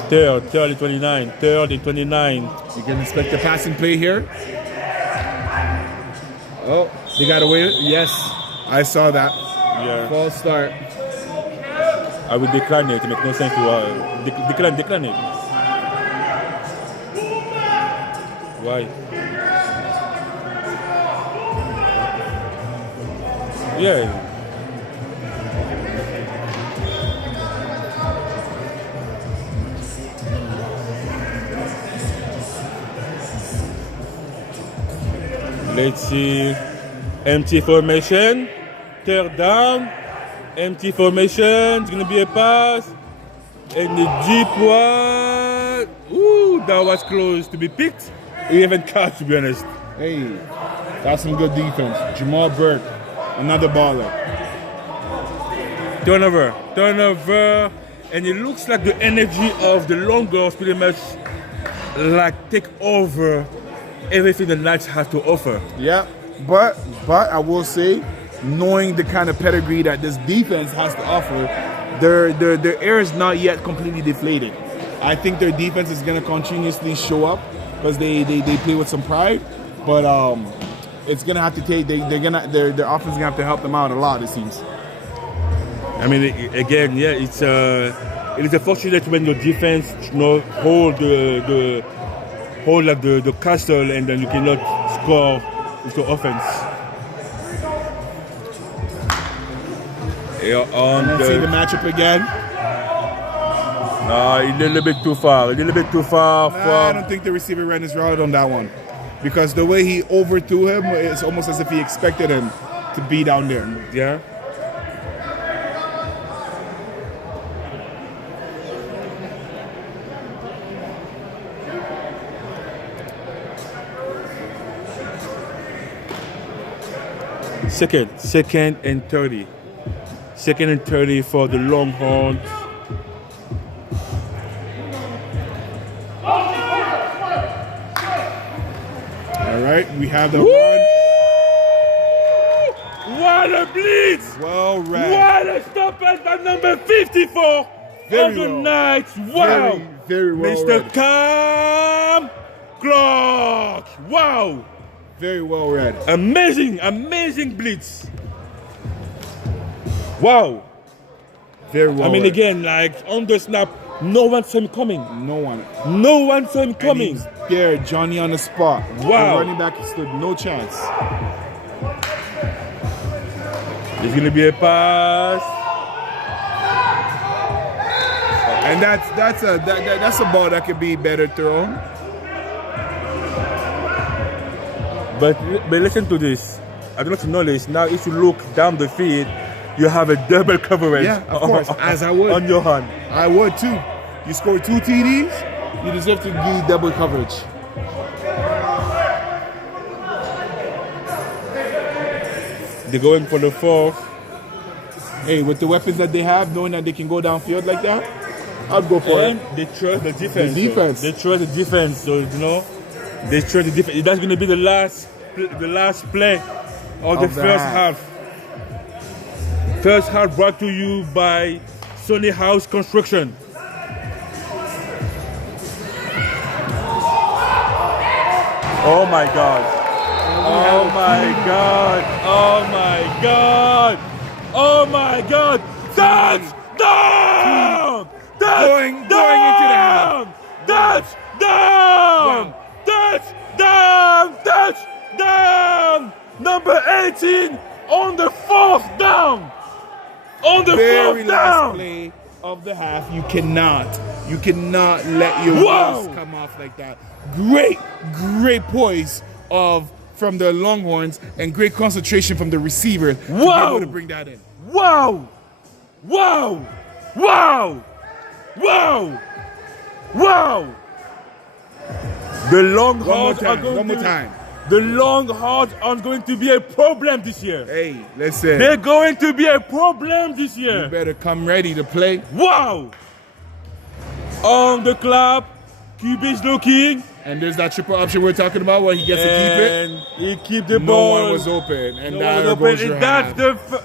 Third and 29. You can expect a passing play here. Oh, they got away. Yes, I saw that. Yeah. False start. I will decline it. It makes no sense to decline it. Why? Yeah. Let's see. Empty formation. Third down. Empty formation. It's going to be a pass. And the deep one. Ooh, that was close to be picked. We haven't caught, to be honest. Hey, that's some good defense. Jamal Burke, another baller. Turnover. And it looks like the energy of the Longhorns pretty much like take over everything the Knights have to offer. Yeah, but I will say, knowing the kind of pedigree that this defense has to offer, their air is not yet completely deflated. I think their defense is going to continuously show up because they play with some pride, but it's going to have to take their offense is going to have to help them out a lot, it seems. I mean, again, yeah, it is unfortunate when your defense hold the castle and then you cannot score with your offense. See the matchup again. No, a little bit too far. I don't think the receiver ran his route on that one, because the way he overthrew him, it's almost as if he expected him to be down there. Yeah. Second and 30. Second and 30 for the Longhorns. All right, we have the Woo! run. What a blitz! Well read. What a stop at the number 54 of the Knights. Wow! Very well Mr. read. Cam Clark. Wow! Very well read. Amazing blitz. Wow. Very well I mean, read. again, like on the snap, no one saw him coming. No one saw him coming. And he's there, Johnny on the spot. Wow. The running back stood no chance. There's gonna be a pass. And that's a ball that could be better thrown. But listen to this. I don't know if you know this. Now, if you look down the field, you have a double coverage. Yeah, of course, as I would. On your hand. I would too. You score 2 TDs, you deserve to do double coverage. They're going for the fourth. Hey, with the weapons that they have, knowing that they can go downfield like that, I'd go for it. They trust the defense. The defense. They trust the defense. So, they trust the defense. That's going to be the last play of the first half. First half brought to you by Sunny House Construction. Oh my God. Oh my God. Oh my God. Oh my God. Touchdown! Going into the half. Touchdown! Touchdown! Number 18 on the fourth down. On the Very fourth down. last play of the half. You cannot let your wheels come off like that. Great poise from the Longhorns and great concentration from the receiver to be able to bring that in. Wow! Wow! The Longhorns are going one more time. The Longhorns are going to be a problem this year. Hey, listen. They're going to be a problem this year. You better come ready to play. Wow! On the club, QB's looking. And there's that triple option we're talking about where he gets to keep it. And he keep the No ball. one was open. And No that one was open. goes your And that's half.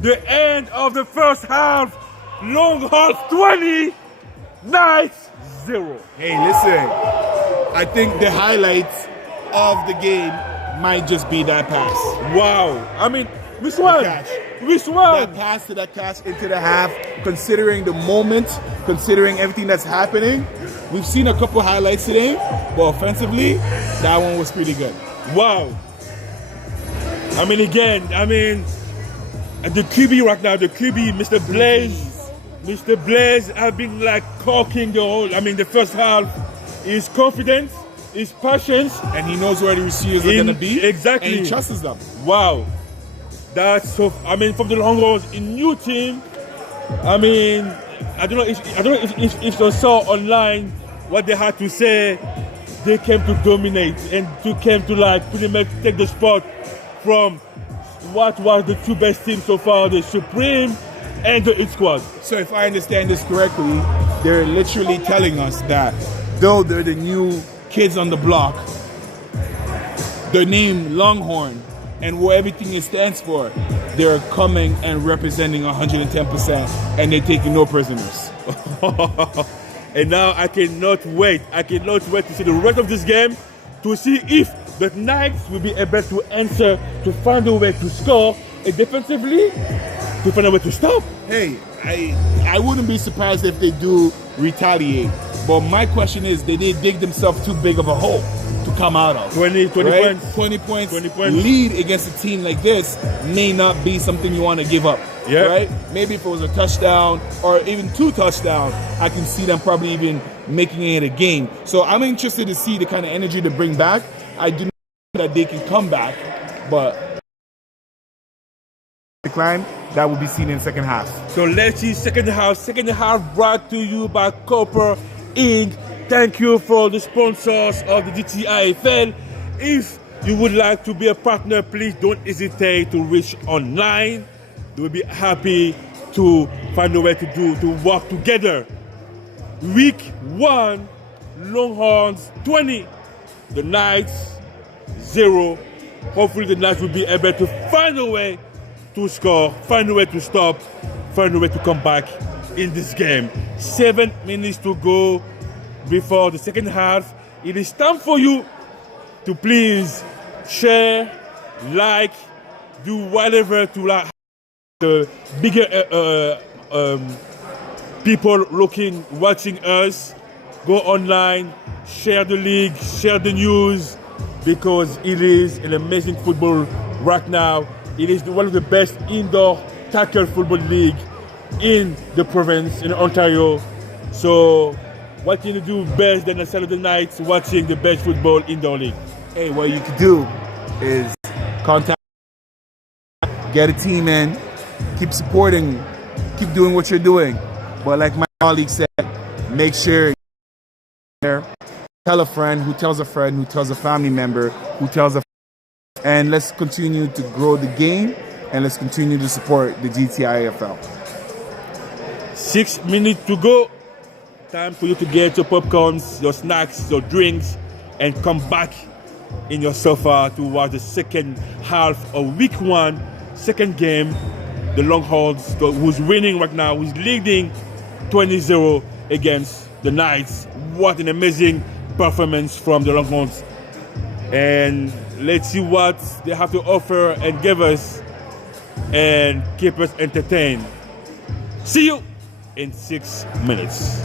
the end of the first half. Longhorns 20, Knights 0. Hey, listen. I think the highlights of the game might just be that pass. Wow. I mean, which one? Catch. Which one? That pass to that catch into the half, considering the moment, considering everything that's happening. We've seen a couple highlights today, but offensively, that one was pretty good. Wow. I mean, again, the QB right now, Mr. Blaze, have been like corking the first half. His confidence, his patience. And he knows where the receivers are going to be. Exactly. And he trusts them. Wow. That's so, from the Longhorns, a new team. I don't know if you saw online what they had to say. They came to dominate and came to pretty much take the spot from what was the two best teams so far, the Supreme and the Hit Squad. So if I understand this correctly, they're literally telling us that though they're the new kids on the block, their name Longhorn and what everything it stands for, they're coming and representing 110% and they're taking no prisoners. And now I cannot wait to see the rest of this game, to see if the Knights will be able to answer, to find a way to score, and defensively, to find a way to stop. Hey, I wouldn't be surprised if they do retaliate. But my question is, did they dig themselves too big of a hole to come out of? 20 right? points. 20 points. 20 points. Lead against a team like this may not be something you want to give up. Yeah. Right? Maybe if it was a touchdown or even 2 touchdowns, I can see them probably even making it a game. So I'm interested to see the kind of energy to bring back. I do know that they can come back, but decline, that will be seen in the second half. So let's see second half. Second half brought to you by Copper Inc. Thank you for the sponsors of the GTIFL. If you would like to be a partner, please don't hesitate to reach online. They will be happy to find a way to work together. Week 1, Longhorns 20, the Knights 0. Hopefully the Knights will be able to find a way to score, find a way to stop, find a way to come back in this game. 7 minutes to go before the second half. It is time for you to please share, like, do whatever to like the bigger people watching us. Go online, share the league, share the news, because it is an amazing football right now. It is one of the best indoor tackle football league in the province, in Ontario. So what can you do best than a Saturday night watching the best football indoor league? Hey, what you can do is contact, get a team in, keep supporting, keep doing what you're doing. But like my colleague said, make sure you're there. Tell a friend who tells a friend who tells a family member who tells a friend. And let's continue to grow the game, and let's continue to support the GTIFL. 6 minutes to go. Time for you to get your popcorns, your snacks, your drinks, and come back in your sofa to watch the second half of week 1, second game. The Longhorns, who's winning right now, who's leading 20-0 against the Knights. What an amazing performance from the Longhorns. And let's see what they have to offer and give us and keep us entertained. See you in 6 minutes.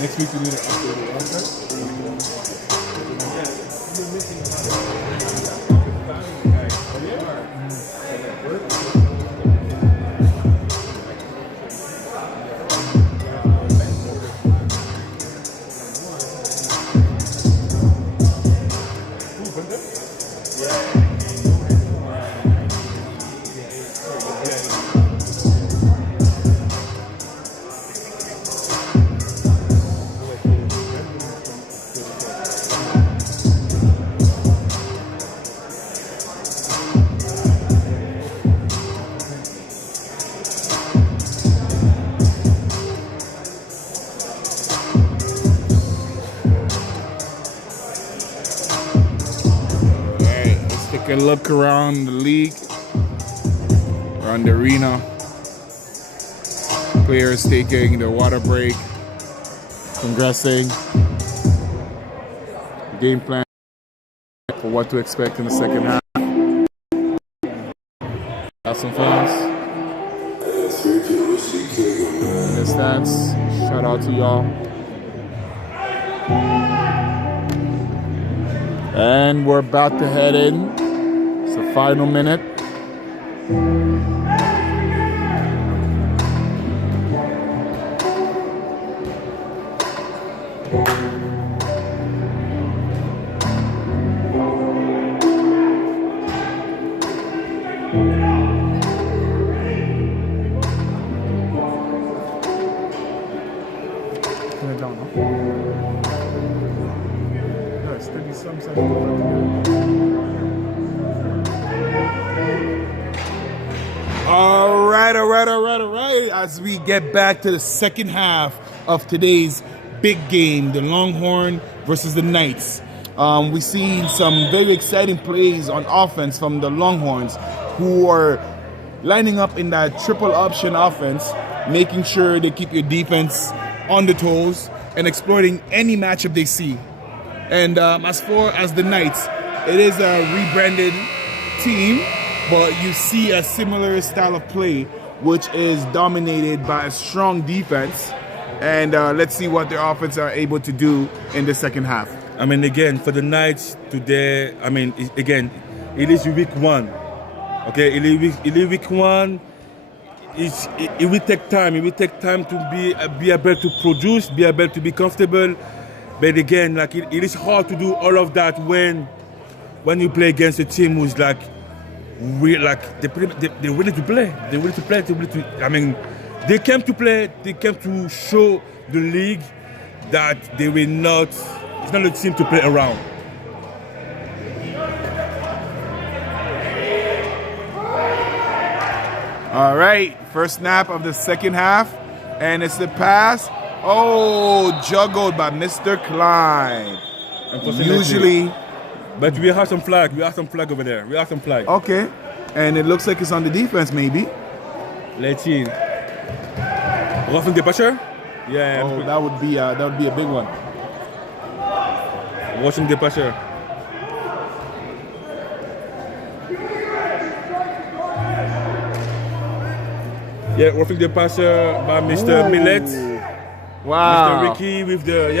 Next week we need to update the website. Take a look around the league, around the arena. Players taking the water break, congressing, game plan for what to expect in the second half. Have some fans in the stands. Shout out to y'all. And we're about to head in. It's the final minute. All right. As we get back to the second half of today's big game, the Longhorn versus the Knights. We've seen some very exciting plays on offense from the Longhorns, who are lining up in that triple option offense, making sure they keep your defense on the toes and exploiting any matchup they see. And as far as the Knights, it is a rebranded team, but you see a similar style of play, which is dominated by a strong defense. And let's see what their offense are able to do in the second half. I mean, again, for the Knights today, I mean, again, it is week one. Okay, it is week one. It will take time. It will take time to be able to produce, be able to be comfortable. But again, like it is hard to do all of that when you play against a team who's like they're ready to play. They're ready to play. I mean, they came to play. They came to show the league that they will not. It's not a team to play around. All right, first snap of the second half, and it's the pass. Oh, juggled by Mr. Klein. Usually, but we have some flag. We have some flag over there. We have some flag. Okay, and it looks like it's on the defense, maybe. Let's see. Roughing the passer. Yeah. Oh, that would be a big one. Watching the passer. Yeah, roughing the passer by Mr. Millet. Wow. Mr. Ricky with the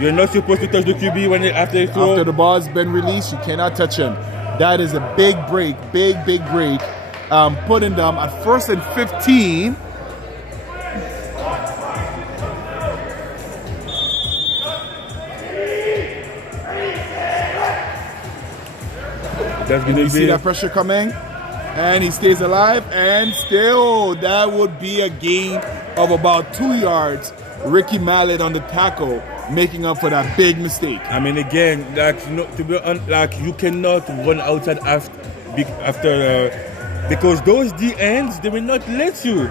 You're not supposed to touch the QB when after throw. After the ball has been released, you cannot touch him. That is a big break, big break. Putting them at 1st and 15. That's gonna you see that pressure coming? And he stays alive, and still that would be a gain of about 2 yards. Ricky Mallet on the tackle, making up for that big mistake. I mean, again, you cannot run outside after because those D ends, they will not let you.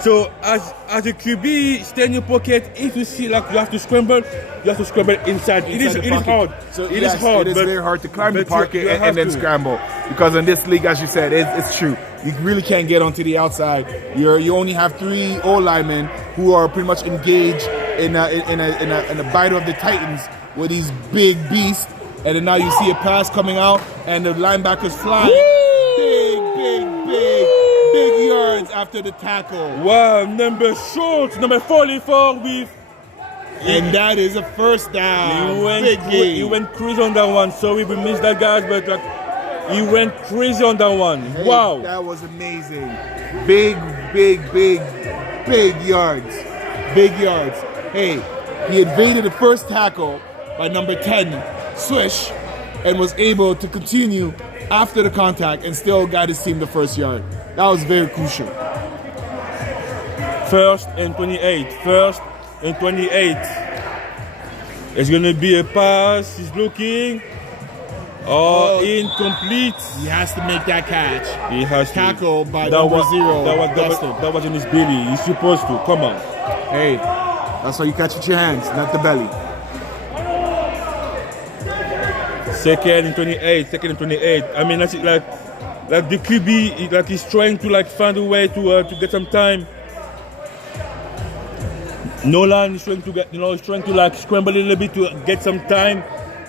So as a QB, stay in your pocket. If you see you have to scramble, you have to scramble inside. It is hard. So it is hard. It is very hard to climb the pocket and then scramble, because in this league, as you said, it's true. You really can't get onto the outside. You only have 3 O linemen who are pretty much engaged in a battle of the Titans with these big beasts. And then now you see a pass coming out, and the linebackers flying. Big yards after the tackle. Wow, number 44 with. And that is a first down. He went crazy on that one. Sorry we missed that, guys, but he went crazy on that one. Hey, wow. That was amazing. Big yards. Big yards. Hey, he evaded the first tackle by number 10, Swish, and was able to continue after the contact and still got his team the first yard. That was very crucial. 1st and 28. 1st and 28. It's going to be a pass. He's looking. Oh, incomplete. He has to make that catch. He has tackle by number 0. That was in his belly. He's supposed to. Come on. Hey, that's how you catch with your hands, not the belly. 2nd and 28. 2nd and 28. I mean, that's like the QB, he's trying to find a way to get some time. Nolan is trying to scramble a little bit to get some time,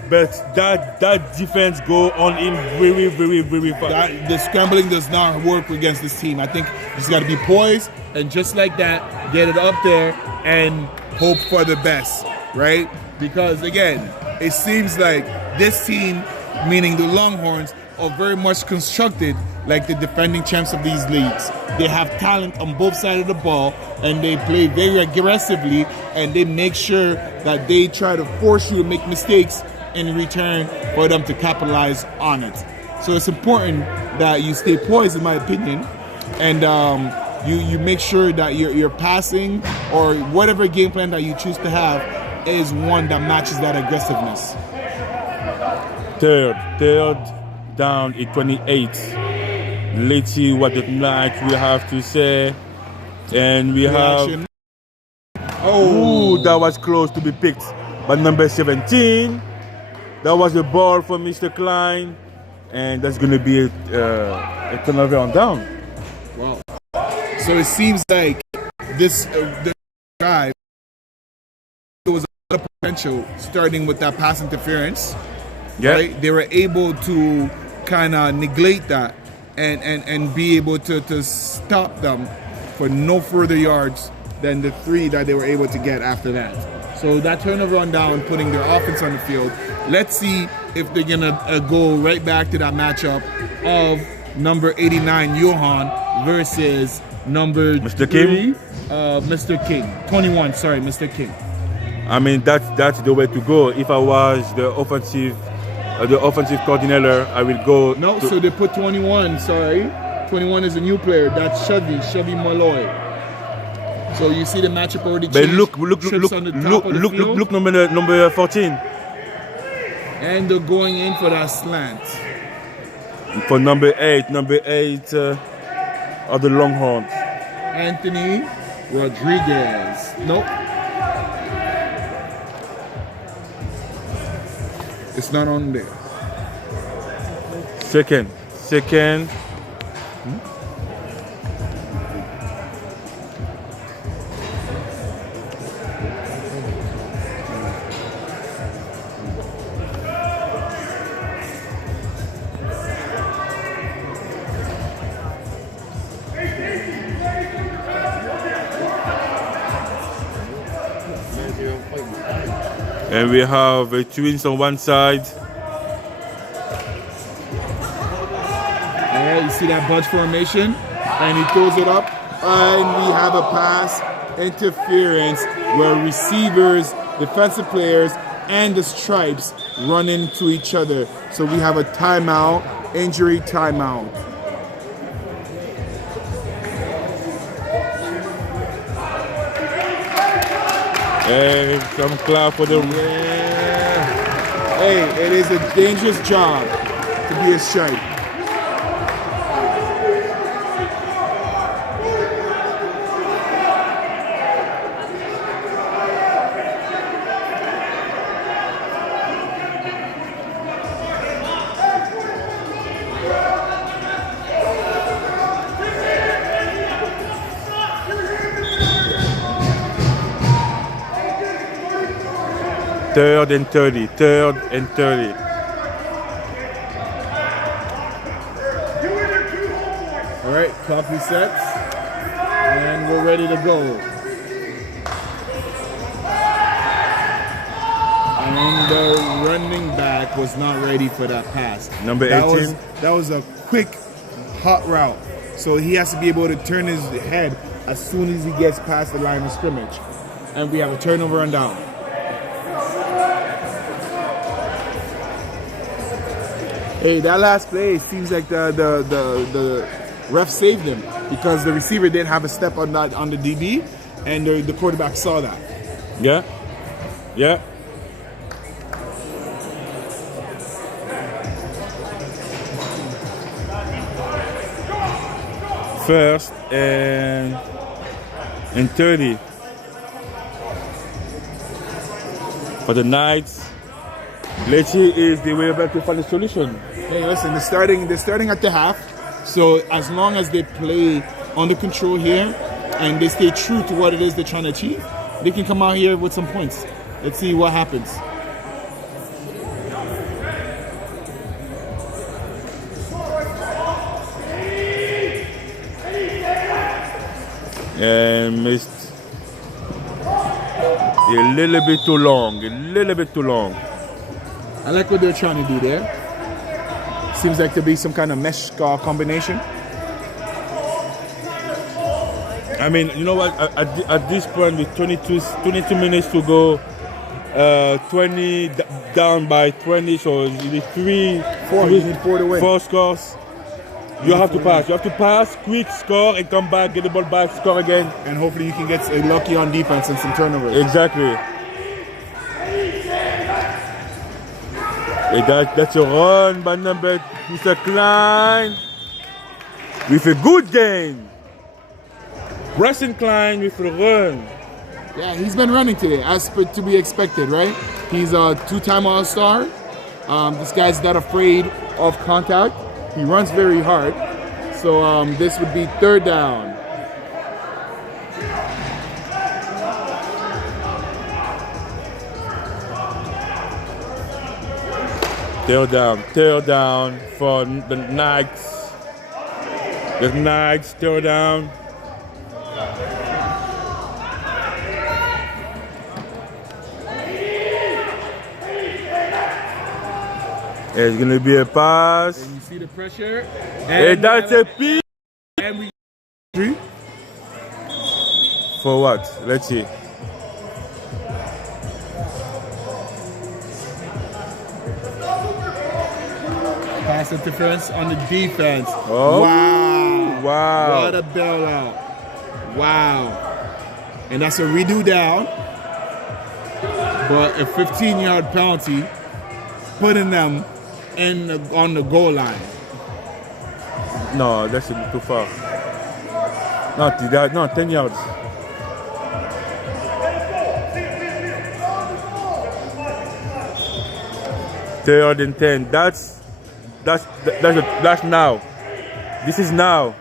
but that defense go on him very fast. The scrambling does not work against this team. I think he's got to be poised and just like that, get it up there and hope for the best, right? Because again, it seems like this team, meaning the Longhorns, are very much constructed like the defending champs of these leagues. They have talent on both sides of the ball, and they play very aggressively, and they make sure that they try to force you to make mistakes in return for them to capitalize on it. So it's important that you stay poised, in my opinion, and you make sure that your passing or whatever game plan that you choose to have is one that matches that aggressiveness. Third down at 28. Let's see what the night we have to say. And we have. Oh, that was close to be picked by number 17. That was the ball for Mr. Klein. And that's going to be a turnover on down. Wow. So it seems like this drive, there was a lot of potential starting with that pass interference. Yeah. Right? They were able to kind of neglect that and be able to stop them for no further yards than the 3 that they were able to get after that. So that turnover on down, putting their offense on the field. Let's see if they're going to go right back to that matchup of number 89, Johan, versus number Mr. 3, Mr. King. 21, sorry, Mr. King. I mean, that's the way to go. If I was the offensive the offensive coordinator, I will go. No, so they put 21. Sorry, 21 is a new player. That's Chevy Malloy. So you see the matchup already changed. But look, number 14. And they're going in for that slant. For number 8 of the Longhorns. Anthony Rodriguez. Nope. It's not on there. Second. And we have twins on one side. Alright, you see that bunch formation? And he throws it up. And we have a pass interference where receivers, defensive players, and the stripes run into each other. So we have a timeout, injury timeout. Hey, some clap for them. Yeah. Hey, it is a dangerous job to be a stripe. Third and 30. All right, clock resets, and we're ready to go. And the running back was not ready for that pass. Number 18. That was a quick, hot route. So he has to be able to turn his head as soon as he gets past the line of scrimmage. And we have a turnover and down. Hey, that last play seems like the ref saved him because the receiver did have a step on the DB, and the quarterback saw that. Yeah. First and 30 for the Knights. Let's see if they were able to find a solution. Hey, listen, they're starting at the half. So as long as they play under control here and they stay true to what it is they're trying to achieve, they can come out here with some points. Let's see what happens. And missed a little bit too long. I like what they're trying to do there. Seems like to be some kind of mesh combination. I mean, you know what? At this point, with 22 minutes to go, 20 down by 20, so it'll be four scores. You have to pass. You have to pass, quick score, and come back, get the ball back, score again. And hopefully you can get lucky on defense and some turnovers. Exactly. And that's a run by Mr. Klein with a good gain. Preston Klein with a run. Yeah, he's been running today, as to be expected, right? He's a two-time All-Star. This guy's not afraid of contact. He runs very hard. So this would be third down. Third down for the Knights. The Knights, third down. It's going to be a pass. And you see the pressure. And that's a pick. And we 3. For what? Let's see. Pass interference on the defense. Oh, Wow. wow. What a bailout. Wow. And that's a redo down. But a 15-yard penalty, putting them on the goal line. No, that's too far. No, 10 yards. Third and 10. That's now. This is now.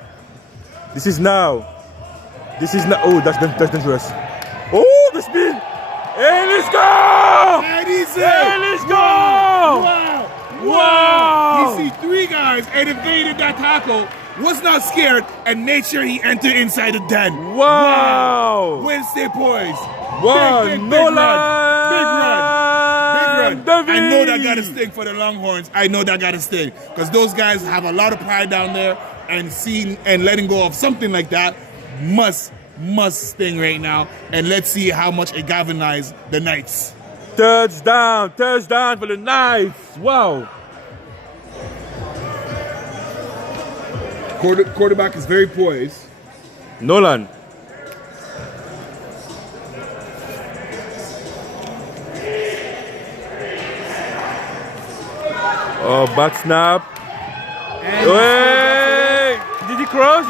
Oh, that's dangerous. Oh, the speed. And let's go! And let's go! Wow! You see 3 guys and evaded that tackle, was not scared, and made sure he entered inside the den. Wow! Wednesday boys. Wow! Big Nolan! run. I know that got to sting for the Longhorns. I know that got to sting because those guys have a lot of pride down there, and seeing and letting go of something like that must sting right now. And let's see how much it galvanized the Knights. Touchdown for the Knights. Wow. Quarterback is very poised. Nolan. Oh, back snap. Wait! Did he cross?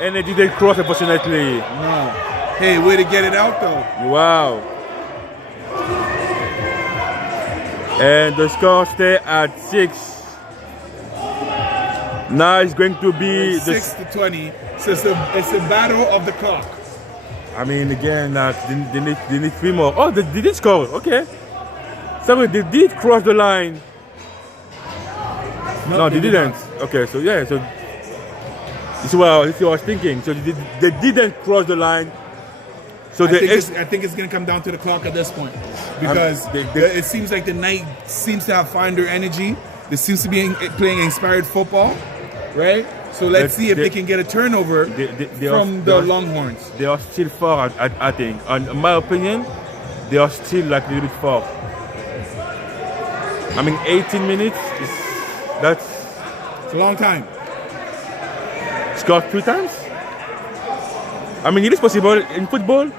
And it didn't cross, unfortunately. No. Hey, way to get it out, though. Wow. And the score stay at 6. Now it's going to be 6-20. So it's a battle of the clock. I mean, again, they need 3 more. Oh, they did score. Okay. So they did cross the line. No, they didn't. Okay, so yeah, so this is what I was thinking. So they didn't cross the line. So I think it's going to come down to the clock at this point because it seems like the Knight seems to have found their energy. They seems to be playing inspired football, right? So let's see if they can get a turnover from the Longhorns. They are still far, I think. And in my opinion, they are still like a little bit far. I mean, 18 minutes it's a long time. Scored 2 times. I mean, it is possible in football.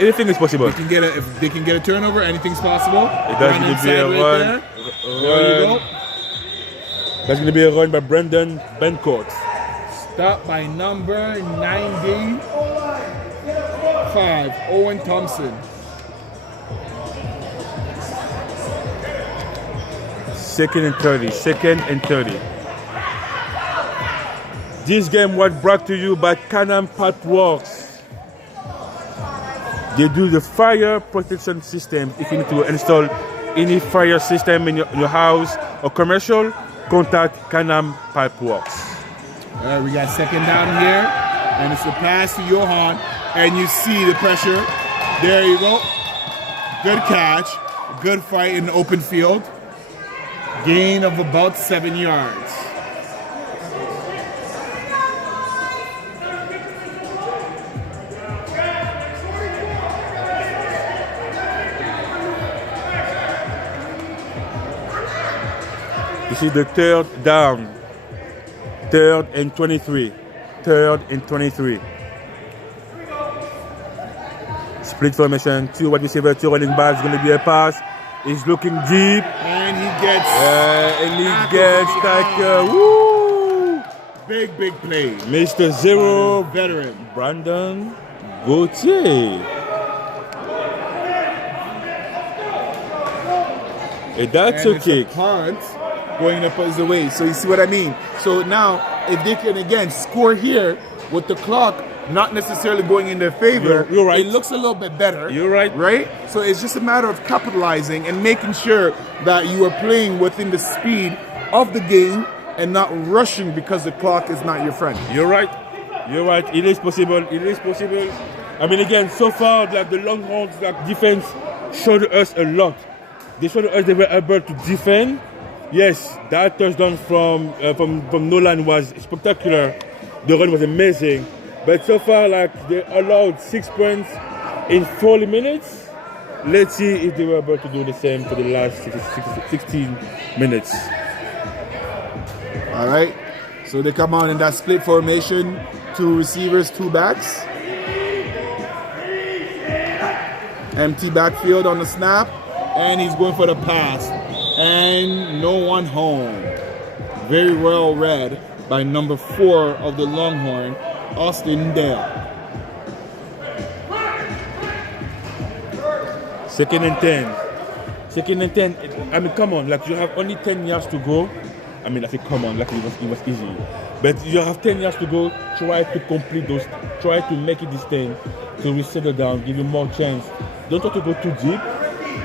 Anything is possible. If they can get a turnover, anything's possible. That's going to be a run. There you go. That's going to be a run by Brendan Bencourt. Stopped by number 95, Owen Thompson. Second and 30. This game was brought to you by Can-Am Pipeworks. They do the fire protection system. If you need to install any fire system in your house or commercial, contact Can-Am Pipeworks. All right, we got second down here, and it's a pass to Johan, and you see the pressure. There you go. Good catch. Good fight in the open field. Gain of about 7 yards. This is the third down. 3rd and 23. Split formation. 2 wide receiver, 2 running backs. Going to be a pass. He's looking deep. And he gets tackled. Woo! Big play. Mr. Zero veteran. Brandon Gauthier. And that's and a kick. It's a punt going up as the way. So you see what I mean? So now, if they can again score here with the clock not necessarily going in their favor, you're right. It looks a little bit better. You're right. Right? So it's just a matter of capitalizing and making sure that you are playing within the speed of the game and not rushing because the clock is not your friend. You're right. It is possible. I mean, again, so far, like the Longhorns defense showed us a lot. They showed us they were able to defend. Yes, that touchdown from Nolan was spectacular. The run was amazing. But so far, like, they allowed 6 points in 40 minutes. Let's see if they were able to do the same for the last 16 minutes. All right. So they come out in that split formation, 2 receivers, 2 backs. Empty backfield on the snap, and he's going for the pass. And no one home. Very well read by number 4 of the Longhorn, Austin Dale. 2nd and 10. 2nd and 10. I mean, come on, like you have only 10 yards to go. I mean, I say come on, like it was easy. But you have 10 yards to go. Try to complete those. Try to make it this 10. So we settle down, give you more chance. Don't try to go too deep.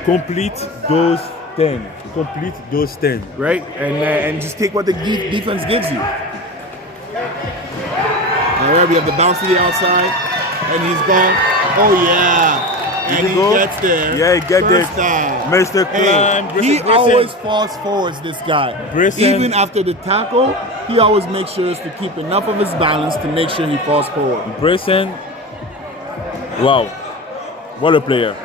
Complete those 10. Complete those 10. Right? And just take what the defense gives you. All right, we have the bounce to the outside. And he's gone. Oh, yeah. And he gets there. Yeah, he gets there. Down. Mr. Climb. Hey, he always falls forwards, this guy. Even after the tackle, he always makes sure to keep enough of his balance to make sure he falls forward. Brisson. Wow. What a player.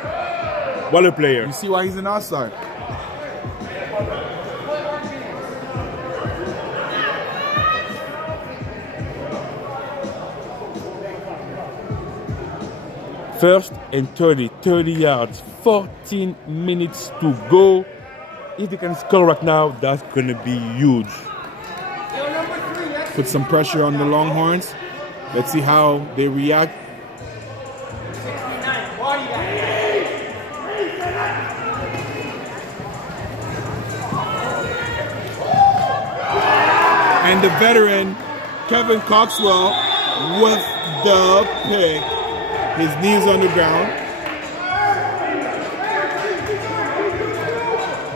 What a player. You see why he's an all-star. First and 30 yards, 14 minutes to go. If they can score right now, that's going to be huge. Put some pressure on the Longhorns. Let's see how they react. And the veteran, Kevin Coxwell, with the pick. His knees on the ground.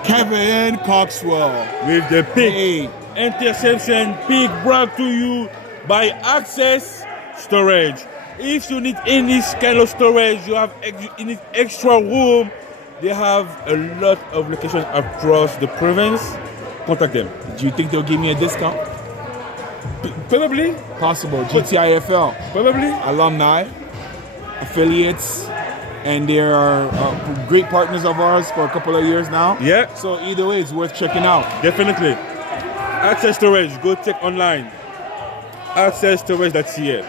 Kevin Coxwell with the pick. Interception pick brought to you by Access Storage. If you need any kind of storage, you need extra room. They have a lot of locations across the province. Contact them. Do you think they'll give me a discount? Probably. Possible. GTIFL. Probably. Alumni. Affiliates, and they are great partners of ours for a couple of years now. Yeah. So either way, it's worth checking out. Definitely. Access Storage. Go check online. AccessStorage.ca.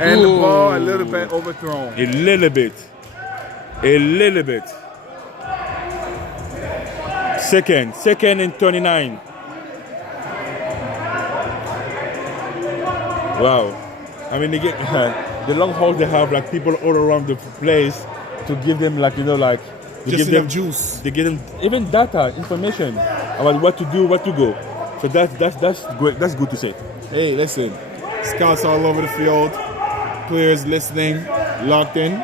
And the ball a little bit overthrown. A little bit. A little bit. Second and 29. Wow. I mean, they get the Longhorns. They have like people all around the place to give them like like they just give them juice. They give them even data, information about what to do, what to go. So that's great. That's good to say. Hey, listen, scouts all over the field, players listening, locked in.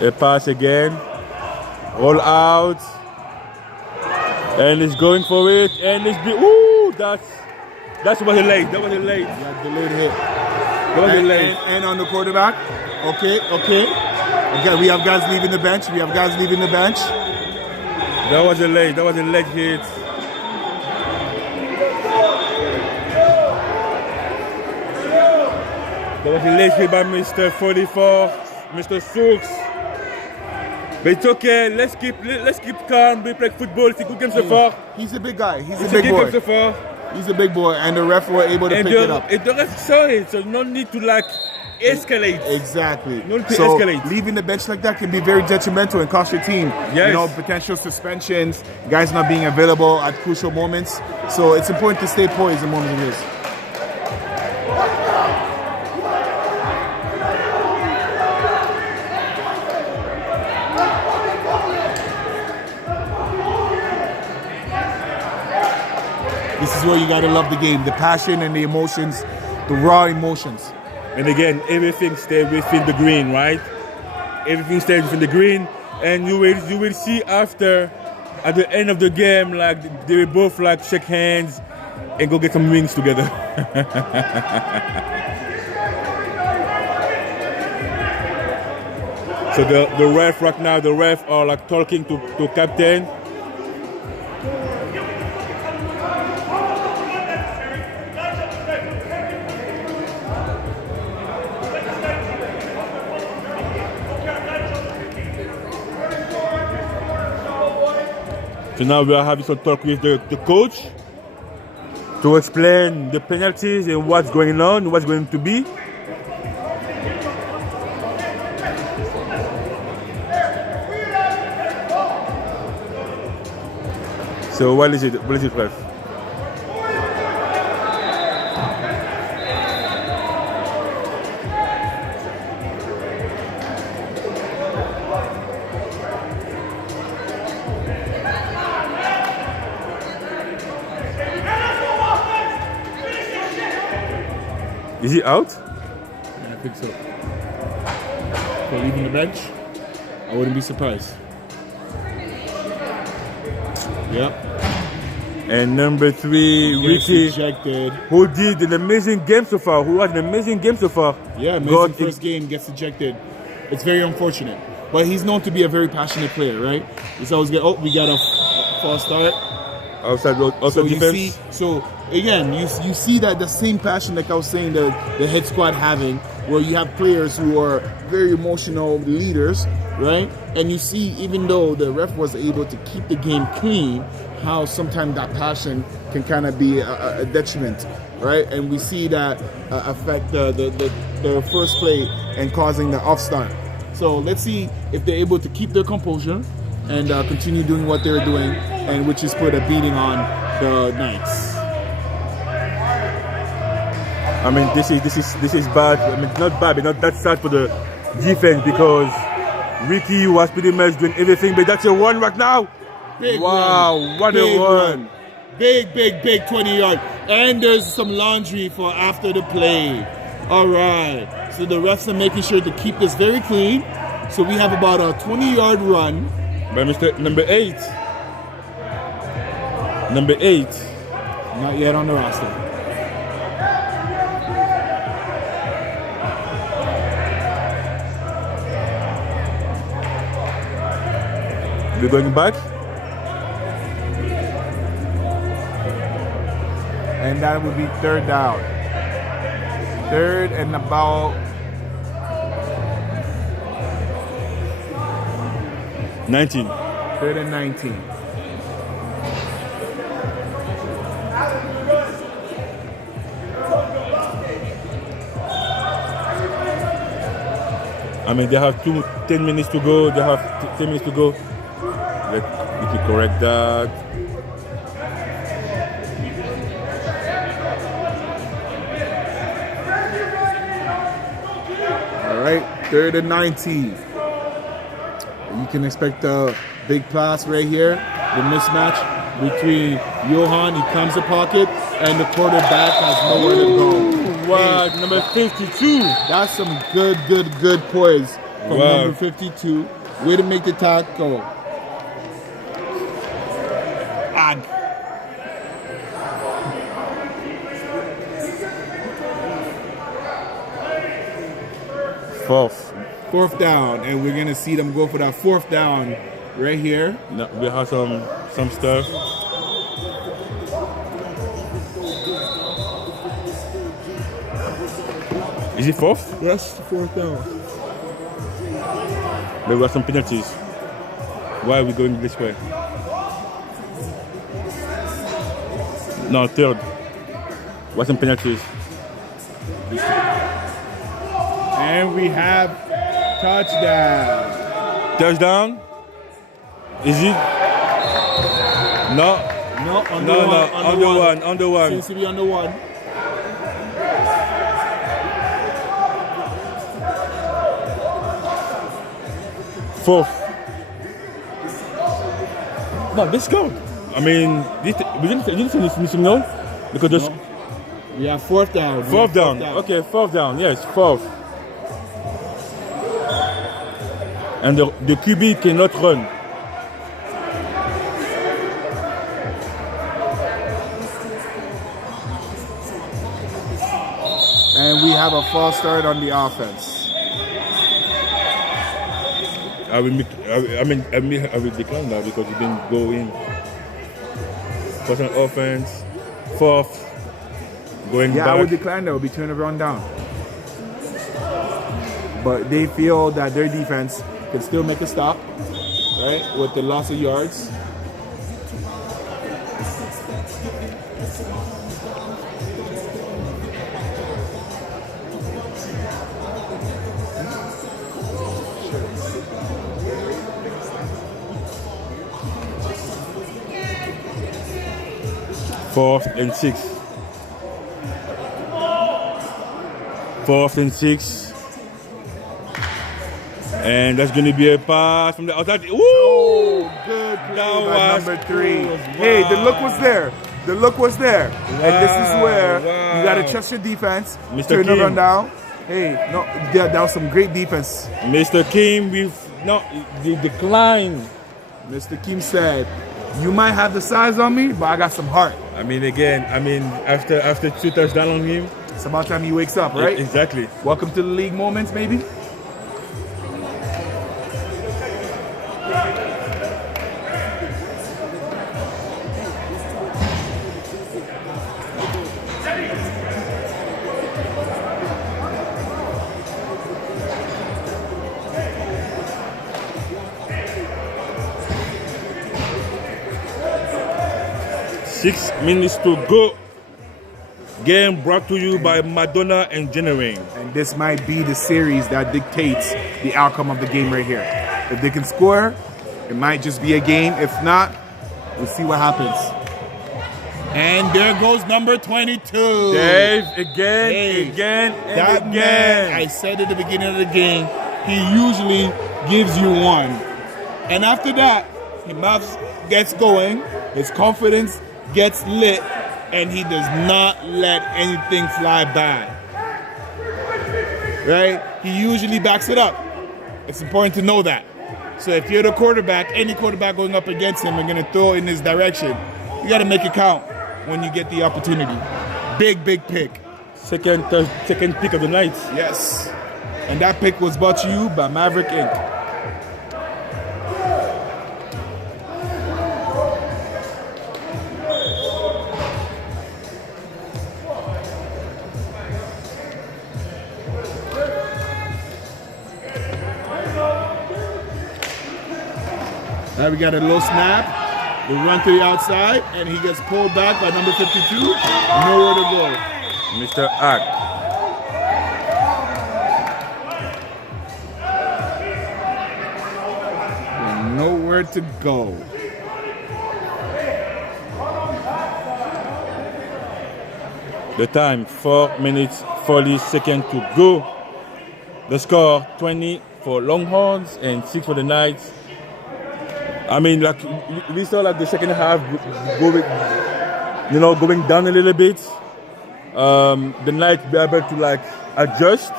A pass again. Roll out, and he's going for it, and it's that's what he late. That was a late. Yeah, delayed hit. That was a late. And on the quarterback. Okay. We have guys leaving the bench. That was a late. That was a late hit. That was a late hit by Mr. 44, Mr. Sooks. But it's okay. Let's keep calm. We play football. It's a good game so far. He's a big guy. He's a big boy. Game so far. He's a big boy, and the ref were able to pick it up. And the ref saw it, so no need to escalate. Exactly. No need to escalate. Leaving the bench like that can be very detrimental and cost your team. Yes. Potential suspensions, guys not being available at crucial moments. So it's important to stay poised in moments like this. This is where you gotta love the game, the passion and the emotions, the raw emotions. And again, everything stays within the green, right? Everything stays within the green, and you will see after, at the end of the game, like they will both like shake hands and go get some wings together. So the ref right now, the ref are like talking to captain. So now we are having some talk with the coach to explain the penalties and what's going on, what's going to be. So what is it, ref? Is he out? Yeah, I think so. For leaving the bench, I wouldn't be surprised. Yep. And number 3, Ricky, ejected. who did an amazing game so far, who had an amazing game so far. Yeah, amazing first game, gets ejected. It's very unfortunate. But he's known to be a very passionate player, right? He's always get, we got a false start. Outside defense. So again, you see that the same passion, like I was saying, the head squad having, where you have players who are very emotional leaders, right? And you see, even though the ref was able to keep the game clean, how sometimes that passion can kind of be a detriment, right? And we see that affect the first play and causing the off start. So let's see if they're able to keep their composure and continue doing what they're doing, and which is put a beating on the Knights. I mean, this is bad. I mean, not bad, but not that sad for the defense, because Ricky was pretty much doing everything. But that's a one right now. Big wow, run. what Big a run! Big 20-yard. And there's some laundry for after the play. All right. So the refs are making sure to keep this very clean. So we have about a 20-yard run. By Mr. Number 8. Number 8. Not yet on the roster. We're going back. And that would be 3rd down. 3rd and about 19. 3rd and 19. I mean, they have 10 minutes to go. They have 10 minutes to go. Let me correct that. All right, 3rd and 19. You can expect a big pass right here. The mismatch between Johan, he comes to pocket, and the quarterback has nowhere to go. Wow, number 52. That's some good poise from number 52. Way to make the tackle. And fourth down, and we're gonna see them go for that 4th down right here. No, we have some stuff. Is it 4th? Yes, 4th down. There were some penalties. Why are we going this way? No, 3rd. What's some penalties? And we have touchdown. Touchdown? Is it? No. No, on the one. Seems to be on the 1. Fourth. No, let's go. I mean, we didn't finish missing no? Because no. We have 4th down. 4th down. Okay, 4th down. Yes, 4th. And the QB cannot run. And we have a false start on the offense. I will decline now because we didn't go in. First on offense, 4th, going back. Yeah, I would decline that. It would be turn around down. But they feel that their defense can still make a stop, right, with the loss of yards. 4th and 6. 4th and 6. And that's going to be a pass from the outside. Ooh! Oh, good play by number 3. Wow. Hey, the look was there. The look was there. And this is where you got to trust your defense. Mr. Turn the Kim. run down. Hey, no, that was some great defense. Mr. Kim with the decline. Mr. Kim said, you might have the size on me, but I got some heart. I mean, again, after 2 touchdowns on him. It's about time he wakes up, right? Exactly. Welcome to the league moments, maybe. Six minutes to go. Game brought to you by Madonna Engineering. And this might be the series that dictates the outcome of the game right here. If they can score, it might just be a game. If not, we'll see what happens. And there goes number 22. Dave, again, that and man, again. I said at the beginning of the game, he usually gives you one. And after that, his mouth gets going, his confidence gets lit, and he does not let anything fly by. Right? He usually backs it up. It's important to know that. So if you're the quarterback, any quarterback going up against him and going to throw in his direction, you got to make it count when you get the opportunity. Big pick. Second pick of the night. Yes. And that pick was brought to you by Maverick Inc. Now we got a little snap. We run to the outside, and he gets pulled back by number 52. Nowhere to go. Mr. Ack. And nowhere to go. The time, 4 minutes, 40 seconds to go. The score, 20 for Longhorns and 6 for the Knights. I mean, like we saw like the second half going down a little bit. The Knights be able to like adjust.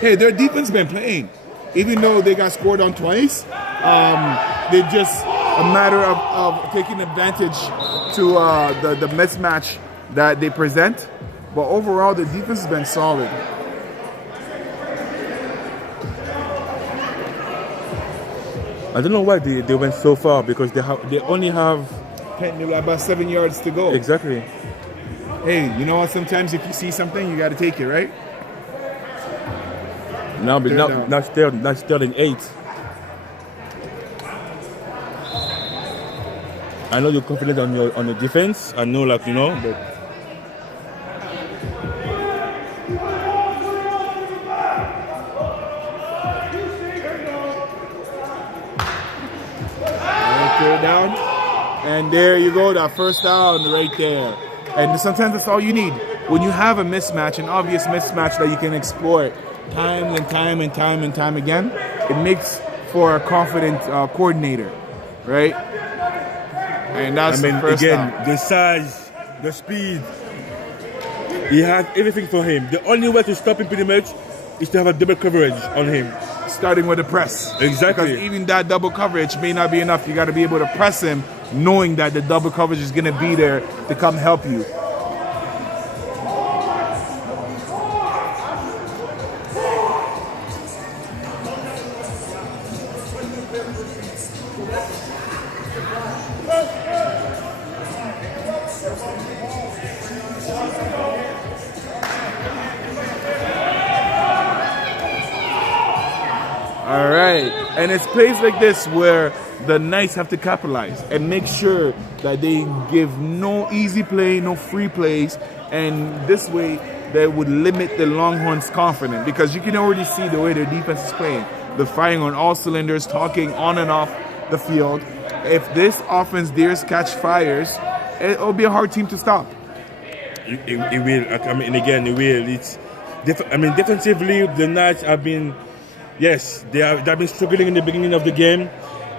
Hey, their defense been playing. Even though they got scored on twice, they just a matter of taking advantage to the mismatch that they present. But overall, the defense has been solid. I don't know why they went so far, because they only have about 7 yards to go. Exactly. Hey, you know what? Sometimes if you see something, you got to take it, right? Now it's third and 8. I know you're confident on your defense. I know, but down, and there you go, that first down right there. And sometimes that's all you need. When you have a mismatch, an obvious mismatch that you can exploit time and time again, it makes for a confident coordinator, right? And that's the first down. The size, the speed, he has everything for him. The only way to stop him pretty much is to have a double coverage on him. Starting with the press. Exactly. Because even that double coverage may not be enough. You got to be able to press him knowing that the double coverage is going to be there to come help you. All right, and it's plays like this where the Knights have to capitalize and make sure that they give no easy play, no free plays, and this way they would limit the Longhorns' confidence, because you can already see the way their defense is playing. They're firing on all cylinders, talking on and off the field. If this offense dares catch fires, it'll be a hard team to stop. It will. I mean, again, it will. Defensively, the Knights have been, yes, they've been struggling in the beginning of the game.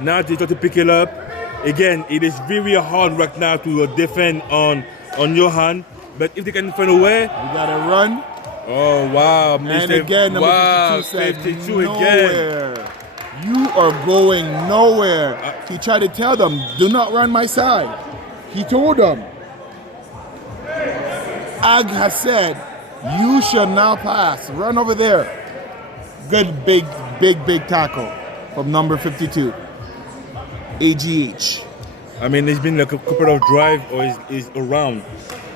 Now they start to pick it up. Again, it is very hard right now to defend on Johan. But if they can find a way, we gotta run. Oh wow! And again, number 52 again. You are going nowhere. He tried to tell them, do not run my side. He told them. Ag has said, you shall now pass. Run over there. Good big tackle from number 52. AGH. I mean, there's been like a couple of drive or is around.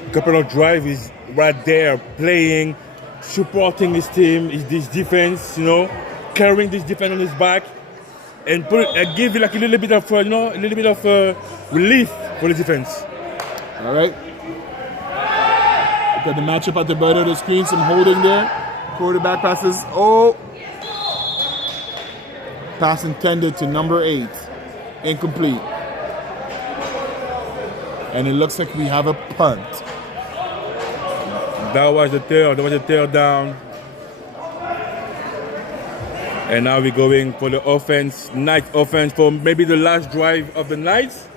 A couple of drive is right there playing, supporting his team, this defense, carrying this defense on his back, and give it like a little bit of relief for the defense. All right. Got the matchup at the bottom of the screen. Some holding there. Quarterback passes. Oh, pass intended to number 8, incomplete. And it looks like we have a punt. That was the third down. And now we're going for the offense, Knights offense, for maybe the last drive of the Knights.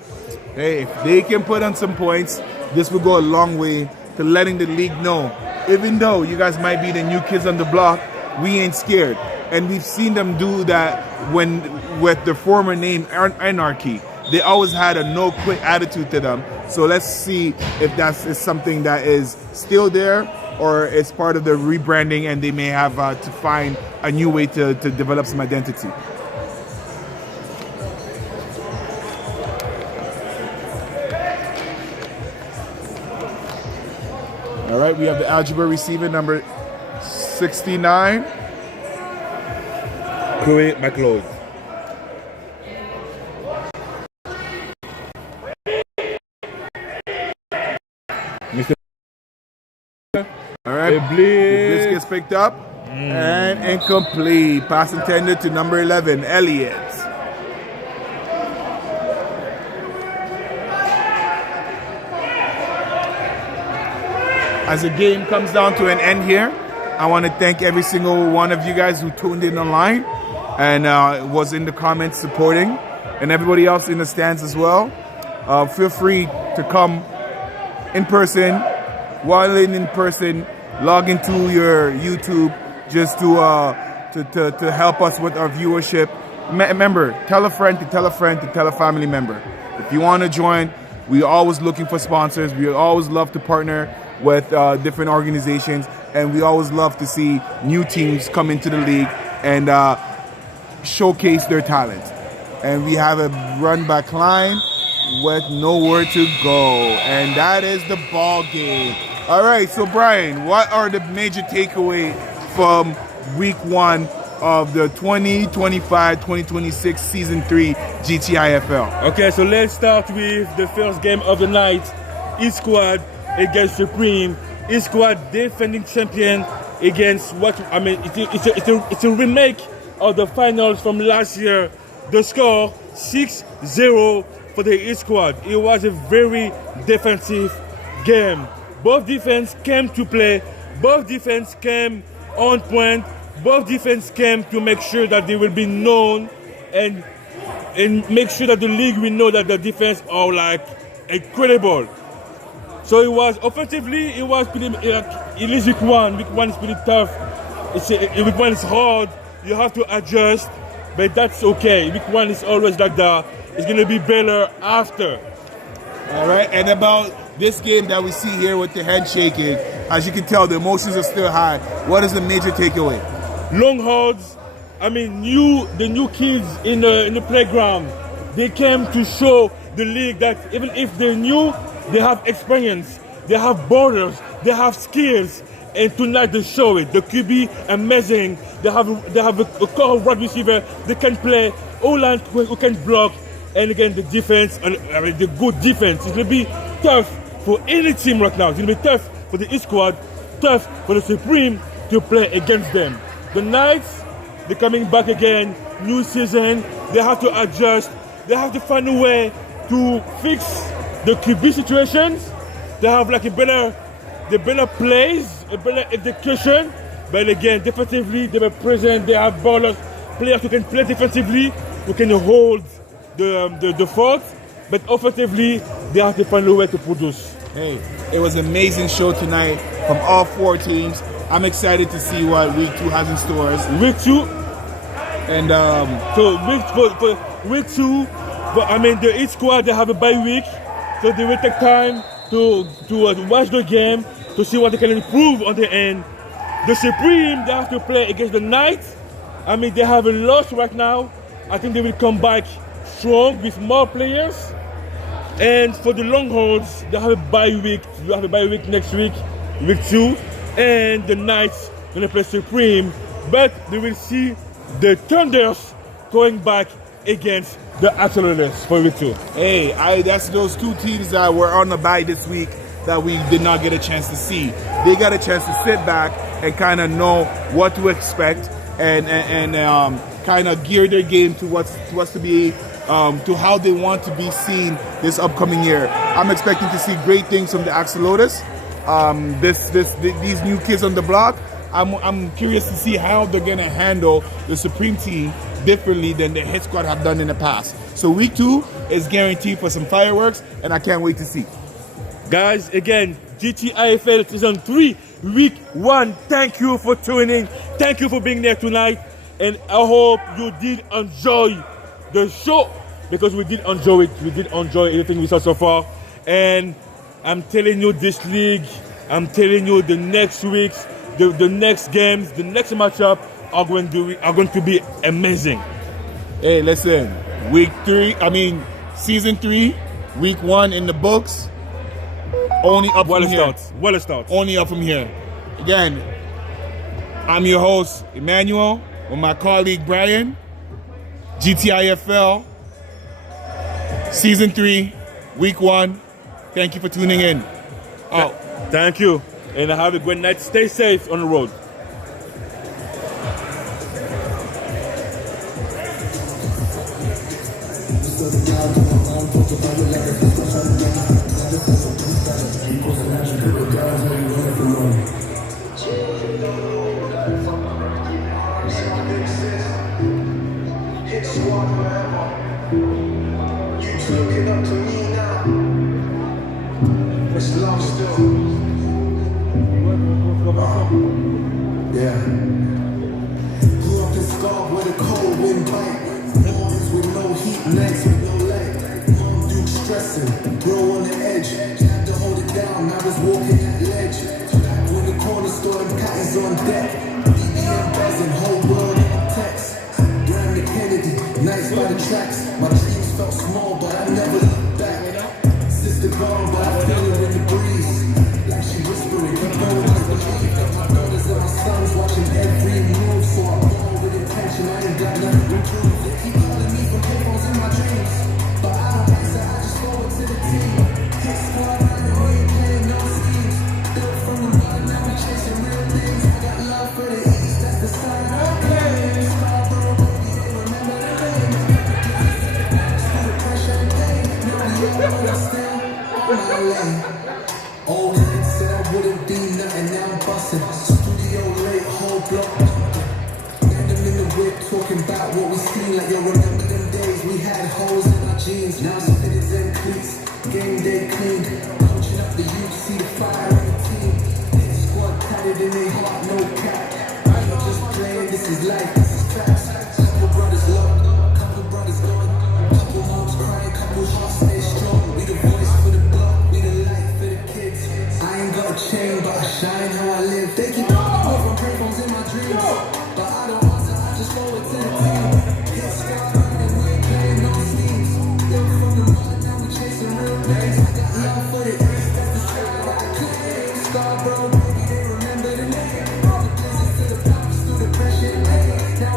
Hey, if they can put on some points, this will go a long way to letting the league know. Even though you guys might be the new kids on the block, we ain't scared. And we've seen them do that with the former name Anarchy. They always had a no-quit attitude to them. So let's see if that's something that is still there or it's part of the rebranding and they may have to find a new way to develop some identity. All right, we have the algebra receiver, number 69. Chloe McLeod. All right, the blitz gets picked up and incomplete. Pass intended to number 11, Elliott. As the game comes down to an end here, I want to thank every single one of you guys who tuned in online and was in the comments supporting, and everybody else in the stands as well. Feel free to come in person. While in person, log into your YouTube just to help us with our viewership. Remember, tell a friend to tell a friend to tell a family member. If you want to join, we're always looking for sponsors. We always love to partner with different organizations, and we always love to see new teams come into the league and showcase their talent. And we have a run by Klein with nowhere to go, and that is the ball game. All right, so Brian, what are the major takeaways from week 1 of the 2025-2026 season 3 GTIFL? Okay, so let's start with the first game of the night. East Squad against Supreme. East Squad defending champion against it's a remake of the finals from last year. The score 6-0 for the East Squad. It was a very defensive game. Both defense came to play. Both defense came on point. Both defense came to make sure that they will be known and make sure that the league will know that the defense are like incredible. So it was offensively, it was pretty. It is week 1. Week 1 is pretty tough. Week 1 is hard. You have to adjust, but that's okay. Week 1 is always like that. It's gonna be better after. All right, and about this game that we see here with the handshaking, as you can tell, the emotions are still high. What is the major takeaway? Longhorns, the new kids in the playground, they came to show the league that even if they're new, they have experience, they have borders, they have skills, and tonight they show it. The QB amazing. They have a core of wide receiver. They can play. O-line who can block, and again the defense, the good defense. It's gonna be tough for any team right now. It's gonna be tough for the East Squad, tough for the Supreme to play against them. The Knights, they're coming back again. New season. They have to adjust. They have to find a way to fix the QB situations, they have like the better plays, a better execution. But again, defensively, they were present. They have ballers, players who can play defensively, who can hold the fort. But offensively, they have to find a way to produce. Hey, it was an amazing show tonight from all 4 teams. I'm excited to see what week 2 has in stores. Week 2, and for week 2, but I mean, each squad they have a bye week, so they will take time to watch the game to see what they can improve on the end. The Supreme, they have to play against the Knights. I mean, they have a loss right now. I think they will come back strong with more players. And for the Longhorns, they have a bye week. You have a bye week next week, week 2. And the Knights going to play Supreme. But they will see the Thunders going back against the Accelerators for week 2. Hey, that's those 2 teams that were on the bye this week that we did not get a chance to see. They got a chance to sit back and kind of know what to expect and kind of gear their game to what's to be to how they want to be seen this upcoming year. I'm expecting to see great things from the Axolotls. These new kids on the block. I'm curious to see how they're gonna handle the Supreme team differently than the Hit Squad have done in the past. So week 2 is guaranteed for some fireworks, and I can't wait to see. Guys, again, GTIFL season 3, week 1. Thank you for tuning in. Thank you for being there tonight, and I hope you did enjoy the show, because we did enjoy it. We did enjoy everything we saw so far, and I'm telling you, this league, I'm telling you, the next weeks, the next games, the next matchup are going to be amazing. Hey, listen, season 3, week 1 in the books. Only up from here. Well start. Only up from here. Again, I'm your host, Emmanuel, with my colleague Brian. GTIFL, season 3, week 1. Thank you for tuning in. Thank you, and have a great night. Stay safe on the road. Looking up to me now. It's love still. Yeah. Grew up in Scar where the cold wind bite. Mornings with no heat, nights with no light. Mom Duke stressing, grow on the edge. Had to hold it down, I was walking that ledge. Back when the corner store and patties on deck. BBM buzzing, whole world in text. Graham the Kennedy, nights by the tracks. My dreams felt small, but I never looked back. Sister gone, but I feel her in the breeze. Like she whispering, keep going, I believe. My daughters and my sons watching every move, so I'm going with intention. I ain't got nothing to prove. They keep calling me from payphones in my dreams, but I don't answer, I just forward to the team. Hit squad, and we ain't playing no schemes. Built from the bottom, now we chasing real things. I got love for the East, that's the sign I play. Scarborough, baby, they remember the name. Through the pressure and pain, now we all know I'm still on my lane. Old head said I wouldn't be nothing, now I'm busting. Studio late, whole block. Random in the whip, talking about what we seen. Like, yo, remember them days we had holes in our jeans. Now it's fitted them cleats, game day clean. Coaching up the youth, see the fire in the team. Hit squad tatted in their heart, no cap. I ain't just playing, this is life, this is facts. Couple brothers locked, couple brothers gone. Couple moms crying, couple hearts stay strong. We the voice for the block, we the light for the kids. I ain't got a chain, but I shine how I live. They keep calling me from payphones in my dreams, but I don't answer, I just forward to the team. Hit squad, and we ain't playing no schemes. Built from the mud, now we chasing real things. I got love for the East, that's the side I claim. Scarborough, baby, they remember the name. All the business to the pops, through the pressure and pain.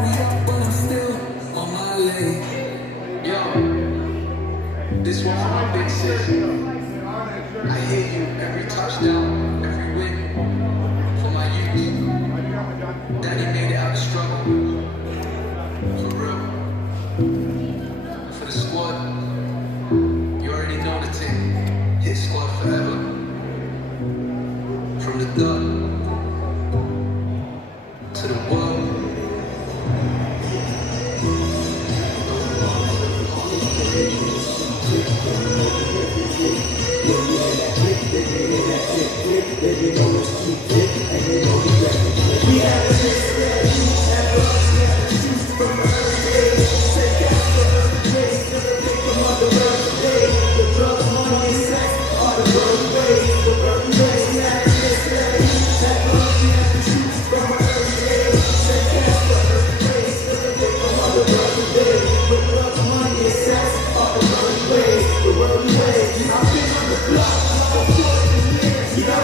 you know it's cheap, and you know we get it. We have a mix that you and us, we have to choose from early age. Take out the early days, never pick them on the early days. The drugs, money, and sex are the early ways. The early ways, we have a mix that you and us, we have to choose from early age. Take out the early days, never pick them on the early days. The drugs, money, and sex are the early ways. The early ways. I've been on the block for 40 years. You know,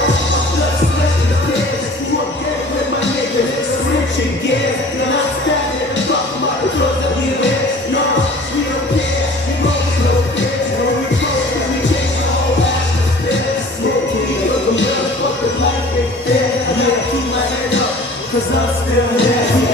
all my blood, sweat, and tears. You up there with my nigga, switching gears. Then I'm standing and talking about the clothes that we wear. No, we don't care. You know we don't care. When we go, when we change the whole atmosphere. Smoking, because the motherfucking life ain't fair. Yeah, keep my head up, cause I'm still here.